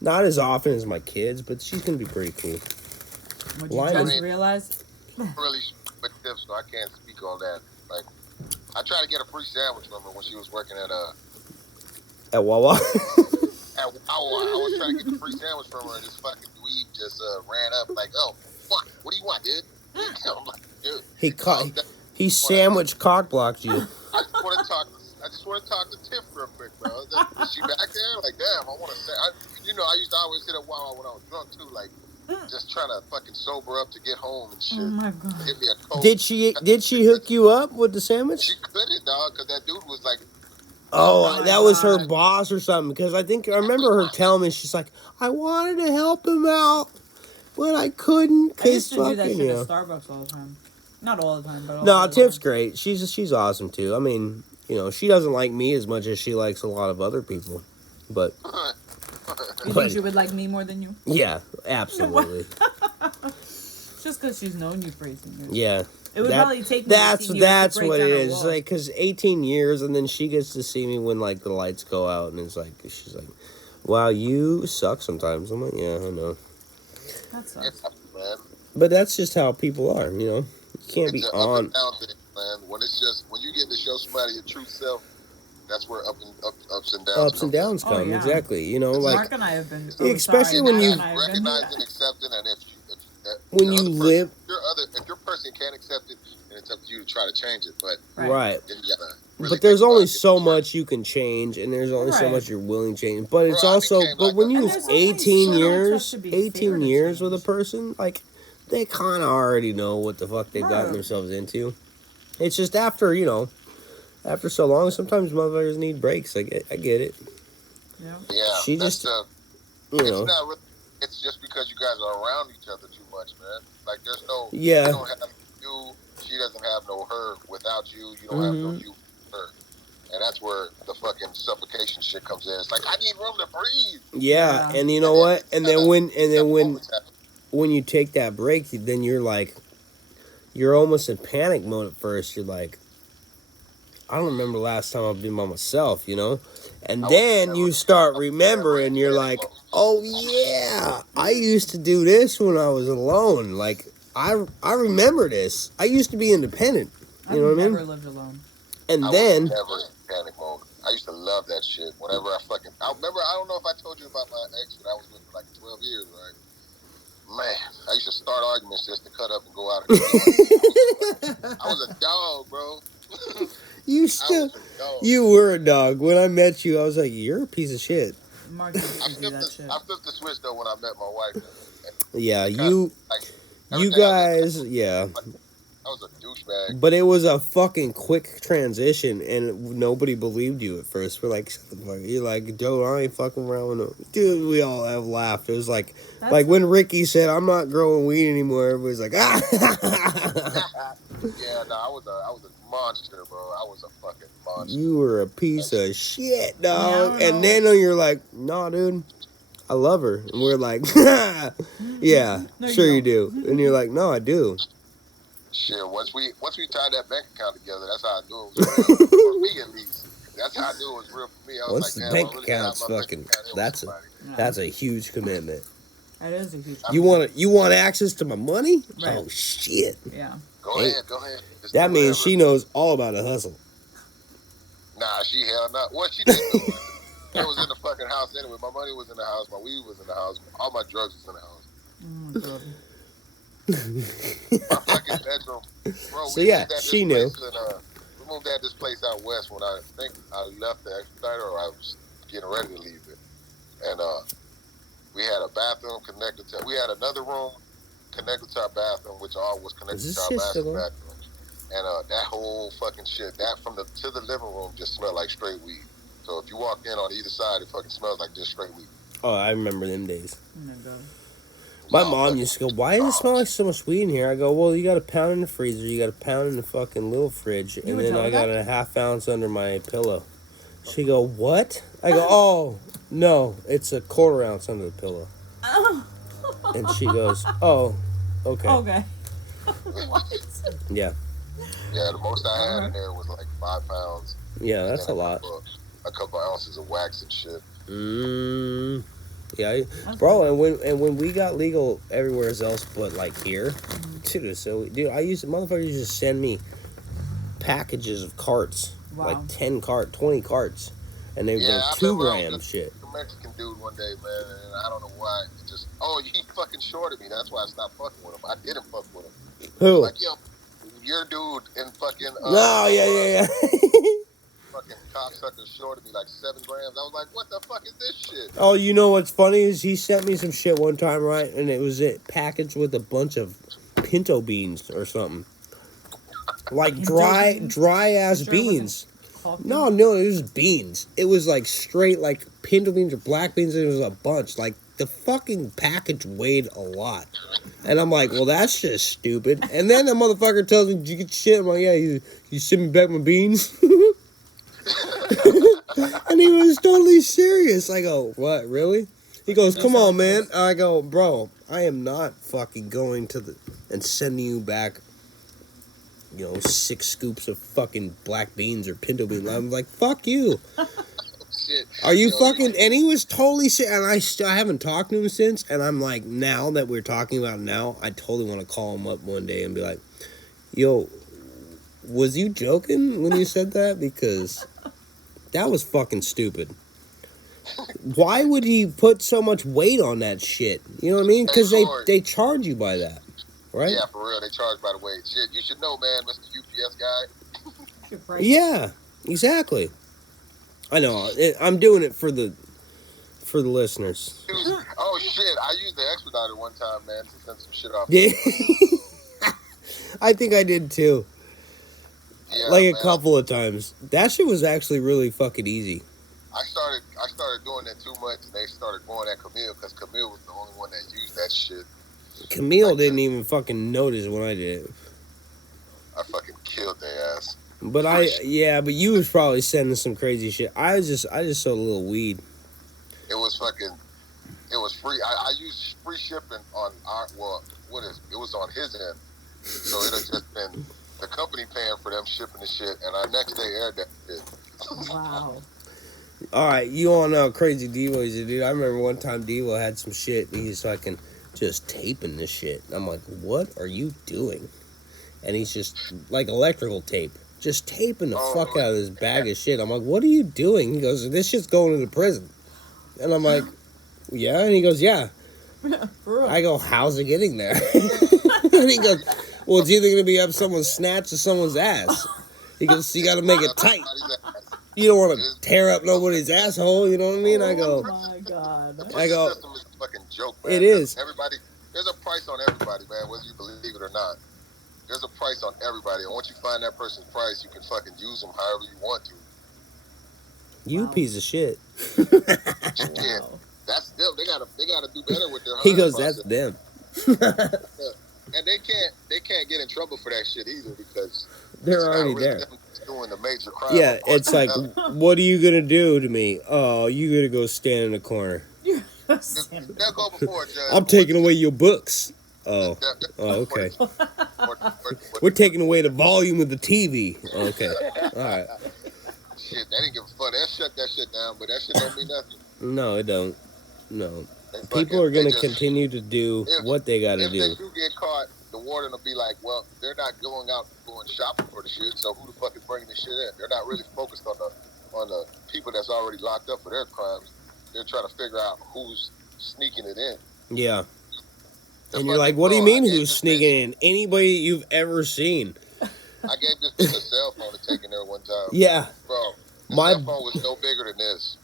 not as often as my kids, but she can be pretty cool. Would you Why? just I mean- realize? Really with tips, so I can't speak on that. Like, I tried to get a free sandwich from her when she was working at At Wawa. I was trying to get the free sandwich from her, and this fucking dweeb just ran up like, "Oh, fuck, what do you want, dude?" I'm like, "Dude." he sandwich cock blocked you. I just want to talk to Tiff real quick, bro. Is she back there? Like, damn, I want to say. I used to always hit up Wawa when I was drunk too, like just trying to fucking sober up to get home and shit. Oh my god. Give me a Coke. Did she hook you up with the sandwich? She couldn't, dog, because that dude was like. Oh, my that was her God. boss or something. Because I remember her telling me, she's like, I wanted to help him out, but I couldn't. I used to do that fucking, shit you at know. Starbucks all the time. Not all the time, but all No, the Tiff's time. great. She's awesome too. I mean, she doesn't like me as much as she likes a lot of other people, but You think she would like me more than you? yeah, absolutely. Just because she's known you for 18 years. Yeah. It would probably take me That's 18 years to break what down it a is. wall. Like, cause 18 years, and then she gets to see me when like the lights go out, and it's like she's like, "Wow, you suck sometimes." I'm like, "Yeah, I know." That sucks. Man. But that's just how people are, You can't be It's an on. up and down thing, man. When you get to show somebody your true self, that's where ups and downs. Ups and downs Oh, come, yeah. exactly. Mark like and I have been. Especially sorry, when Mark you- and I have been- Recognize and accept it, and When you live- if your person can't accept it, then it's up to you to try to change it. But Right. then you gotta. Really But there's think only about it. so much you can change, and there's only so Right. much you're willing to change. But it's Bro, I also, became but like when a- you And have there's only 18 so much years, to be fair 18 to years with a change. person, like, they kind of already know what the fuck they've gotten Right. themselves into. It's just after so long, sometimes motherfuckers need breaks. I get it. Yeah. Yeah, She that's just, the. It's not. It's just because you guys are around each other too much, man. Like there's no. Yeah. You don't have you. She doesn't have no her without you. You don't have no you with her. And that's where the fucking suffocation shit comes in. It's like I need room to breathe. Yeah, Yeah. and you know what? And then when when you take that break, then you're almost in panic mode at first. You're like, I don't remember last time I've been by myself, And then you start remembering, you're like, oh yeah, I used to do this when I was alone. Like, I remember this. I used to be independent. You know what I I've never mean? lived alone. And I then, was never in panic mode. I used to love that shit. Whenever I remember, I don't know if I told you about my ex that I was with for like 12 years, right? Man, I used to start arguments just to cut up and go out. I was a dog, bro. you were a dog. When I met you, I was like, you're a piece of shit. Mark used to do that shit. I flipped the switch though when I met my wife. Yeah, you guys, yeah. I was a douchebag. But it was a fucking quick transition, and nobody believed you at first. We're like, shut the fuck. You're like, dude, I ain't fucking around with no. Dude, we all have laughed. It was like when Ricky said, I'm not growing weed anymore, everybody's like, ah. Yeah, no, I was a monster, bro. I was a fucking monster. You were a piece of shit, dog. Yeah, and then you're like, nah, dude, I love her. And we're like, yeah, No, sure you you do. And you're like, no, I do. Shit, once we tied that bank account together, that's how I knew it was real. For me, at least. That's how I knew it was real for me. I was Once like, the damn, bank I really got account's my bank fucking, account in with that's somebody. a huge commitment. That is a huge. You want access to my money? Right. Oh shit! Yeah. Go ahead. Just That do means whatever. she knows all about the hustle. Nah, she hell not. What she didn't know. It was in the fucking house anyway. My money was in the house. My weed was in the house. All my drugs was in the house. Oh my god. My fucking bedroom. Bro, So we yeah, moved at this she knew. place we moved at this place out west when I think I left the expediter or I was getting ready to leave it. And we had a bathroom connected to. We had another room connected to our bathroom, which all was connected Is to this our shit master still on? bathroom. And that whole fucking shit, that from to the living room just smelled like straight weed. So if you walk in on either side, it fucking smells like just straight weed. Oh, I remember them days. Oh my god. My mom used to go, why does it smell like so much weed in here? I go, well, you got a pound in the freezer, you got a pound in the fucking little fridge, and would then tell I her got that? a half ounce under my pillow. She go, what? I go, oh, no, it's a quarter ounce under the pillow. And she goes, oh, okay. Okay. Yeah. Yeah, the most I had in there was like 5 pounds. Yeah, that's a lot. A couple ounces of wax and shit. Yeah, bro, and when we got legal everywhere else but like here, dude, motherfuckers used to send me packages of carts, Wow. like 20 carts, and they were Yeah, I 2 remember I gram was shit. a Mexican dude one day, man, and I don't know why. He fucking shorted me. That's why I stopped fucking with him. I didn't fuck with him. Who? Like, yo, your dude in fucking. No, yeah. Fucking cocksucker shorted me like 7 grams. I was like, what the fuck is this shit? Oh, you know what's funny is he sent me some shit one time, right? And it was packaged with a bunch of pinto beans or something. Like dry ass beans. No, it was beans. It was like straight like pinto beans or black beans. And it was a bunch. Like the fucking package weighed a lot. And I'm like, well, that's just stupid. And then the motherfucker tells me, did you get shit? I'm like, yeah, you sent me back my beans. And he was totally serious. I go, what, really? He goes, come on, man. I go, bro, I am not fucking going to and sending you back, 6 scoops of fucking black beans or pinto beans. I'm like, fuck you. Shit. Are you fucking... And he was totally serious. And I haven't talked to him since. And I'm like, now that we're talking about it now, I totally want to call him up one day and be like, yo, was you joking when you said that? Because that was fucking stupid. Why would he put so much weight on that shit? You know what I mean? Because they charge you by that, right? Yeah, for real. They charge by the weight. Shit, you should know, man, Mr. UPS guy. Yeah, exactly. I know. I'm doing it for the listeners. Oh, shit. I used the expediter one time, man, to send some shit off. Yeah. I think I did, too. Yeah, like man. A couple of times. That shit was actually really fucking easy. I started doing that too much, and they started going at Camille, because Camille was the only one that used that shit. Camille didn't even fucking notice when I did it. I fucking killed their ass. But but you was probably sending some crazy shit. I just sold a little weed. It was free. I used free shipping on it was on his end. So it had just been the company paying for them shipping the shit, and our next day aired that shit. Wow. All right, you all know how crazy Devo is, dude. I remember one time Devo had some shit, and he's fucking just taping this shit. I'm like, what are you doing? And he's just, like, electrical tape. Just taping the fuck out of this bag of shit. I'm like, what are you doing? He goes, this shit's going into prison. And I'm like, yeah? And he goes, yeah. I go, how's it getting there? And he goes, well, it's either going to be up someone's snatch or someone's ass. He goes, you got to make it tight. You don't want to tear up nobody's asshole, you know what I mean? I go, oh my God. The prison system is a fucking joke, man. It is. Everybody, there's a price on everybody, man, whether you believe it or not. There's a price on everybody, and once you find that person's price, you can fucking use them however you want to. You piece of shit. Yeah, that's them. They gotta do better with their. He goes, process. that's them. And they can't get in trouble for that shit either, because they're it's not already really there. them doing the major crime. Yeah, it's like, what are you gonna do to me? Oh, you gotta go stand in the corner. They'll go before a judge. I'm taking away your books. Oh, okay. We're taking away the volume of the TV. Okay, all right. Shit, they didn't give a fuck. They'll shut that shit down, but that shit don't mean nothing. No, it don't. No. People are gonna continue to do what they gotta do. If they do get caught, the warden will be like, well, they're not going shopping for the shit, so who the fuck is bringing this shit in? They're not really focused on the people that's already locked up for their crimes. They're trying to figure out who's sneaking it in. Yeah. And you're like, what do you mean who's sneaking in? Anybody you've ever seen. I gave this bitch a cell phone to take in there one time. Yeah. Bro, the cell phone was no bigger than this.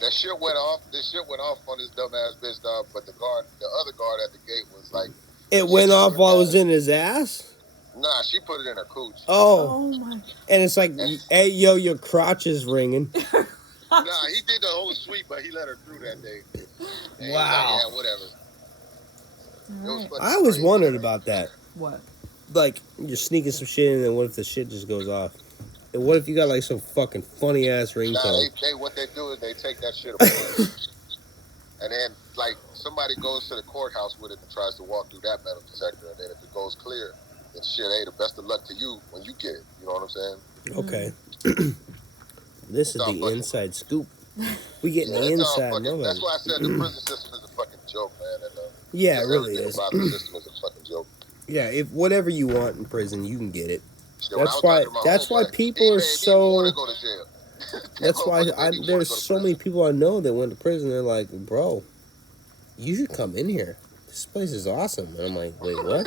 That shit went off. This shit went off on this dumbass bitch, dog. But the other guard at the gate was like... It went off while it was in his ass? Nah, she put it in her cooch. Oh my God. And it's like, hey, yo, your crotch is ringing. Nah, he did the whole sweep, but he let her through that day. And wow. Like, yeah, whatever. I always wondered about that. What? Like, you're sneaking some shit in, and then what if the shit just goes off? And what if you got, like, some fucking funny-ass ringtone? Nah, what they do is they take that shit apart. And then, like, somebody goes to the courthouse with it and tries to walk through that metal detector, and then if it goes clear, then shit, hey, the best of luck to you when you get it. You know what I'm saying? Okay. This is the inside scoop. We getting the inside. That's why I said the prison system is a fucking joke, man. And, yeah, it really is. About the system is a fucking joke. Yeah, if whatever you want in prison, you can get it. So that's why people are so. That's why there's so many people I know that went to prison. They're like, bro, you should come in here. this place is awesome. And I'm like, wait, what?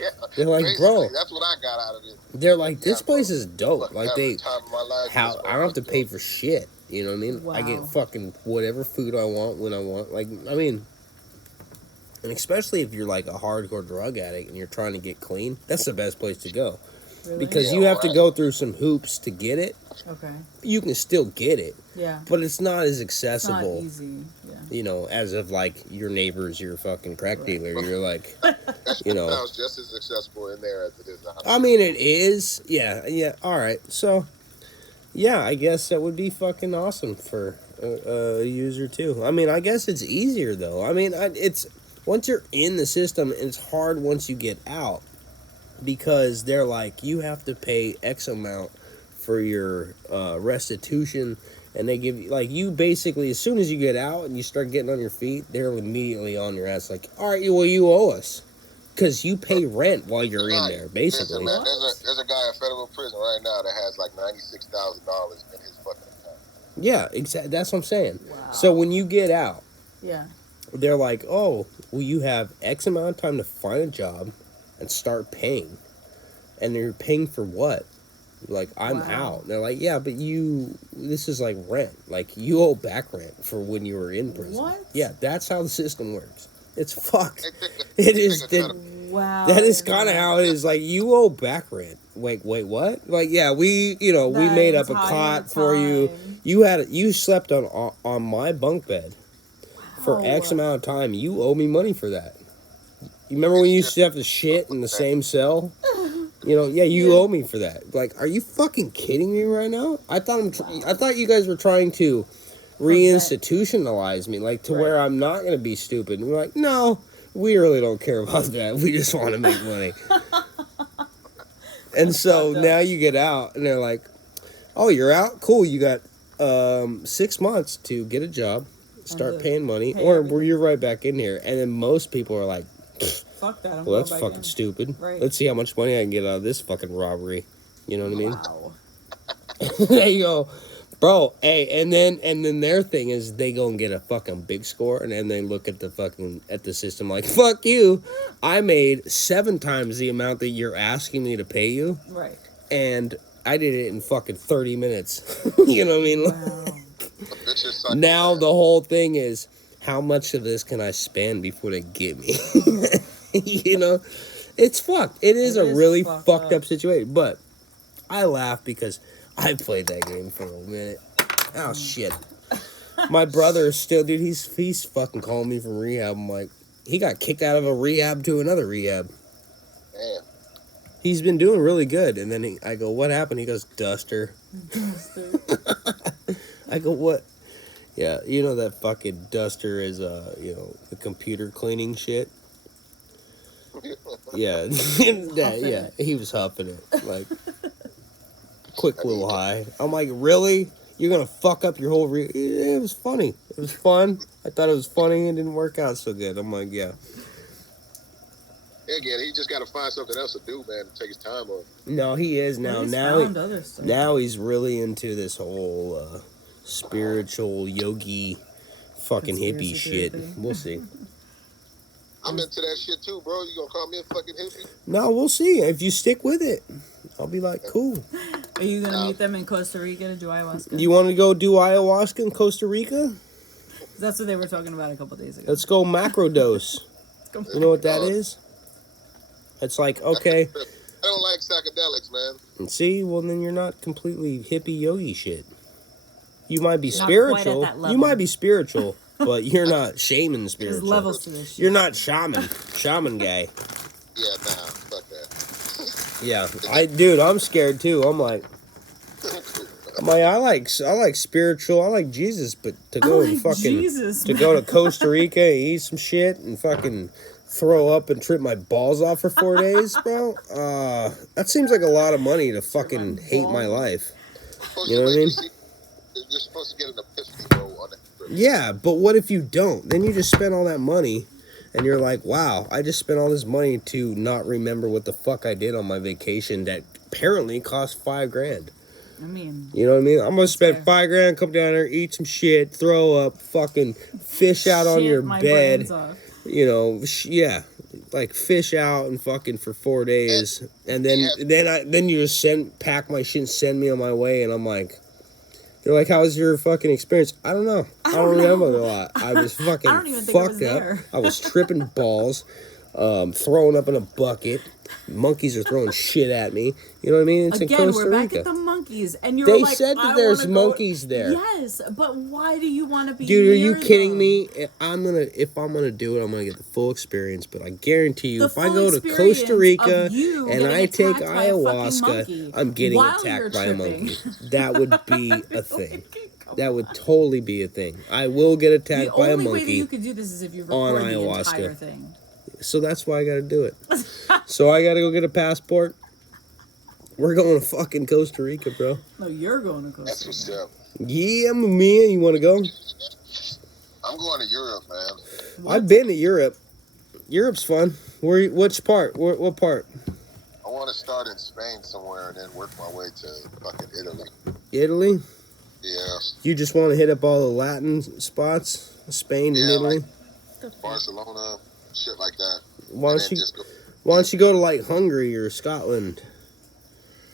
Yeah, They're like, basically, bro. that's what I got out of it. They're like, this Yeah, place bro. is dope. Fucking Like having the time of my life. how This I don't have to motherfucker pay dope. for shit. You know what I mean? I get Wow. fucking whatever food I want when I want. Like, I mean, and especially if you're like a hardcore drug addict and you're trying to get clean, that's the best place to go. Really? Because Yeah, you have to right. go through some hoops to get it. Okay. You can still get it, Yeah. but it's not as It's not accessible. easy. Yeah. You know, as of like your neighbor's your fucking crack Right. dealer. You're like, That you know. sounds just as accessible in there as it is out. I mean, it is. Yeah, yeah. All right. So, yeah, I guess that would be fucking awesome for a user too. I mean, I guess it's easier though. I mean, it's once you're in the system, it's hard once you get out because they're like you have to pay X amount for your restitution, and they give you like you basically as soon as you get out and you start getting on your feet, they're immediately on your ass like, all right, well you owe us. Because you pay rent while you're in there, basically. Listen, man, there's a guy in federal prison right now that has like $96,000 in his fucking account. Yeah, exactly. That's what I'm saying. Wow. So when you get out, Yeah. they're like, oh, well, you have X amount of time to find a job and start paying. And they're paying for what? Like, I'm Wow. out. And they're like, yeah, but this is like rent. Like, you owe back rent for when you were in prison. What? Yeah, that's how the system works. It's fucked. They think It is. they try to- Wow. That is kind of how it is. Like, you owe back rent. Wait, what? Like, yeah, we made up a entire cot for you. time. You slept on my bunk bed for Wow. X amount of time. You owe me money for that. You remember when you used to have to shit in the same cell? Yeah, you owe me for that. Like, are you fucking kidding me right now? I thought you guys were trying to reinstitutionalize me, like to where I'm not gonna be stupid. And we're like, no, we really don't care about that. We just want to make money. And so now you get out, and they're like, oh, you're out? Cool, you got 6 months to get a job, start to paying money, pay or everything. you're right back in here. And then most people are like, Fuck that. I'm well, that's going back fucking in. stupid. Right. Let's see how much money I can get out of this fucking robbery. You know what I mean? Wow. There you go. Bro, hey, and then their thing is they go and get a fucking big score, and then they look at the system like, fuck you, I made 7 times the amount that you're asking me to pay you, Right. and I did it in fucking 30 minutes. You know what I mean? Wow. It's just like- Now the whole thing is, how much of this can I spend before they get me? You know? It's fucked. It is a really fucked up situation, but I laugh because I played that game for a minute. Oh, shit. My brother is still, dude, he's fucking calling me from rehab. I'm like, he got kicked out of a rehab to another rehab. Man, He's been doing really good. And then I go, what happened? He goes, Duster. I go, what? Yeah, you know that fucking Duster is, the computer cleaning shit? Yeah. Yeah, he was huffing it. Like, quick little high. I'm like, really? You're gonna fuck up your whole it was funny. It was fun. I thought it was funny and didn't work out so good. I'm like, yeah. again, he just got to find something else to do, man, to take his time on. No, he is now. He's Now, found other stuff. now he's really into this whole spiritual yogi fucking hippie Conspiracy shit. theory thing. We'll see. I'm into that shit too, bro. You gonna call me a fucking hippie? No, we'll see. If you stick with it, I'll be like, cool. Are you gonna meet them in Costa Rica to do ayahuasca? You want to go do ayahuasca in Costa Rica? That's what they were talking about a couple days ago. Let's go macrodose. You know what that is? It's like, okay, I don't like psychedelics, man. and see, well then you're not completely hippie yogi shit. You might be Not spiritual. quite at that level. You might be spiritual, but you're not shaman There's spiritual. levels to this shit. You're not shaman guy. Yeah, nah, fuck that. Yeah, I'm scared too. I'm like, I like spiritual. I like Jesus, but to go and fucking Jesus, to go to Costa Rica and eat some shit and fucking throw up and trip my balls off for 4 days, bro. That seems like a lot of money to fucking hate my life. You know what I mean? You're supposed to get an epiphany, bro, on that trip. Yeah, but what if you don't? Then you just spend all that money, and you're like, wow, I just spent all this money to not remember what the fuck I did on my vacation that apparently cost $5,000. I mean, You know what I mean? I'm gonna spend fair. $5,000, come down there, eat some shit, throw up, fucking fish out on shit your my bed. brains off. you know, yeah, like fish out and fucking for 4 days, and then you just pack my shit and send me on my way, and I'm like, they're like, how was your fucking experience? I don't know. I don't remember a lot. I was fucking I don't even think I was fucked up. there. I was tripping balls, throwing up in a bucket. Monkeys are throwing shit at me. You know what I mean? It's Again, in Costa we're Rica. back at the monkeys, and you're They like, said that I there's wanna monkeys there. Yes, but why do you want to be? Dude, are you near kidding them? me? If I'm gonna do it, I'm gonna get the full experience. But I guarantee you, The if I full go to experience Costa Rica of you and getting I take attacked by a fucking monkey ayahuasca, I'm getting while you're attacked by a tripping. monkey. That would be a thing. Come That would on. totally be a thing. I will get attacked The by a only way that monkey. you could do this is if you on record the ayahuasca. entire thing. So that's why I gotta do it. So I gotta go get a passport. We're going to fucking Costa Rica, bro. No, you're going to That's Costa what's Rica. up. Yeah, man. You want to go? I'm going to Europe, man. I've been to Europe. Europe's fun. Which part? What part? I want to start in Spain somewhere and then work my way to fucking Italy. Italy? Yeah. You just want to hit up all the Latin spots? Spain and Yeah, Italy? like Barcelona, shit like that. Why And don't then you just go. Why don't you go to like Hungary or Scotland?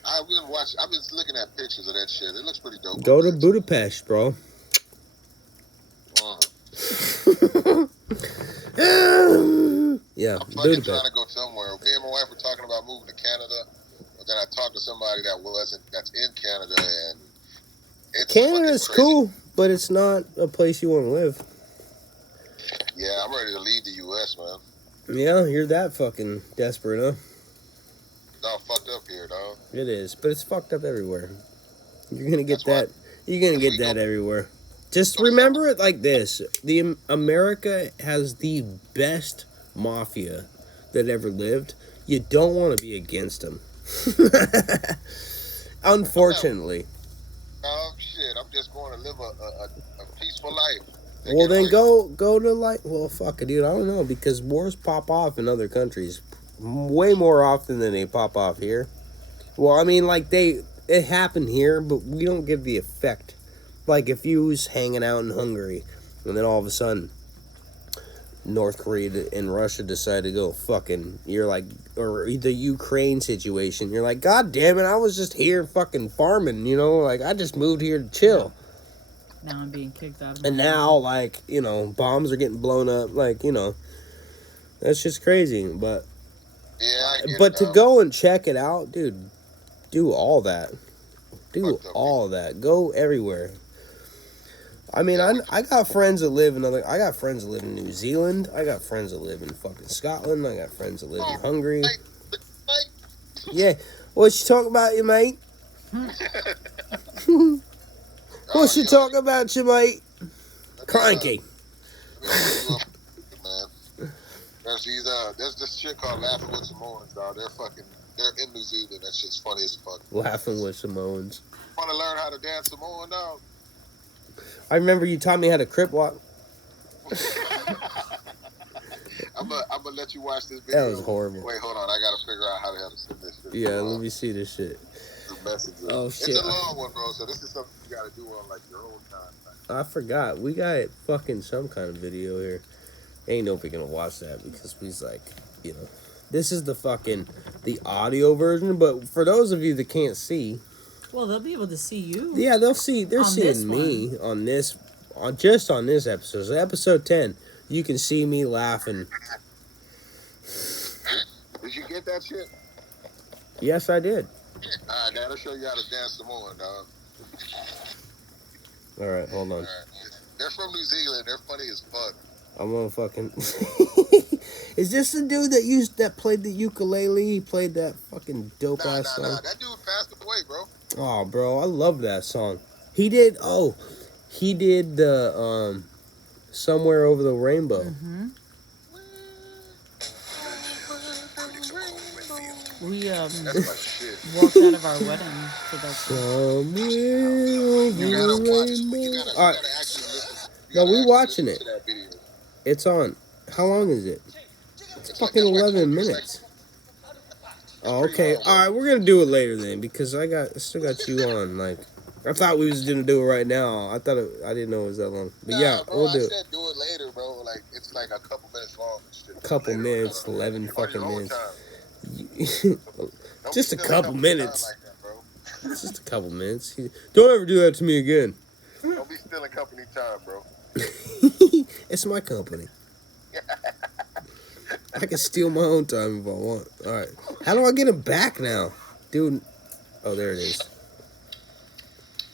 I've been looking at pictures of that shit. It looks pretty dope. Go to Budapest, bro. Yeah, I'm fucking Budapest. trying to go somewhere. Me and my wife were talking about moving to Canada, but then I talked to somebody that's in Canada, and it's Canada's fucking crazy. cool, but it's not a place you want to live. Yeah, I'm ready to leave the U.S., man. Yeah, you're that fucking desperate, huh? It's all fucked up here, dog. It is, but it's fucked up everywhere. You're gonna get That's that. You're gonna get that everywhere. Just remember it like this: America has the best mafia that ever lived. You don't want to be against them. Unfortunately. Oh shit! I'm just going to live a peaceful life. Well, then go to like. Well, fuck it, dude. I don't know, because wars pop off in other countries way more often than they pop off here. Well, I mean, like it happened here, but we don't get the effect. Like if you was hanging out in Hungary, and then all of a sudden, North Korea and Russia decide to go fucking. You're like, or the Ukraine situation. You're like, God damn it! I was just here fucking farming. You know, like I just moved here to chill. Now I'm being kicked out of And now, like, you know, bombs are getting blown up. Like, you know, that's just crazy. But Yeah, I get but it, to dog. go and check it out, dude, do all that. Do Fucked up, all that. Go everywhere. I mean, I got friends that live in I got friends that live in New Zealand. I got friends that live in fucking Scotland. I got friends that live in Hungary. Hey, Yeah. What you talking about, you mate? What you talking about, you mate? Cranky. Man. There's this shit called Laughing with Samoans, dog. They're in New Zealand. That shit's funny as fuck. Laughing with Samoans. Want to learn how to dance Samoan, dog? I remember you taught me how to crip walk. I'm gonna let you watch this video. That was horrible. Wait, hold on. I gotta figure out how the hell to send this shit. Yeah, let me see this shit. The messenger. Oh, shit. It's a long one, bro. So this is something you gotta do on like your own time. I forgot. We got fucking some kind of video here. Ain't nobody gonna watch that because we's like, you know, this is the audio version. But for those of you that can't see, Well, they'll be able to see you. yeah, they're seeing me on this episode. So episode 10, you can see me laughing. Did you get that shit? Yes, I did. Alright, now let's show you how to dance Samoan, dog. All right, hold on. Alright. They're from New Zealand. They're funny as fuck. I'm gonna fucking. Is this the dude that played the ukulele? He played that fucking dope ass song. Nah. That dude passed away, bro. Oh, bro, I love that song. He did the Somewhere Over the Rainbow. Mm-hmm. We That's my shit. walked out of our wedding to that song. Somewhere over You gotta the watch. rainbow. You gotta All right, actually listen. No, we watching listen it. to that video. It's on. How long is it? It's Fucking that's like 11 20 minutes. seconds. Oh, okay. All right, we're gonna do it later then because I still got you on. Like, I thought we was gonna do it right now. I didn't know it was that long. But yeah, bro, we'll do I it. said do it later, bro. Like it's like a couple minutes long. And shit. Couple Later minutes, on. 11 On your fucking own minutes. time. Don't Just be a stealing couple company time minutes. like that, bro. Just a couple minutes. Don't ever do that to me again. Don't be stealing company time, bro. It's my company. I can steal my own time if I want. All right. How do I get him back now? Dude. Oh, there it is.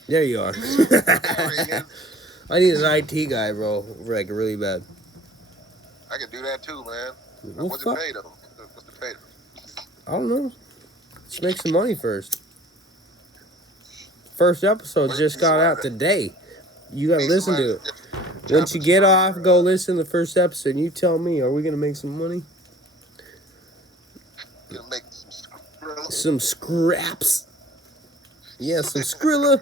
There you are. I need an IT guy, bro. Like, really bad. I can do that too, man. Well, What's fuck. it pay, though? What's the pay? I don't know. Let's make some money first. First episode just got out today. You gotta listen to it. Once you get off, go listen to the first episode. And you tell me, are we gonna make some money? Gonna make Some scraps. Yeah, some Skrilla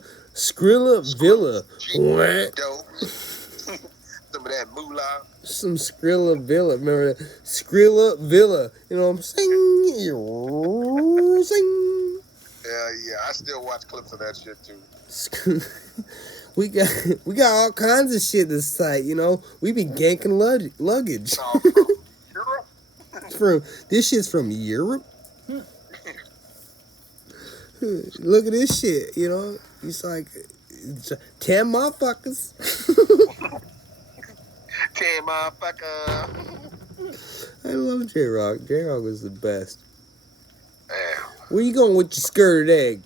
Villa. What? dough. Some of that moolah. Some Skrilla Villa. Remember that? Skrilla Villa. You know what I'm saying? Sing. Yeah, I still watch clips of that shit too. We got all kinds of shit this site, you know. We be ganking luggage. Oh, Europe? This shit's from Europe. Look at this shit, you know. It's like 10 motherfuckers. 10 motherfucker. I love J-Rock. J-Rock was the best. Damn. Where you going with your skirted egg?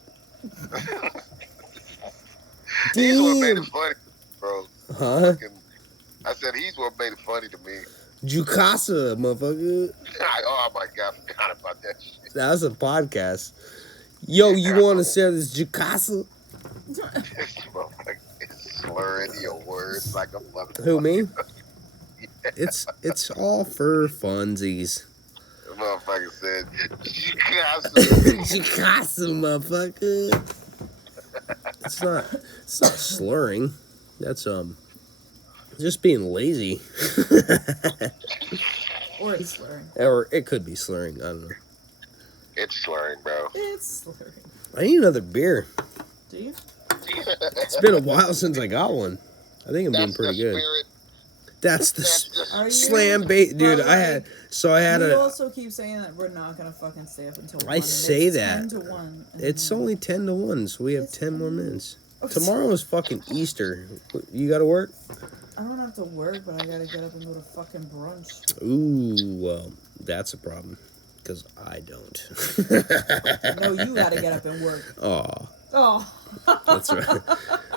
He's what made Damn. it funny, bro. Huh? I said he's what made it funny to me. Jukasa, motherfucker. Oh my god, I forgot about that shit. That's a podcast. Yo, you want to sell this Jukasa? This motherfucker is slurring your words like a motherfucker. Who, me? It's all for funsies. The motherfucker said, Jukasa, motherfucker. It's not slurring. That's just being lazy. Or it's slurring. Or it could be slurring. I don't know. It's slurring, bro. It's slurring. I need another beer. Do you? It's been a while since I got one. I think I'm doing That's pretty the good. spirit. That's the Are you? slam bait, dude. By the way, I had you a. also keep saying that we're not gonna fucking stay up until 1. I and say it's that. 10 to 1. It's only 10 to 1, so we have It's 10 more fine. minutes. Oh, Tomorrow is fucking Easter. You gotta work? I don't have to work, but I gotta get up and go to fucking brunch. Ooh, well, that's a problem. Because I don't. No, you gotta get up and work. Aw, Oh. that's right.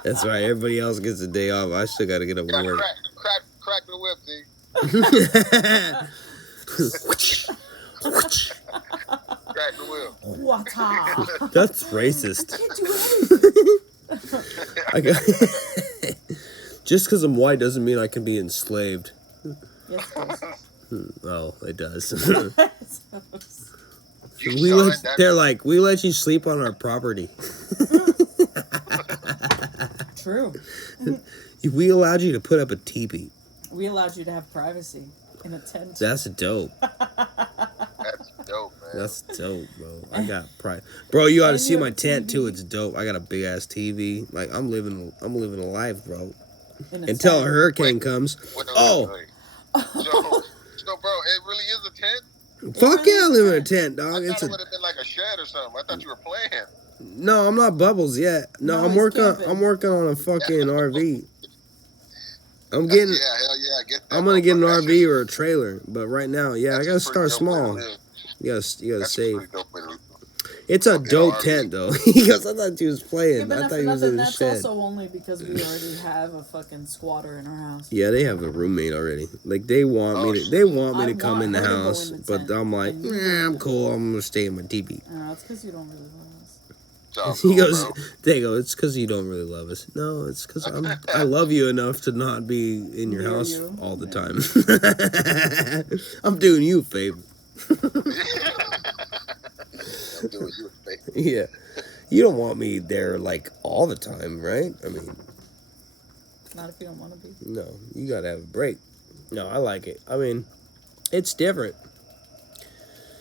That's right. Everybody else gets a day off. I still gotta get up and Gotta work. crack the whip, D. Crack the whip. Wata. That's racist. Can't do anything. I got just because I'm white doesn't mean I can be enslaved. Yes, Oh, it does. You signed that. They're like, we let you sleep on our property. True. We allowed you to put up a teepee. We allowed you to have privacy in a tent. That's dope. That's dope, man. That's dope, bro. I got pride. Bro, you ought to And see your my tent TV. too. It's dope. I got a big ass TV. Like I'm living a life, bro. In a Until a tent. hurricane comes. Wait, Oh. wait. So, bro, it really is a tent? Fuck yeah, I live in a tent, I dog. thought It's it would have been like a shed or something. I thought you were playing. no, I'm not Bubbles yet. No, No, I'm he's working camping. I'm working on a fucking RV. I'm getting Yeah, hell yeah. Get that I'm gonna get an motherfucker. RV or a trailer, but right now, yeah, I gotta That's a pretty start dope way to small. live. You gotta That's a save. pretty dope way to live. It's a Okay, dope RV. tent though. He goes, I thought he was Yeah, playing. but I not thought for he was nothing. in the That's shed. also only because we already have a fucking squatter in our house. Yeah, they have a roommate already. Like they want me to shit. they want me I to come in the want her to go house, in the but tent. I'm like, And- I'm cool. I'm gonna stay in my teepee. No, it's because you don't really love us. It's all He cool, goes, bro. they go, it's because you don't really love us. No, it's because I love you enough to not be in your Near house you. all the Yeah. time. I'm doing you a favor. I'm doing you a favor. Yeah. You don't want me there like all the time, right? I mean, Not if you don't want to be. no, you gotta have a break. No, I like it. I mean, it's different.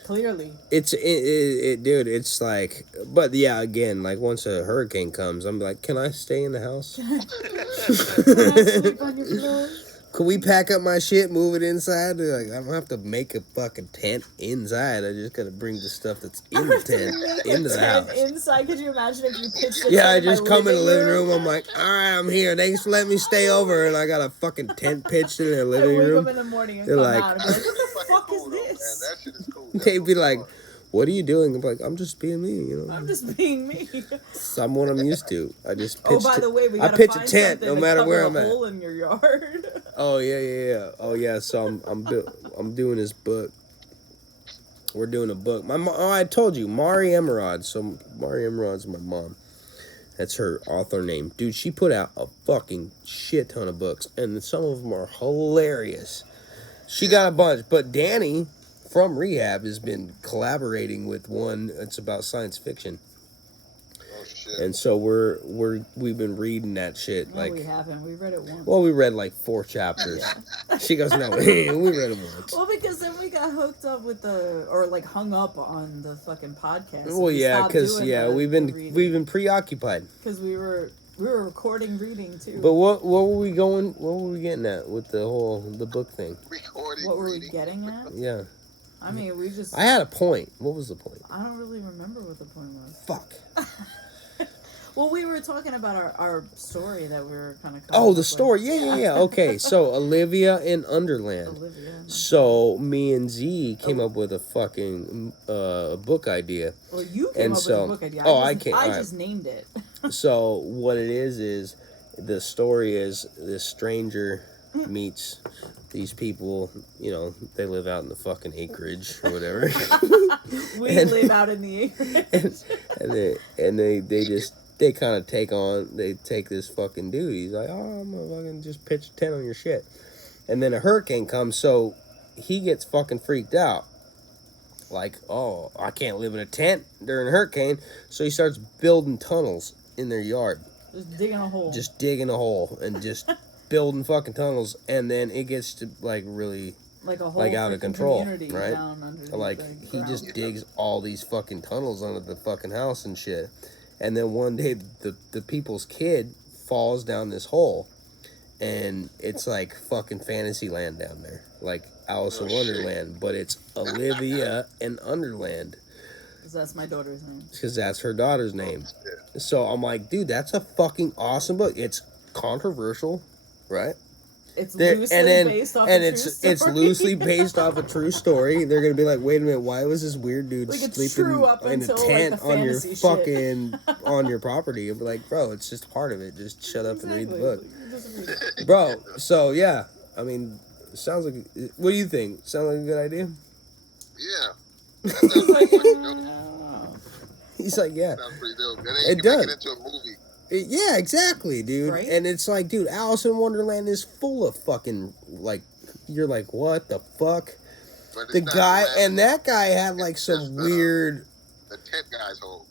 Clearly. It's dude. It's like, but yeah, again, like once a hurricane comes, I'm like, can I stay in the house? Can I sleep on your floor? Could we pack up my shit, move it inside? Like, I don't have to make a fucking tent inside. I just gotta bring the stuff that's in the tent into the house. Inside, could you imagine if you pitched a Yeah, tent I in my just come in the living room? room. I'm like, all right, I'm here. Thanks for letting me stay over. And I got a fucking tent pitched in their I living wake room. up in the morning and They're come like- out and be like, what the Fucking fuck cool, is though, this? man. That shit is cool. They'd be That's like, fun. what are you doing? I'm like, I'm just being me, you know. I'm just being me. I'm what I'm used to. I just pitch Oh, by the way, we I gotta pitch a find tent something no to matter cover where the I'm at. hole in your yard. Oh yeah. Oh yeah. So I'm doing this book. We're doing a book. I told you, Mari Emerald. So Mari Emerald's my mom. That's her author name. Dude, she put out a fucking shit ton of books, and some of them are hilarious. She got a bunch, but Danny from Rehab has been collaborating with one. It's about science fiction. Oh shit. And so we've been reading that shit. No, like, we haven't. We read it once. well, we read like 4 chapters. She goes, no, we read it once. Well, because then we got hooked up with hung up on the fucking podcast. Well, yeah, because we've been preoccupied. Because we were recording reading too. But what were we getting at with the book thing? Recording. What were we reading. getting at? Yeah, I mean, we just. I had a point. What was the point? I don't really remember what the point was. Fuck. Well, we were talking about our story that we were kind of. Oh, the story. Yeah. Okay, so Olivia in Underland. Olivia. So me and Z came up with a fucking book idea. Well, you came up with a book idea. I just named it. So what it is the story is this stranger meets these people, you know, they live out in the fucking acreage or whatever. We live out in the acreage. and they kind of take this fucking dude. He's like, oh, I'm gonna fucking just pitch a tent on your shit. And then a hurricane comes, so he gets fucking freaked out. Like, oh, I can't live in a tent during a hurricane. So he starts building tunnels in their yard. Just digging a hole. Just digging a hole and just building fucking tunnels. And then it gets to, like, really, like a whole like, out of control, right? Down underneath like, the he ground. just digs all these fucking tunnels under the fucking house and shit. And then one day, the people's kid falls down this hole. And it's like fucking Fantasyland down there. Like Alice in Wonderland. But it's Olivia in Underland. Because that's my daughter's name. Because that's her daughter's name. So I'm like, dude, that's a fucking awesome book. It's controversial, right? It's loosely based off a true story. It's loosely based off a true story. They're gonna be like, wait a minute, why was this weird dude Like, it's sleeping true up in a until, tent like, the on your fantasy shit. fucking on your property? And be like, bro, it's just part of it. Just shut up and read the book, Exactly. bro. So yeah, I mean, it sounds like. What do you think? Sound like a good idea? Yeah. That sounds pretty fucking dope. He's like, yeah. Sounds pretty dope. And then It you can does. make it into a movie. Yeah, exactly, dude. Right? And it's like, dude, Alice in Wonderland is full of fucking, like, you're like, what the fuck? But it's The not guy, that- and that guy had, like, some It's weird, the tent guy's home.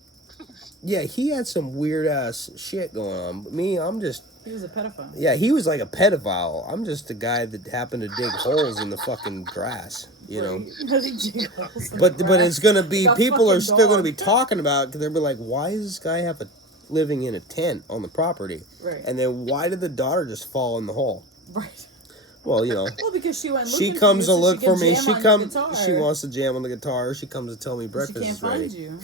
yeah, he had some weird ass shit going on. But me, I'm just, He was a pedophile. yeah, he was like a pedophile. I'm just a guy that happened to dig holes in the fucking grass, you know? But it's gonna be, Like a people are fucking still gonna dog. be talking about it, because they'll be like, why does this guy have living in a tent on the property? Right. And then why did the daughter just fall in the hole? Right. Well, you know, Well, because she went she looking comes for to you so look she for can me. jam She on your comes. guitar. She wants to jam on the guitar. She comes to tell me She breakfast can't is ready. find you.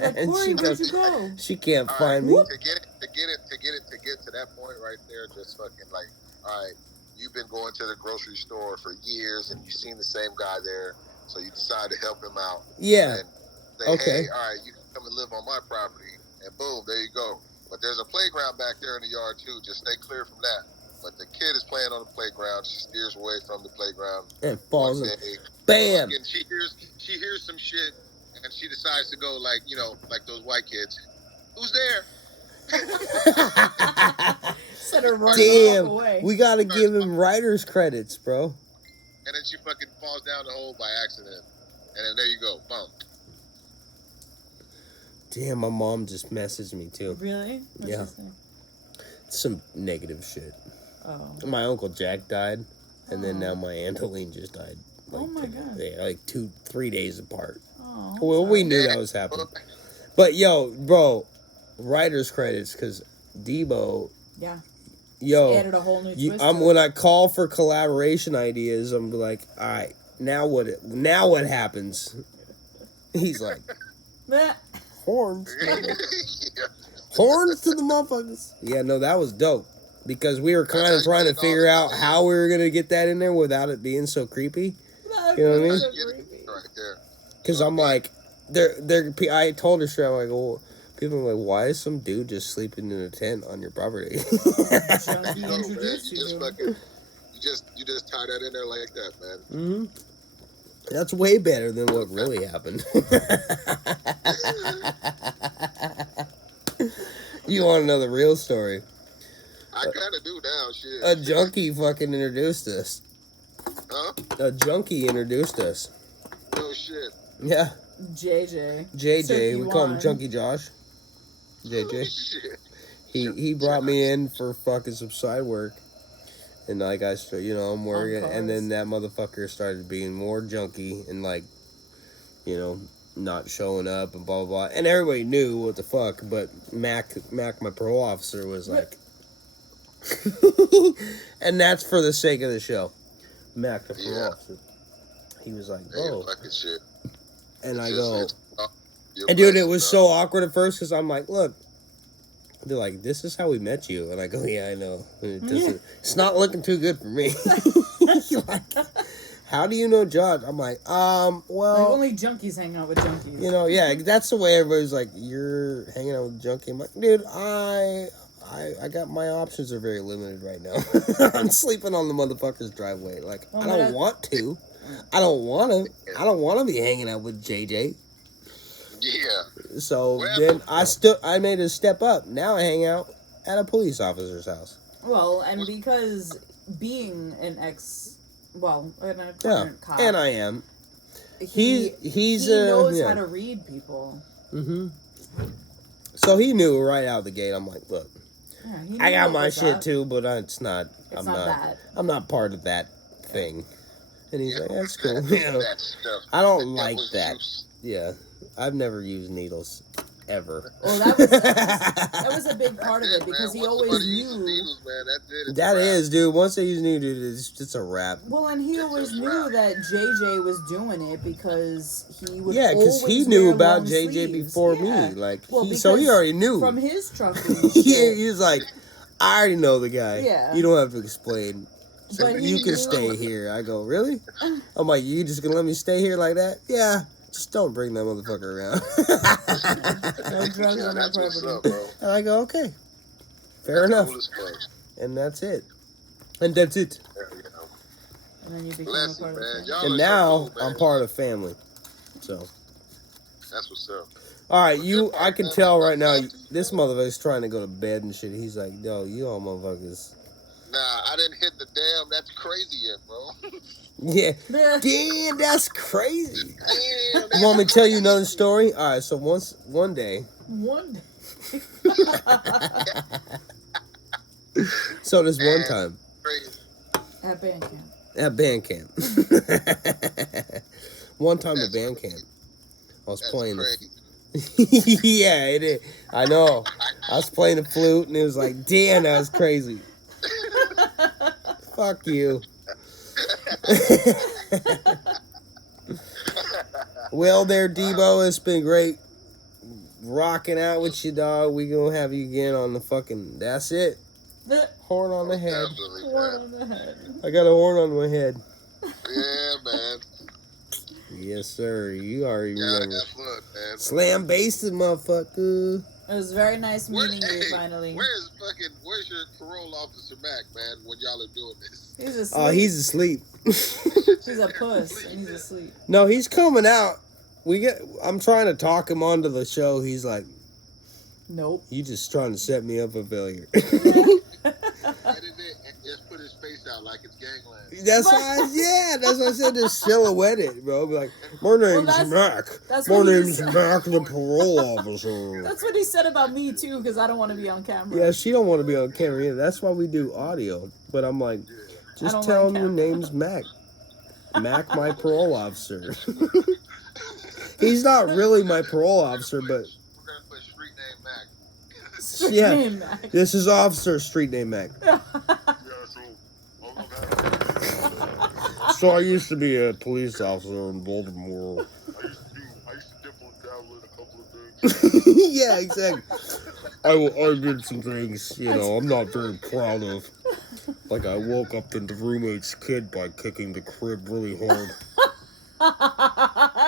And Like, Corey, she where'd goes, you go? she can't All find right, me. to get to that point right there, just fucking like, all right, you've been going to the grocery store for years and you've seen the same guy there, so you decide to help him out. Yeah. And say, Okay. hey, all right, you can come and live on my property, and boom, there you go. But there's a playground back there in the yard too. Just stay clear from that. But the kid is playing on the playground. She steers away from the playground. And falls One in. day, Bam. and she hears some shit, and she decides to go like, you know, like those white kids. Who's there? Said her running Damn. away. We gotta give him writer's credits, bro. And then she fucking falls down the hole by accident. And then there you go. Boom. Damn, my mom just messaged me too. Really? What'd Yeah. she say? Some negative shit. Oh. My uncle Jack died, and then now my Aunt Helene just died. Oh my God. Yeah, like 3 days apart. Oh. Well, we knew that was happening. But yo, bro, writer's credits, because Debo, Yeah. yo, added a whole new twist. when I call for collaboration ideas, I'm like, all right, now what happens? He's like, Meh. horns. Yeah. Horns to the motherfuckers. Yeah, no, that was dope. Because we were kind of trying to figure out how we were going to get that in there without it being so creepy. You know what I mean? Right there. Because I'm like, I told her straight, I'm like, well, people are like, why is some dude just sleeping in a tent on your property? Junkie No, man, introduced you you just to him. fucking, you just tie that in there like that, man. Mm-hmm. That's way better than what really happened. You want to know the real story? I kind of do now, shit. A junkie fucking introduced us. Huh? A junkie introduced us. No shit. Yeah. JJ. JJ, Took you we call him on. Junkie Josh. Oh, JJ. shit. He brought me in for fucking some side work. And like I'm working, and then that motherfucker started being more junky and like, not showing up and blah blah blah. And everybody knew what the fuck, but Mac, my parole officer, was like, and that's for the sake of the show. Mac, the parole officer, he was like, Hey, "Whoa," fucking shit. and I It's go, just- you're and dude, it blessed, was dog. so awkward at first because I'm like, look. They're like, this is how we met you. And I go, yeah, I know. It's not looking too good for me. Like, how do you know Josh? I'm like, Like well, only junkies hang out with junkies. yeah, that's the way everybody's like, you're hanging out with a junkie. I'm like, dude, I got my options are very limited right now. I'm sleeping on the motherfucker's driveway. Like, I don't want to. I don't want to be hanging out with JJ. Yeah. So What then happened? I made a step up. Now I hang out at a police officer's house. Well, and because being an current cop, And I am. he He's knows yeah. how to read people. Mm-hmm. So he knew right out the gate. I'm like, look, Yeah, he I knew got what my was shit up. too, but it's not. It's not that. I'm not part of that thing. And he's like, that's cool. That stuff. I don't The like devil's that. juice. Yeah, I've never used needles ever. Well, that was a big part of That's it because man. he Once always somebody uses knew. needles, man, that's it. It's That a wrap. is, dude. Once they use needles, it's a wrap. Well, and he always knew that JJ was doing it because he would. Yeah, because he always knew wear about long JJ sleeves. before Yeah. me. Like, Well, so he because already knew. from his trucking. shit. He was like, I already know the guy. Yeah. You don't have to explain. But he You can knew- stay here. I go, really? I'm like, you just gonna let me stay here like that? Yeah. Just don't bring that motherfucker around. No drugs Yeah, on my that's what's property. up, bro. And I go, okay. Fair enough. Cool as fuck. And that's it. And that's it. Yeah, you know. And then you became Bless a part you, of man. it. Y'all And are now so cool, man. I'm part of the family. So. That's what's up. All right, I can tell right now, this motherfucker's trying to go to bed and shit. He's like, yo, you all motherfuckers. Nah, I didn't hit the damn. That's crazy yet, bro. Yeah. Yeah. Damn, that's crazy. Damn, You want me to tell you another story? All right, so one day, One day. so this one time crazy. At band camp. at band camp, one time at band camp, I was That's playing. crazy. Yeah, it is. I know. I was playing the flute, and it was like, damn, that was crazy. Fuck you. Well, there, Debo. It's been great rocking out with you, dog. We gonna have you again on the fucking. That's it. The Horn on the head. Definitely, one man. on the head. I got a horn on my head. Yeah, man. Yes, sir. You already Yeah, I remember. got fun, man. Slam bass, motherfucker. It was very nice meeting you Hey, finally. Where's your parole officer Mac, man, when y'all are doing this? He's asleep. Oh, he's asleep. He's a puss and he's asleep. No, he's coming out. I'm trying to talk him onto the show. He's like, Nope. you just trying to set me up for failure. Edit it and just put his face out like it's gangland. That's why, that's why I said just silhouette it, bro. Be like, my name's that's- Mac. that's My what he name's said. Mac, the parole officer. That's what he said about me too, because I don't want to be on camera. Yeah, she don't want to be on camera either. That's why we do audio. But I'm like, just don't tell like him your camera. name's Mac. Mac, my parole officer. He's not really my parole officer, but We're gonna put street name Mac. Street Yeah. name Mac. This is Officer, street name Mac. Yeah, so I'm not So I used to be a police officer in Baltimore. I used to dip and dabble in a couple of things. Yeah, exactly. I did some things, you know, I'm not very proud of. Like, I woke up the roommate's kid by kicking the crib really hard.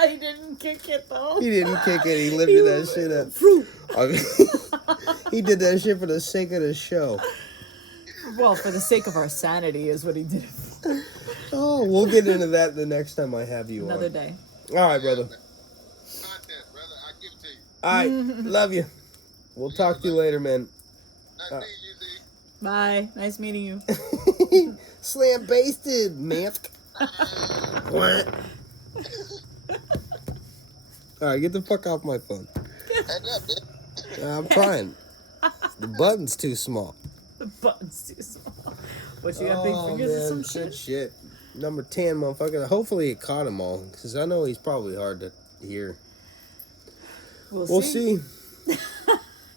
He didn't kick it though. He didn't kick it, he lifted that shit up. He did that shit for the sake of the show. Well, for the sake of our sanity is what he did. Oh, we'll get into that the next time I have you Another on. day. Alright, brother. Content, brother. I give it to you. Alright, love you. We'll talk to you later, man. Nice meeting you, Z. Bye. Nice meeting you. Slam basted, man. What? Alright, get the fuck off my phone. Hang up, bitch. I'm trying. The button's too small. The button's too small. What, you got big fingers or some shit? Good shit. Number 10, motherfucker. Hopefully it caught him all, because I know he's probably hard to hear. We'll see.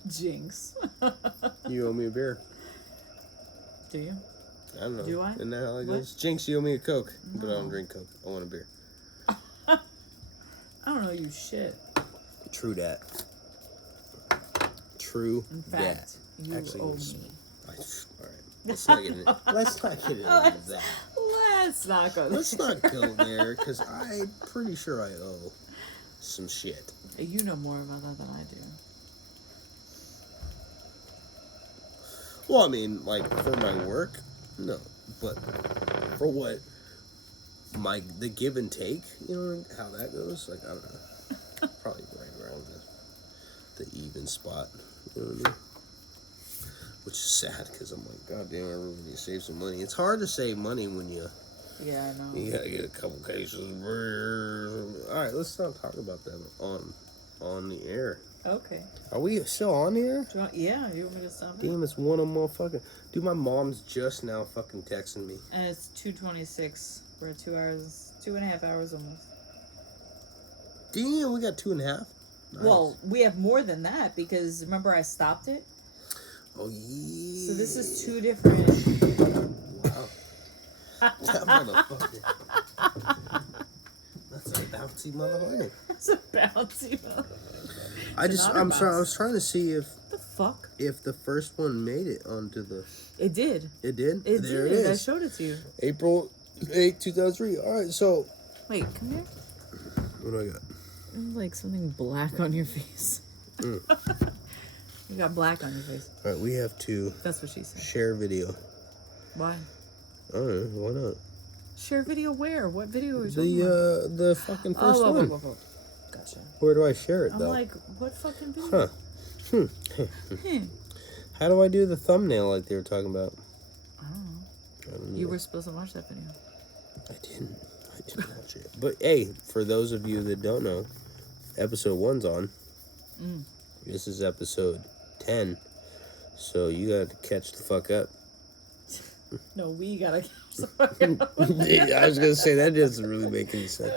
Jinx. You owe me a beer. Do you? I don't know. Do I? Isn't that how it What? goes? Jinx, you owe me a Coke. But I don't No. drink Coke. I want a beer. I don't know you shit. True that. True In that. fact, you Actually, owe it's- me. Alright. Let's not get into that. Let's not go Let's not go there, because I'm pretty sure I owe some shit. You know more about that than I do. Well, I mean, like, for my work, no. But for what the give and take, you know, how that goes, like, I don't know. Probably right around the even spot, you know what I mean? Which is sad, because I'm like, God damn, I really need to save some money. It's hard to save money when you Yeah, I know. gotta get a couple cases of beers. Alright, let's not talk about that on the air. Okay. Are we still on the air? Do you want, yeah, you want me to stop it? Damn, it's one of motherfucking. Dude, my mom's just now fucking texting me. And it's 2:26. We're at 2.5 hours almost. Damn, we got 2.5. Nice. Well, we have more than that because remember I stopped it? Oh yeah. So this is 2 different. Wow. That motherfucker. That's a bouncy motherfucker. It's a bouncy one. I'm sorry. I was trying to see What the fuck? if the first one made it onto the. It did. It did. It There did. it I is. showed it to you. April 8, 2003. All right. So Wait, come here. what do I got? There's like something black on your face. Mm. You got black on your face. All right. We have to That's what she said. share video. Why? I don't know. Why not? Share video where? What video are you talking about? The fucking first Oh, one. whoa. Gotcha. Where do I share it I'm though? like, what fucking video? Huh. Hmm. How do I do the thumbnail like they were talking about? I don't know. I don't know. You were supposed to watch that video. I didn't watch it. But hey, for those of you that don't know, episode 1's on. Mm. This is episode 10. So you got to catch the fuck up. No, we gotta catch the I was going to say, that doesn't really make any sense.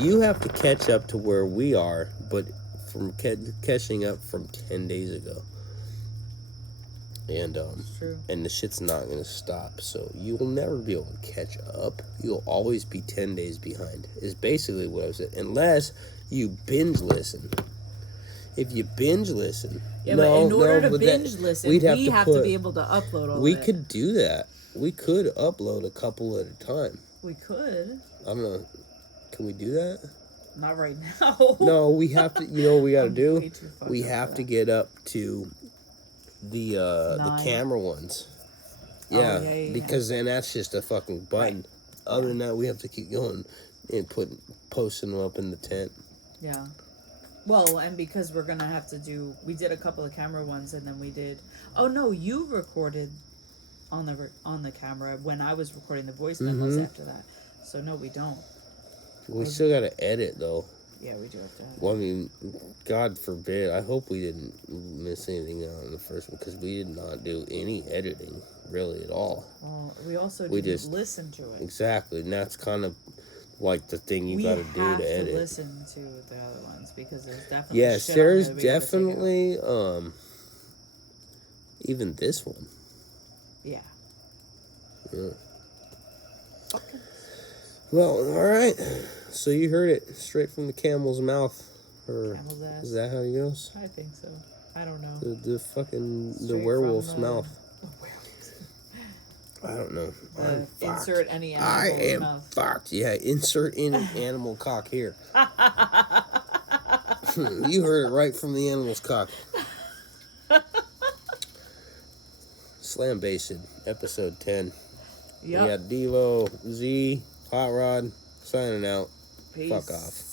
You have to catch up to where we are, but from catching up from 10 days ago. And True. and the shit's not gonna stop, so you will never be able to catch up. You'll always be 10 days behind, is basically what I was saying, unless you binge listen. If you binge listen, Yeah, but in order to but binge listen, we'd we have to be able to upload all we of it. could do that. We could upload a couple at a time. We could. I don't know. Can we do that? Not right now. No, we have to. You know what we got to I'm do? way too fucked We up have for to that. get up to the 9. camera ones. Oh, Yeah, yeah. because then that's just a fucking button. Other than that, we have to keep going and posting them up in the tent. Yeah. Well, and because we're gonna have to do, we did a couple of camera ones, and then we did. Oh no, you recorded on the camera when I was recording the voice memos after that. So no, we don't. We still got to edit though. Yeah, we do have to. Well, I mean, God forbid. I hope we didn't miss anything out in the first one because we did not do any editing really at all. Well, we also We didn't just- listen to it. Exactly, and that's kind of like the thing you We got to do have to edit. listen to the other ones because there's definitely Yes, shit on there's there we gotta take out. definitely Even this one. Yeah. Yeah. Okay. Well, all right. So you heard it straight from the camel's mouth, or Camel's ass. is that how he goes? I think so. I don't know. The fucking the Straight werewolf's from the- mouth. The werewolf's. I don't know. I'm Insert fucked. any I animal's am mouth. fucked. Yeah, insert any animal cock here. You heard it right from the animal's cock. Slam Based, episode 10. Yep. We got Devo, Z, HottRodd, signing out. Peace. Fuck off.